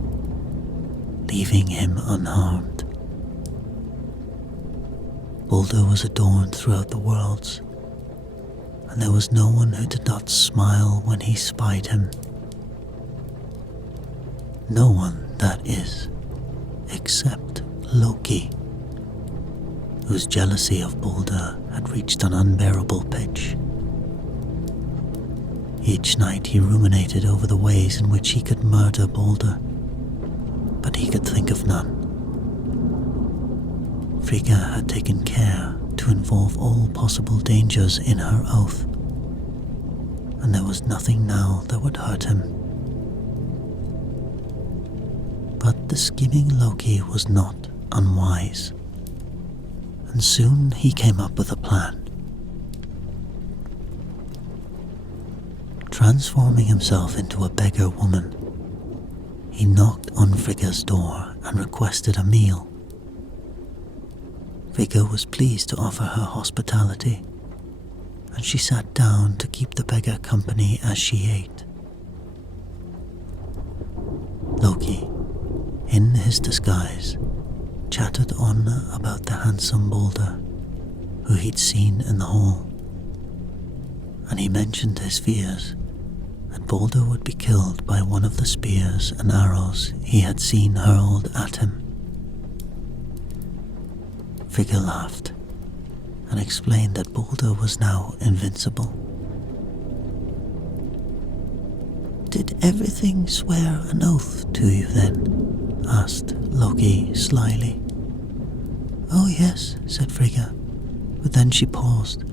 leaving him unharmed. Baldur was adored throughout the worlds, and there was no one who did not smile when he spied him. No one, that is, except Loki, whose jealousy of Baldur had reached an unbearable pitch. Each night he ruminated over the ways in which he could murder Baldur, but he could think of none. Frigga had taken care to involve all possible dangers in her oath, and there was nothing now that would hurt him. But the scheming Loki was not unwise, and soon he came up with a plan. Transforming himself into a beggar woman, he knocked on Frigga's door and requested a meal. Frigga was pleased to offer her hospitality, and she sat down to keep the beggar company as she ate. Loki, in his disguise, chatted on about the handsome Balder, who he'd seen in the hall, and he mentioned his fears that Balder would be killed by one of the spears and arrows he had seen hurled at him. Frigga laughed and explained that Balder was now invincible. "Did everything swear an oath to you then?" asked Loki slyly. "Oh yes," said Frigga, but then she paused.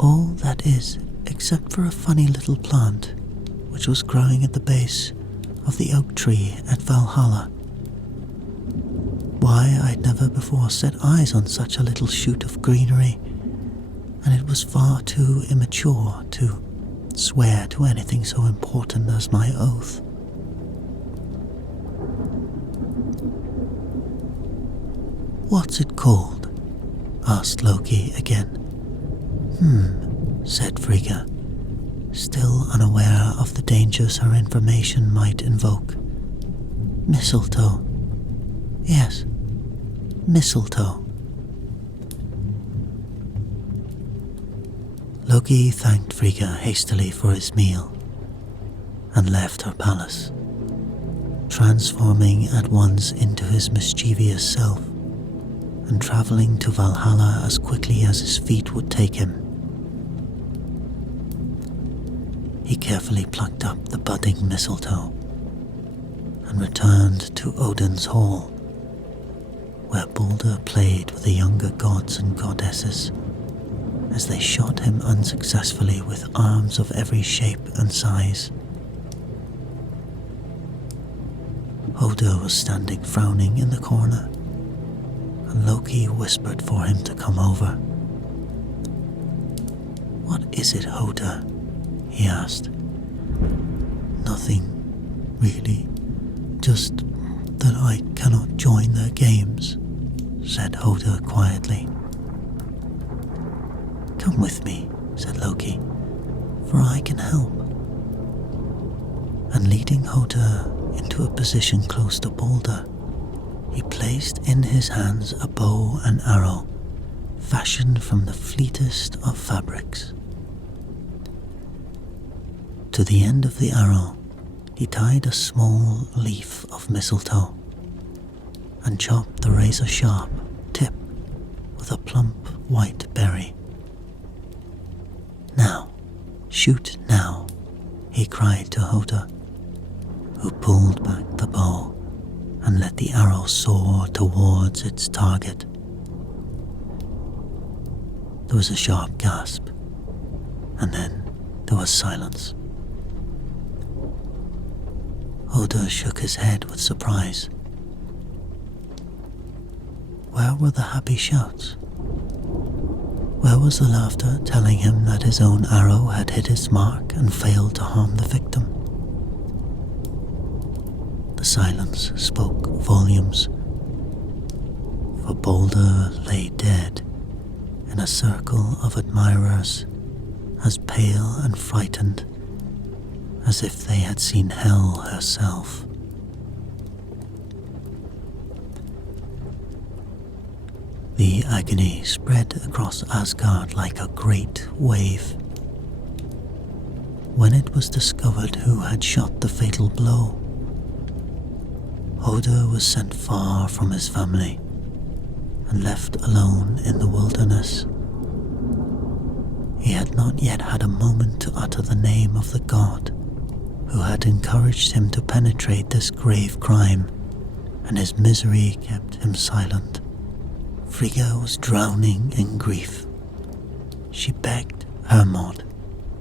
"All that is, except for a funny little plant which was growing at the base of the oak tree at Valhalla. Why, I'd never before set eyes on such a little shoot of greenery, and it was far too immature to swear to anything so important as my oath." "What's it called?" asked Loki again. Said Frigga, still unaware of the dangers her information might invoke. "Mistletoe. Yes, mistletoe." Loki thanked Frigga hastily for his meal and left her palace, transforming at once into his mischievous self and travelling to Valhalla as quickly as his feet would take him. He carefully plucked up the budding mistletoe and returned to Odin's hall, where Balder played with the younger gods and goddesses as they shot him unsuccessfully with arms of every shape and size. Hoder was standing frowning in the corner, and Loki whispered for him to come over. "What is it, Hoder?" he asked. "Nothing, really. Just that I cannot join their games," said Hoder quietly. "Come with me," said Loki, "for I can help." And leading Hoder into a position close to Balder, he placed in his hands a bow and arrow fashioned from the fleetest of fabrics. To the end of the arrow, he tied a small leaf of mistletoe and chopped the razor-sharp tip with a plump white berry. "Now, shoot now," he cried to Hoder, who pulled back the bow and let the arrow soar towards its target. There was a sharp gasp, and then there was silence. Hoder shook his head with surprise. Where were the happy shouts? Where was the laughter telling him that his own arrow had hit its mark and failed to harm the victim? The silence spoke volumes, for Balder lay dead in a circle of admirers, as pale and frightened as if they had seen hell herself. The agony spread across Asgard like a great wave. When it was discovered who had shot the fatal blow, Hoder was sent far from his family and left alone in the wilderness. He had not yet had a moment to utter the name of the god who had encouraged him to penetrate this grave crime, and his misery kept him silent. Frigga was drowning in grief. She begged Hermod,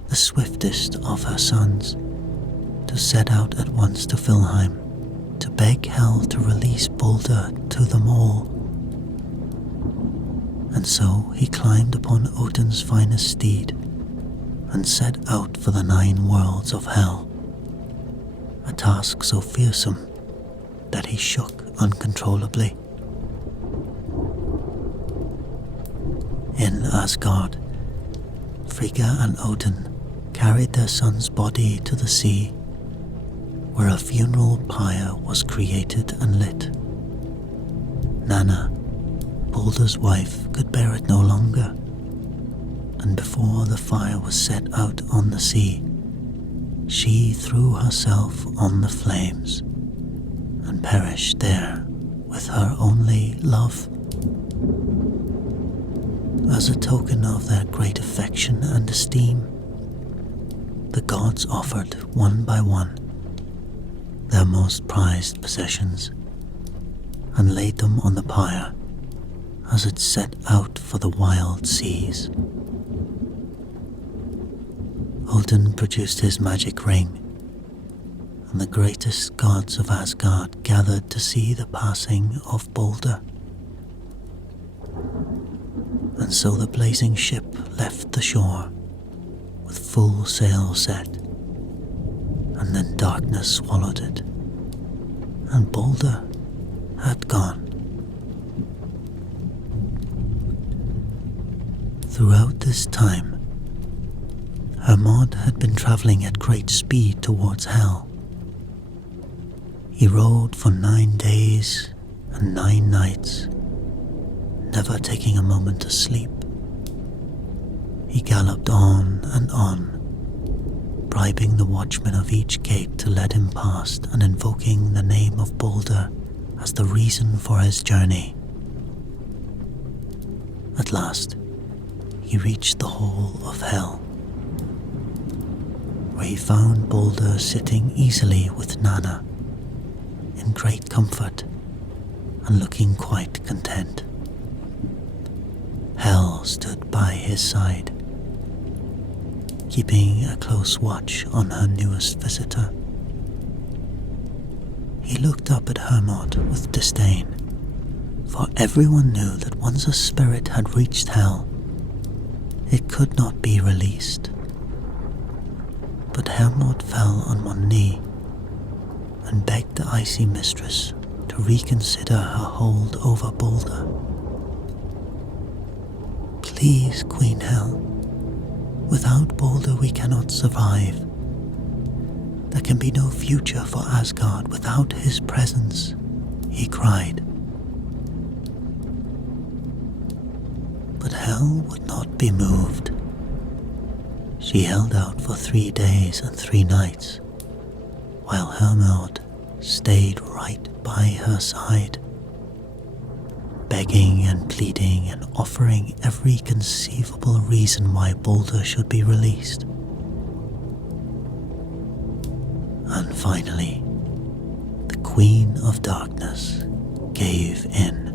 the swiftest of her sons, to set out at once to Vilheim to beg Hel to release Balder to them all. And so he climbed upon Odin's finest steed and set out for the 9 worlds of Hell, a task so fearsome that he shook uncontrollably. In Asgard, Frigga and Odin carried their son's body to the sea, where a funeral pyre was created and lit. Nanna, Balder's wife, could bear it no longer, and before the fire was set out on the sea, she threw herself on the flames and perished there with her only love. As a token of their great affection and esteem, the gods offered one by one their most prized possessions and laid them on the pyre as it set out for the wild seas. Odin produced his magic ring, and the greatest gods of Asgard gathered to see the passing of Balder. And so the blazing ship left the shore with full sail set, and then darkness swallowed it, and Balder had gone. Throughout this time, Hermod had been travelling at great speed towards Hel. He rode for 9 days and 9 nights, never taking a moment to sleep. He galloped on and on, bribing the watchman of each gate to let him past and invoking the name of Balder as the reason for his journey. At last, he reached the hall of Hel, where he found Balder sitting easily with Nanna, in great comfort and looking quite content. Hel stood by his side, keeping a close watch on her newest visitor. He looked up at Hermod with disdain, for everyone knew that once a spirit had reached Hel, it could not be released. But Hermod fell on one knee and begged the icy mistress to reconsider her hold over Balder. Please, Queen Hel, without Balder we cannot survive. There can be no future for Asgard without his presence, he cried. But Hel would not be moved. She held out for 3 days and 3 nights, while Hermod stayed right by her side, begging and pleading and offering every conceivable reason why Balder should be released. And finally, the Queen of Darkness gave in.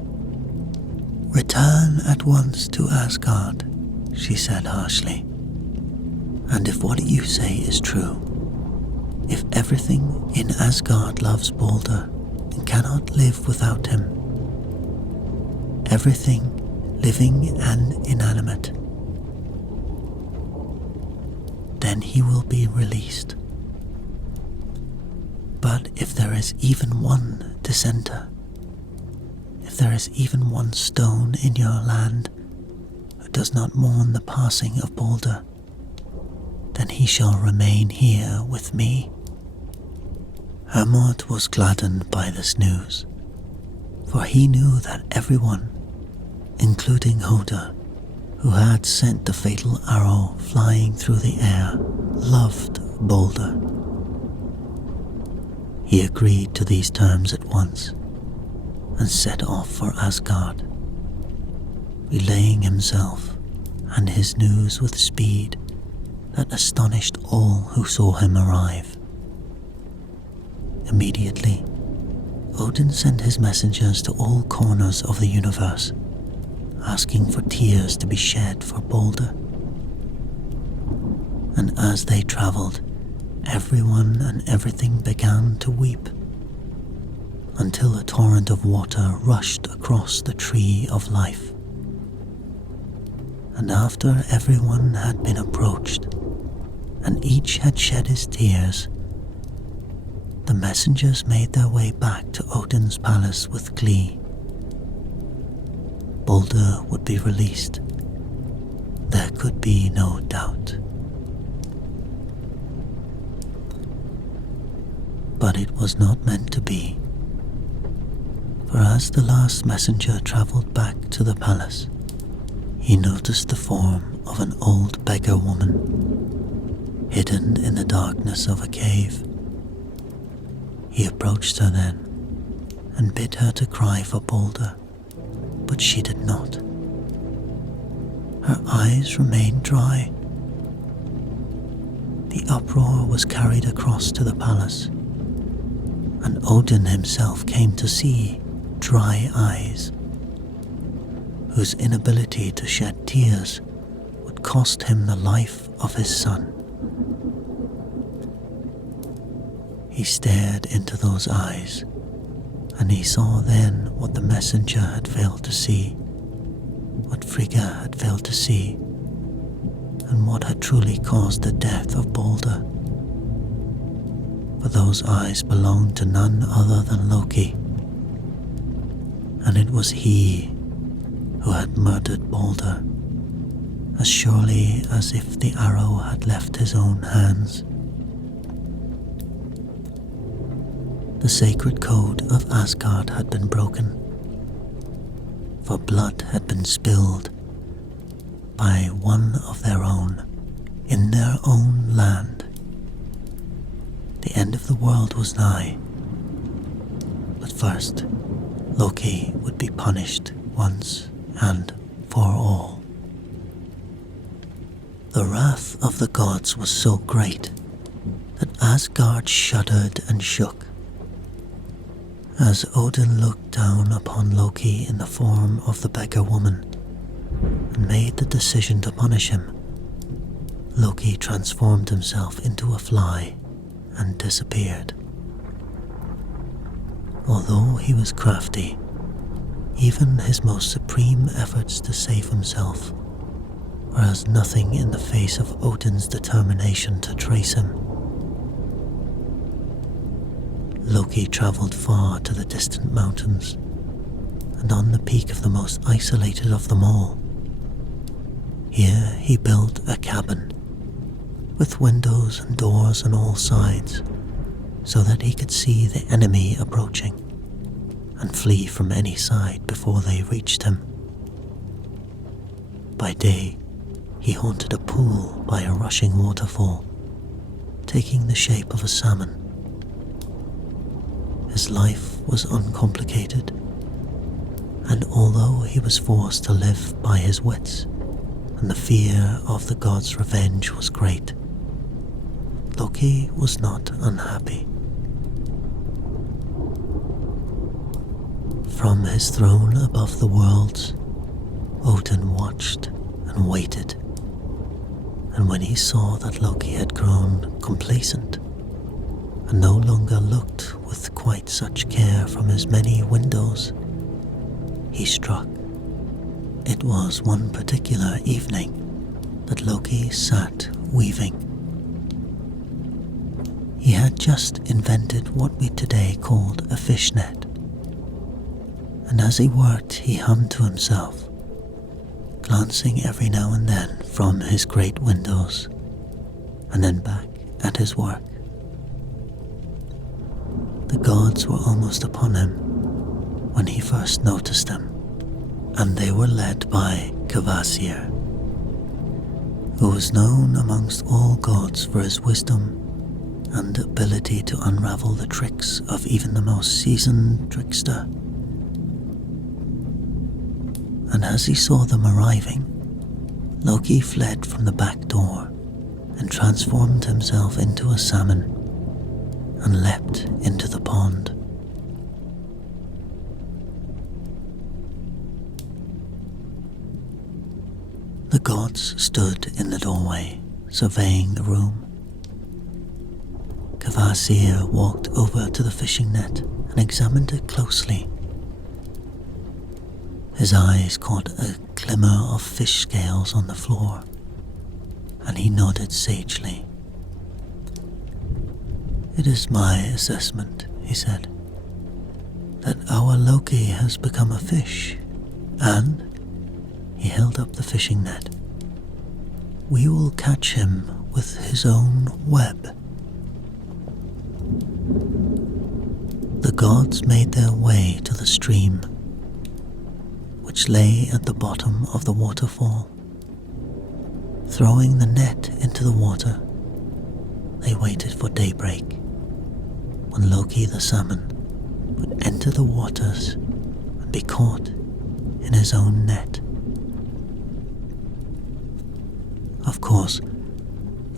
"Return at once to Asgard," she said harshly. "And if what you say is true, if everything in Asgard loves Balder and cannot live without him, everything living and inanimate, then he will be released. But if there is even one dissenter, if there is even one stone in your land who does not mourn the passing of Balder, then he shall remain here with me." Hermod was gladdened by this news, for he knew that everyone, including Hoda, who had sent the fatal arrow flying through the air, loved Balder. He agreed to these terms at once and set off for Asgard, relaying himself and his news with speed that astonished all who saw him arrive. Immediately, Odin sent his messengers to all corners of the universe, asking for tears to be shed for Balder. And as they travelled, everyone and everything began to weep, until a torrent of water rushed across the tree of life. And after everyone had been approached, and each had shed his tears, the messengers made their way back to Odin's palace with glee. Balder would be released. There could be no doubt. But it was not meant to be. For as the last messenger travelled back to the palace, he noticed the form of an old beggar woman, hidden in the darkness of a cave. He approached her then, and bid her to cry for Balder, but she did not. Her eyes remained dry. The uproar was carried across to the palace, and Odin himself came to see dry eyes, whose inability to shed tears would cost him the life of his son. He stared into those eyes, and he saw then what the messenger had failed to see, what Frigga had failed to see, and what had truly caused the death of Balder. For those eyes belonged to none other than Loki, and it was he who had murdered Balder, as surely as if the arrow had left his own hands. The sacred code of Asgard had been broken, for blood had been spilled by one of their own in their own land. The end of the world was nigh, but first Loki would be punished once and for all. The wrath of the gods was so great that Asgard shuddered and shook. As Odin looked down upon Loki in the form of the beggar woman and made the decision to punish him, Loki transformed himself into a fly and disappeared. Although he was crafty, even his most supreme efforts to save himself were as nothing in the face of Odin's determination to trace him. Loki travelled far to the distant mountains, and on the peak of the most isolated of them all, here he built a cabin with windows and doors on all sides, so that he could see the enemy approaching and flee from any side before they reached him. By day, he haunted a pool by a rushing waterfall, taking the shape of a salmon. His life was uncomplicated, and although he was forced to live by his wits, and the fear of the gods' revenge was great, Loki was not unhappy. From his throne above the worlds, Odin watched and waited, and when he saw that Loki had grown complacent and no longer looked with quite such care from his many windows, he struck. It was one particular evening that Loki sat weaving. He had just invented what we today called a fishnet, and as he worked he hummed to himself, glancing every now and then from his great windows and then back at his work. The gods were almost upon him when he first noticed them, and they were led by Aesir, who was known amongst all gods for his wisdom and ability to unravel the tricks of even the most seasoned trickster. And as he saw them arriving, Loki fled from the back door and transformed himself into a salmon and leapt into the pond. The gods stood in the doorway, surveying the room. Aesir walked over to the fishing net and examined it closely. His eyes caught a glimmer of fish scales on the floor, and he nodded sagely. "It is my assessment," he said, "that our Loki has become a fish, and," he held up the fishing net, "we will catch him with his own web." The gods made their way to the stream, which lay at the bottom of the waterfall. Throwing the net into the water, they waited for daybreak, when Loki the salmon would enter the waters and be caught in his own net. Of course,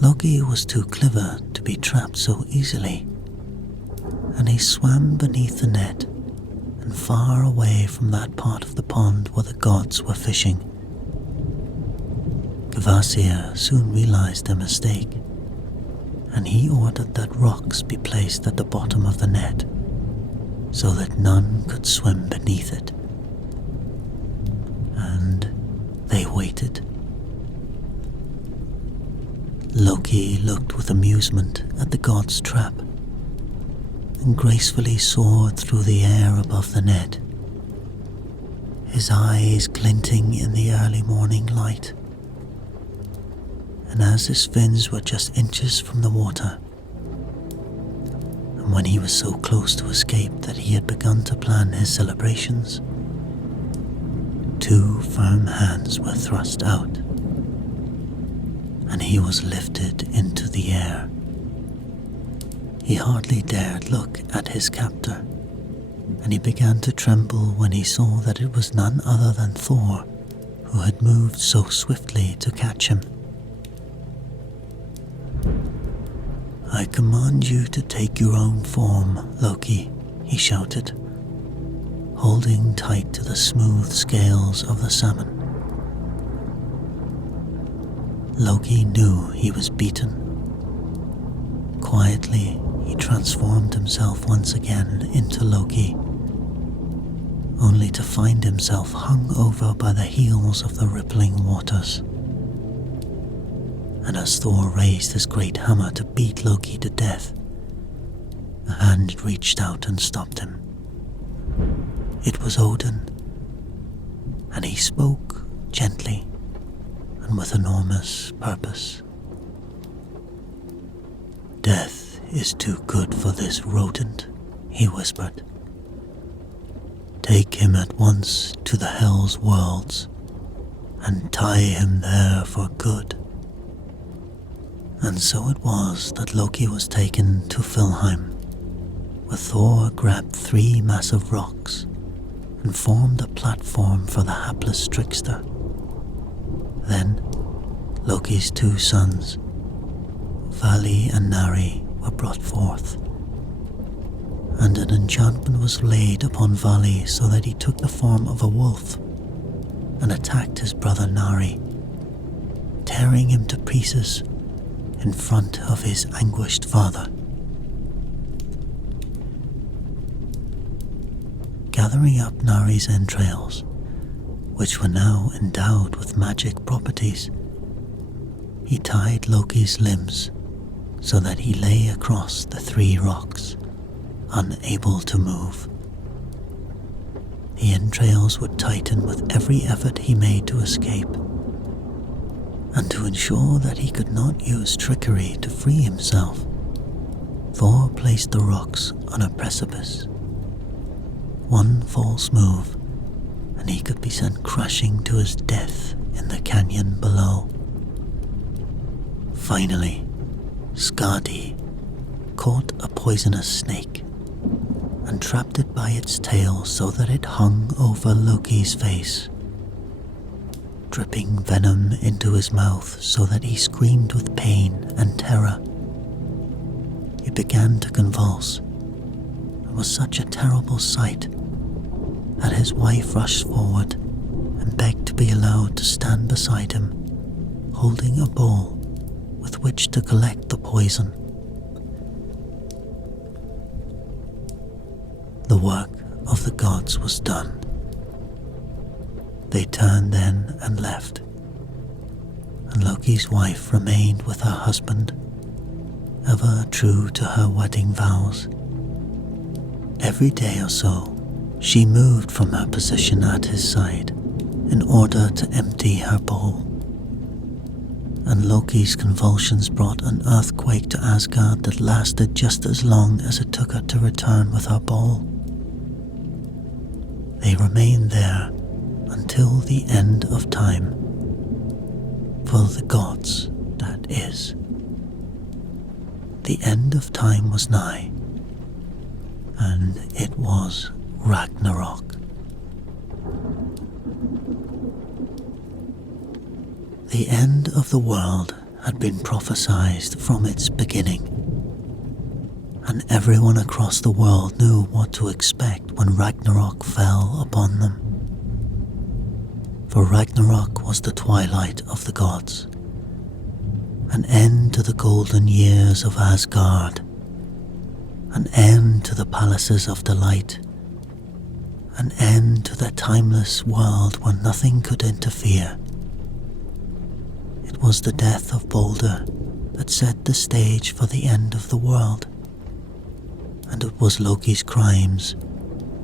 Loki was too clever to be trapped so easily, and he swam beneath the net and far away from that part of the pond where the gods were fishing. Aesir soon realized their mistake, and he ordered that rocks be placed at the bottom of the net so that none could swim beneath it. And they waited. Loki looked with amusement at the god's trap and gracefully soared through the air above the net, his eyes glinting in the early morning light. And as his fins were just inches from the water, and when he was so close to escape that he had begun to plan his celebrations, two firm hands were thrust out, and he was lifted into the air. He hardly dared look at his captor, and he began to tremble when he saw that it was none other than Thor who had moved so swiftly to catch him. "I command you to take your own form, Loki," he shouted, holding tight to the smooth scales of the salmon. Loki knew he was beaten. Quietly, he transformed himself once again into Loki, only to find himself hung over by the heels of the rippling waters. And as Thor raised his great hammer to beat Loki to death, a hand reached out and stopped him. It was Odin, and he spoke gently and with enormous purpose. "Death is too good for this rodent," he whispered. "Take him at once to the Hell's worlds and tie him there for good." And so it was that Loki was taken to Filheim, where Thor grabbed 3 massive rocks and formed a platform for the hapless trickster. Then Loki's 2 sons, Vali and Nari, were brought forth, and an enchantment was laid upon Vali so that he took the form of a wolf and attacked his brother Nari, tearing him to pieces in front of his anguished father. Gathering up Nari's entrails, which were now endowed with magic properties, he tied Loki's limbs so that he lay across the 3 rocks, unable to move. The entrails would tighten with every effort he made to escape, and to ensure that he could not use trickery to free himself, Thor placed the rocks on a precipice. One false move, and he could be sent crashing to his death in the canyon below. Finally, Skadi caught a poisonous snake and trapped it by its tail so that it hung over Loki's face, dripping venom into his mouth so that he screamed with pain and terror. He began to convulse, and was such a terrible sight that his wife rushed forward and begged to be allowed to stand beside him, holding a bowl with which to collect the poison. The work of the gods was done. They turned then and left, and Loki's wife remained with her husband, ever true to her wedding vows. Every day or so, she moved from her position at his side in order to empty her bowl. And Loki's convulsions brought an earthquake to Asgard that lasted just as long as it took her to return with her bowl. They remained there until the end of time, for the gods, that is. The end of time was nigh, and it was Ragnarök. The end of the world had been prophesied from its beginning, and everyone across the world knew what to expect when Ragnarök fell upon them. For Ragnarök was the twilight of the gods, an end to the golden years of Asgard, an end to the palaces of delight, an end to the timeless world where nothing could interfere. It was the death of Balder that set the stage for the end of the world, and it was Loki's crimes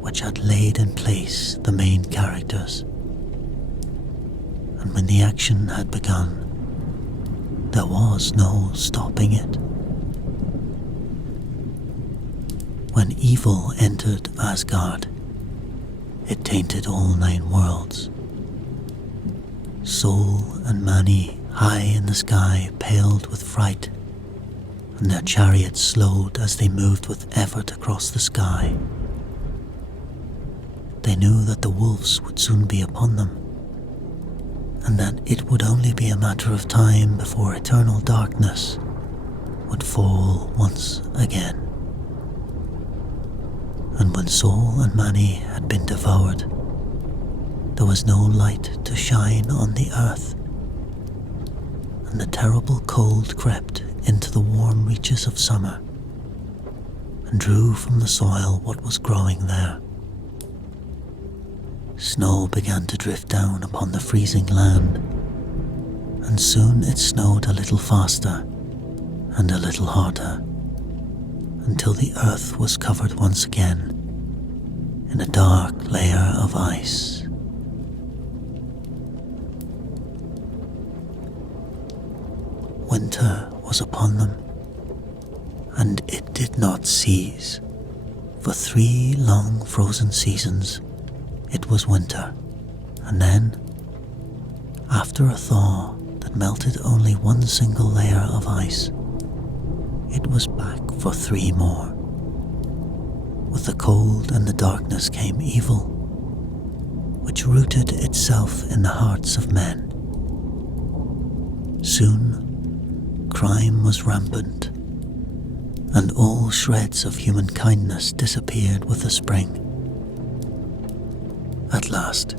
which had laid in place the main characters. And when the action had begun, there was no stopping it. When evil entered Asgard, it tainted all 9 worlds. Sol and Mani, high in the sky, paled with fright, and their chariots slowed as they moved with effort across the sky. They knew that the wolves would soon be upon them, and that it would only be a matter of time before eternal darkness would fall once again. And when Sol and Mani had been devoured, there was no light to shine on the earth, and the terrible cold crept into the warm reaches of summer and drew from the soil what was growing there. Snow began to drift down upon the freezing land, and soon it snowed a little faster and a little harder, until the earth was covered once again in a dark layer of ice. Winter was upon them, and it did not cease. For 3 long frozen seasons it was winter, and then, after a thaw that melted only one single layer of ice, it was back for 3 more. With the cold and the darkness came evil, which rooted itself in the hearts of men. Soon, crime was rampant, and all shreds of human kindness disappeared with the spring. At last,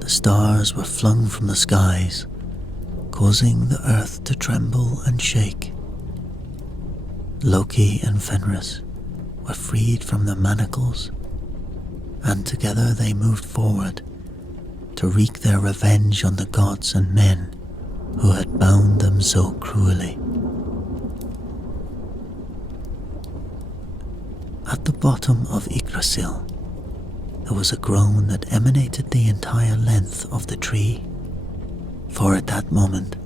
the stars were flung from the skies, causing the earth to tremble and shake. Loki and Fenris were freed from their manacles, and together they moved forward to wreak their revenge on the gods and men who had bound them so cruelly. At the bottom of Yggdrasil, there was a groan that emanated the entire length of the tree, for at that moment,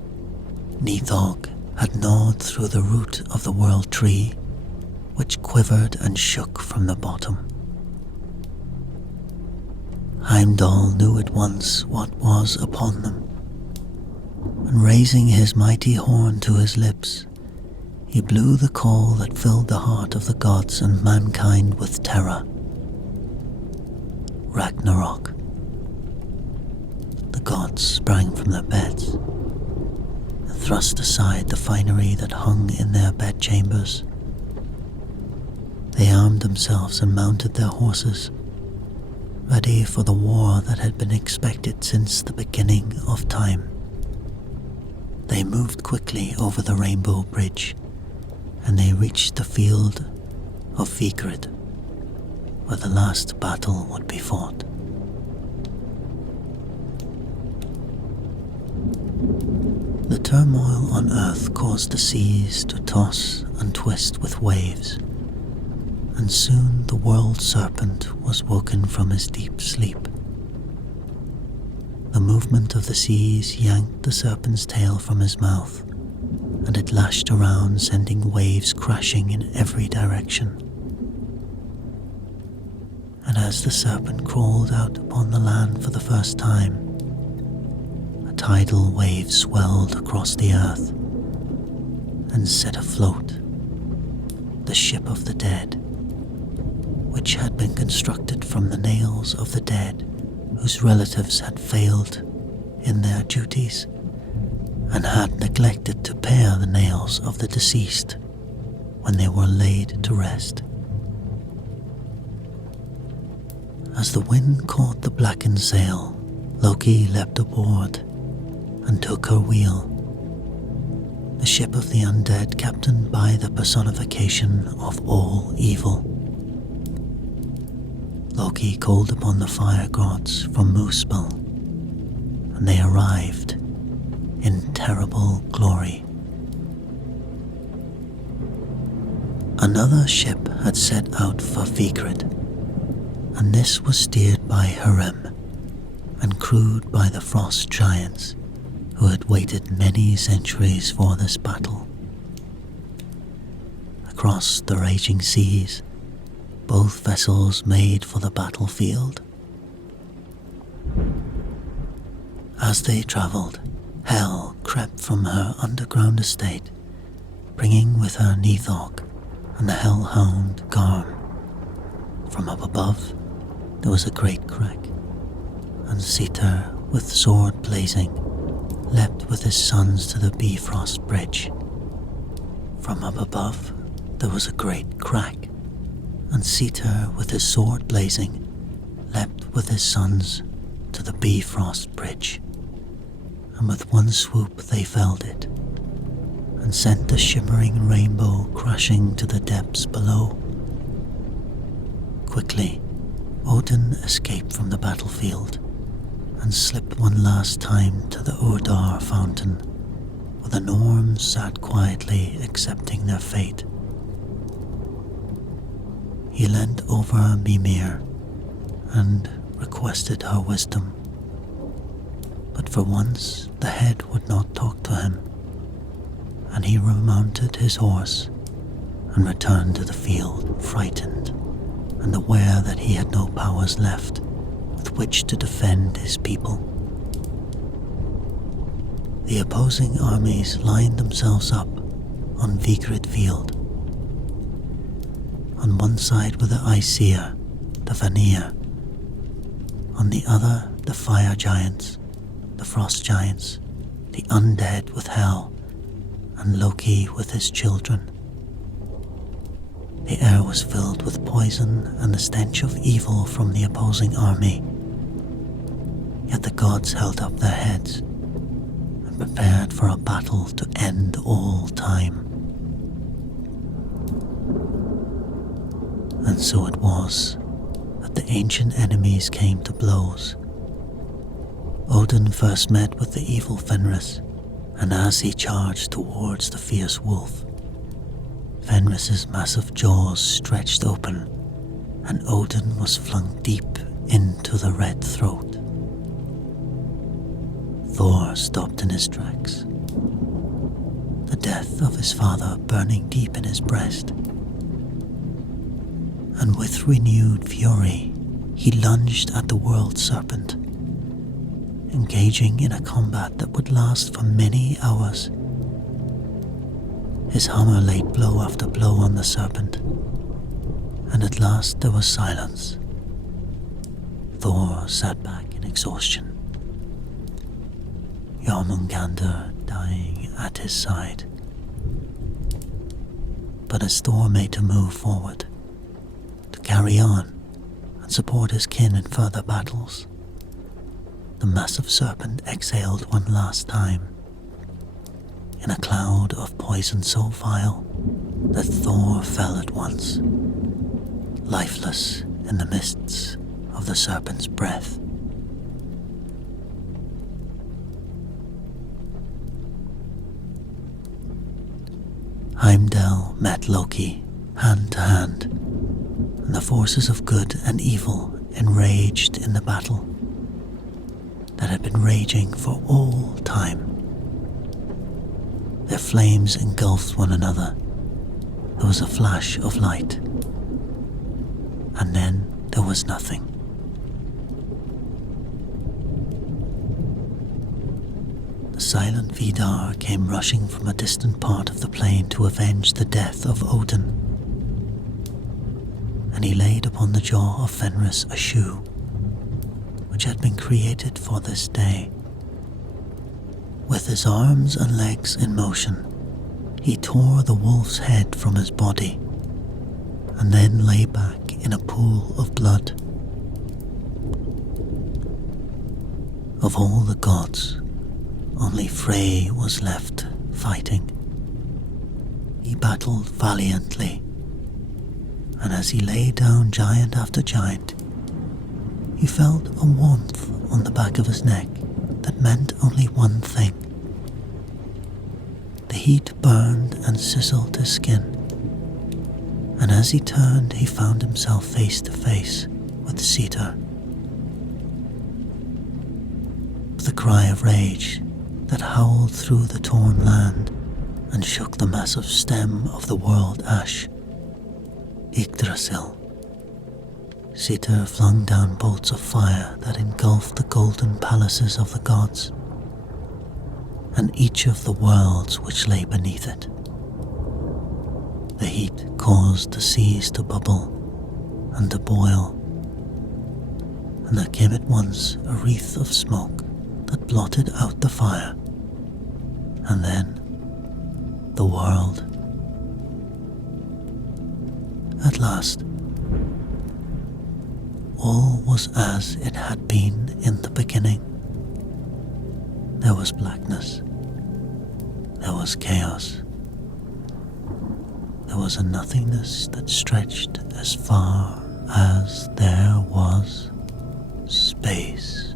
Nidhogg had gnawed through the root of the world tree, which quivered and shook from the bottom. Heimdall knew at once what was upon them, and raising his mighty horn to his lips, he blew the call that filled the heart of the gods and mankind with terror. Ragnarök. The gods sprang from their beds and thrust aside the finery that hung in their bedchambers. They armed themselves and mounted their horses, ready for the war that had been expected since the beginning of time. They moved quickly over the rainbow bridge, and they reached the field of Vigrid. where the last battle would be fought. The turmoil on earth caused the seas to toss and twist with waves, and soon the world serpent was woken from his deep sleep. The movement of the seas yanked the serpent's tail from his mouth, and it lashed around, sending waves crashing in every direction. And as the serpent crawled out upon the land for the first time, a tidal wave swelled across the earth and set afloat the ship of the dead, which had been constructed from the nails of the dead whose relatives had failed in their duties and had neglected to pare the nails of the deceased when they were laid to rest. As the wind caught the blackened sail, Loki leapt aboard and took her wheel, the ship of the undead captained by the personification of all evil. Loki called upon the fire gods from Muspel, and they arrived in terrible glory. Another ship had set out for Vigrid, and this was steered by Hrym and crewed by the frost giants who had waited many centuries for this battle. Across the raging seas, both vessels made for the battlefield. As they travelled, Hel crept from her underground estate, bringing with her Nithog and the hellhound Garm. From up above, there was a great crack, and Sita, with sword blazing, leapt with his sons to the Bifrost Bridge. From up above, there was a great crack, and Sita, with his sword blazing, leapt with his sons to the Bifrost Bridge, and with one swoop they felled it, and sent the shimmering rainbow crashing to the depths below. Quickly, Odin escaped from the battlefield, and slipped one last time to the Udar fountain, where the Norns sat quietly accepting their fate. He leant over Ymir and requested her wisdom, but for once the head would not talk to him, and he remounted his horse and returned to the field, frightened and aware that he had no powers left with which to defend his people. The opposing armies lined themselves up on Vigrid Field. On one side were the Aesir, the Vanir. On the other, the fire giants, the frost giants, the undead with Hel, and Loki with his children. The air was filled with poison and the stench of evil from the opposing army. Yet the gods held up their heads and prepared for a battle to end all time. And so it was that the ancient enemies came to blows. Odin first met with the evil Fenris, and as he charged towards the fierce wolf, Fenris's massive jaws stretched open, and Odin was flung deep into the red throat. Thor stopped in his tracks, the death of his father burning deep in his breast. And with renewed fury, he lunged at the world serpent, engaging in a combat that would last for many hours. His hammer laid blow after blow on the serpent, and at last there was silence. Thor sat back in exhaustion, Jormungandr dying at his side. But as Thor made to move forward, to carry on and support his kin in further battles, the massive serpent exhaled one last time, in a cloud of poison so vile that Thor fell at once, lifeless in the mists of the serpent's breath. Heimdall met Loki hand to hand, and the forces of good and evil enraged in the battle that had been raging for all time. Their flames engulfed one another. There was a flash of light, and then there was nothing. The silent Vidar came rushing from a distant part of the plain to avenge the death of Odin, and he laid upon the jaw of Fenris a shoe which had been created for this day. With his arms and legs in motion, he tore the wolf's head from his body and then lay back in a pool of blood. Of all the gods, only Frey was left fighting. He battled valiantly, and as he lay down giant after giant, he felt a warmth on the back of his neck that meant only one thing. The heat burned and sizzled his skin, and as he turned, he found himself face to face with Sita. With a cry of rage that howled through the torn land and shook the massive stem of the world ash, Yggdrasil, Sita flung down bolts of fire that engulfed the golden palaces of the gods, and each of the worlds which lay beneath it. The heat caused the seas to bubble and to boil, and there came at once a wreath of smoke that blotted out the fire, and then the world. At last, all was as it had been in the beginning. There was blackness. There was chaos. There was a nothingness that stretched as far as there was space.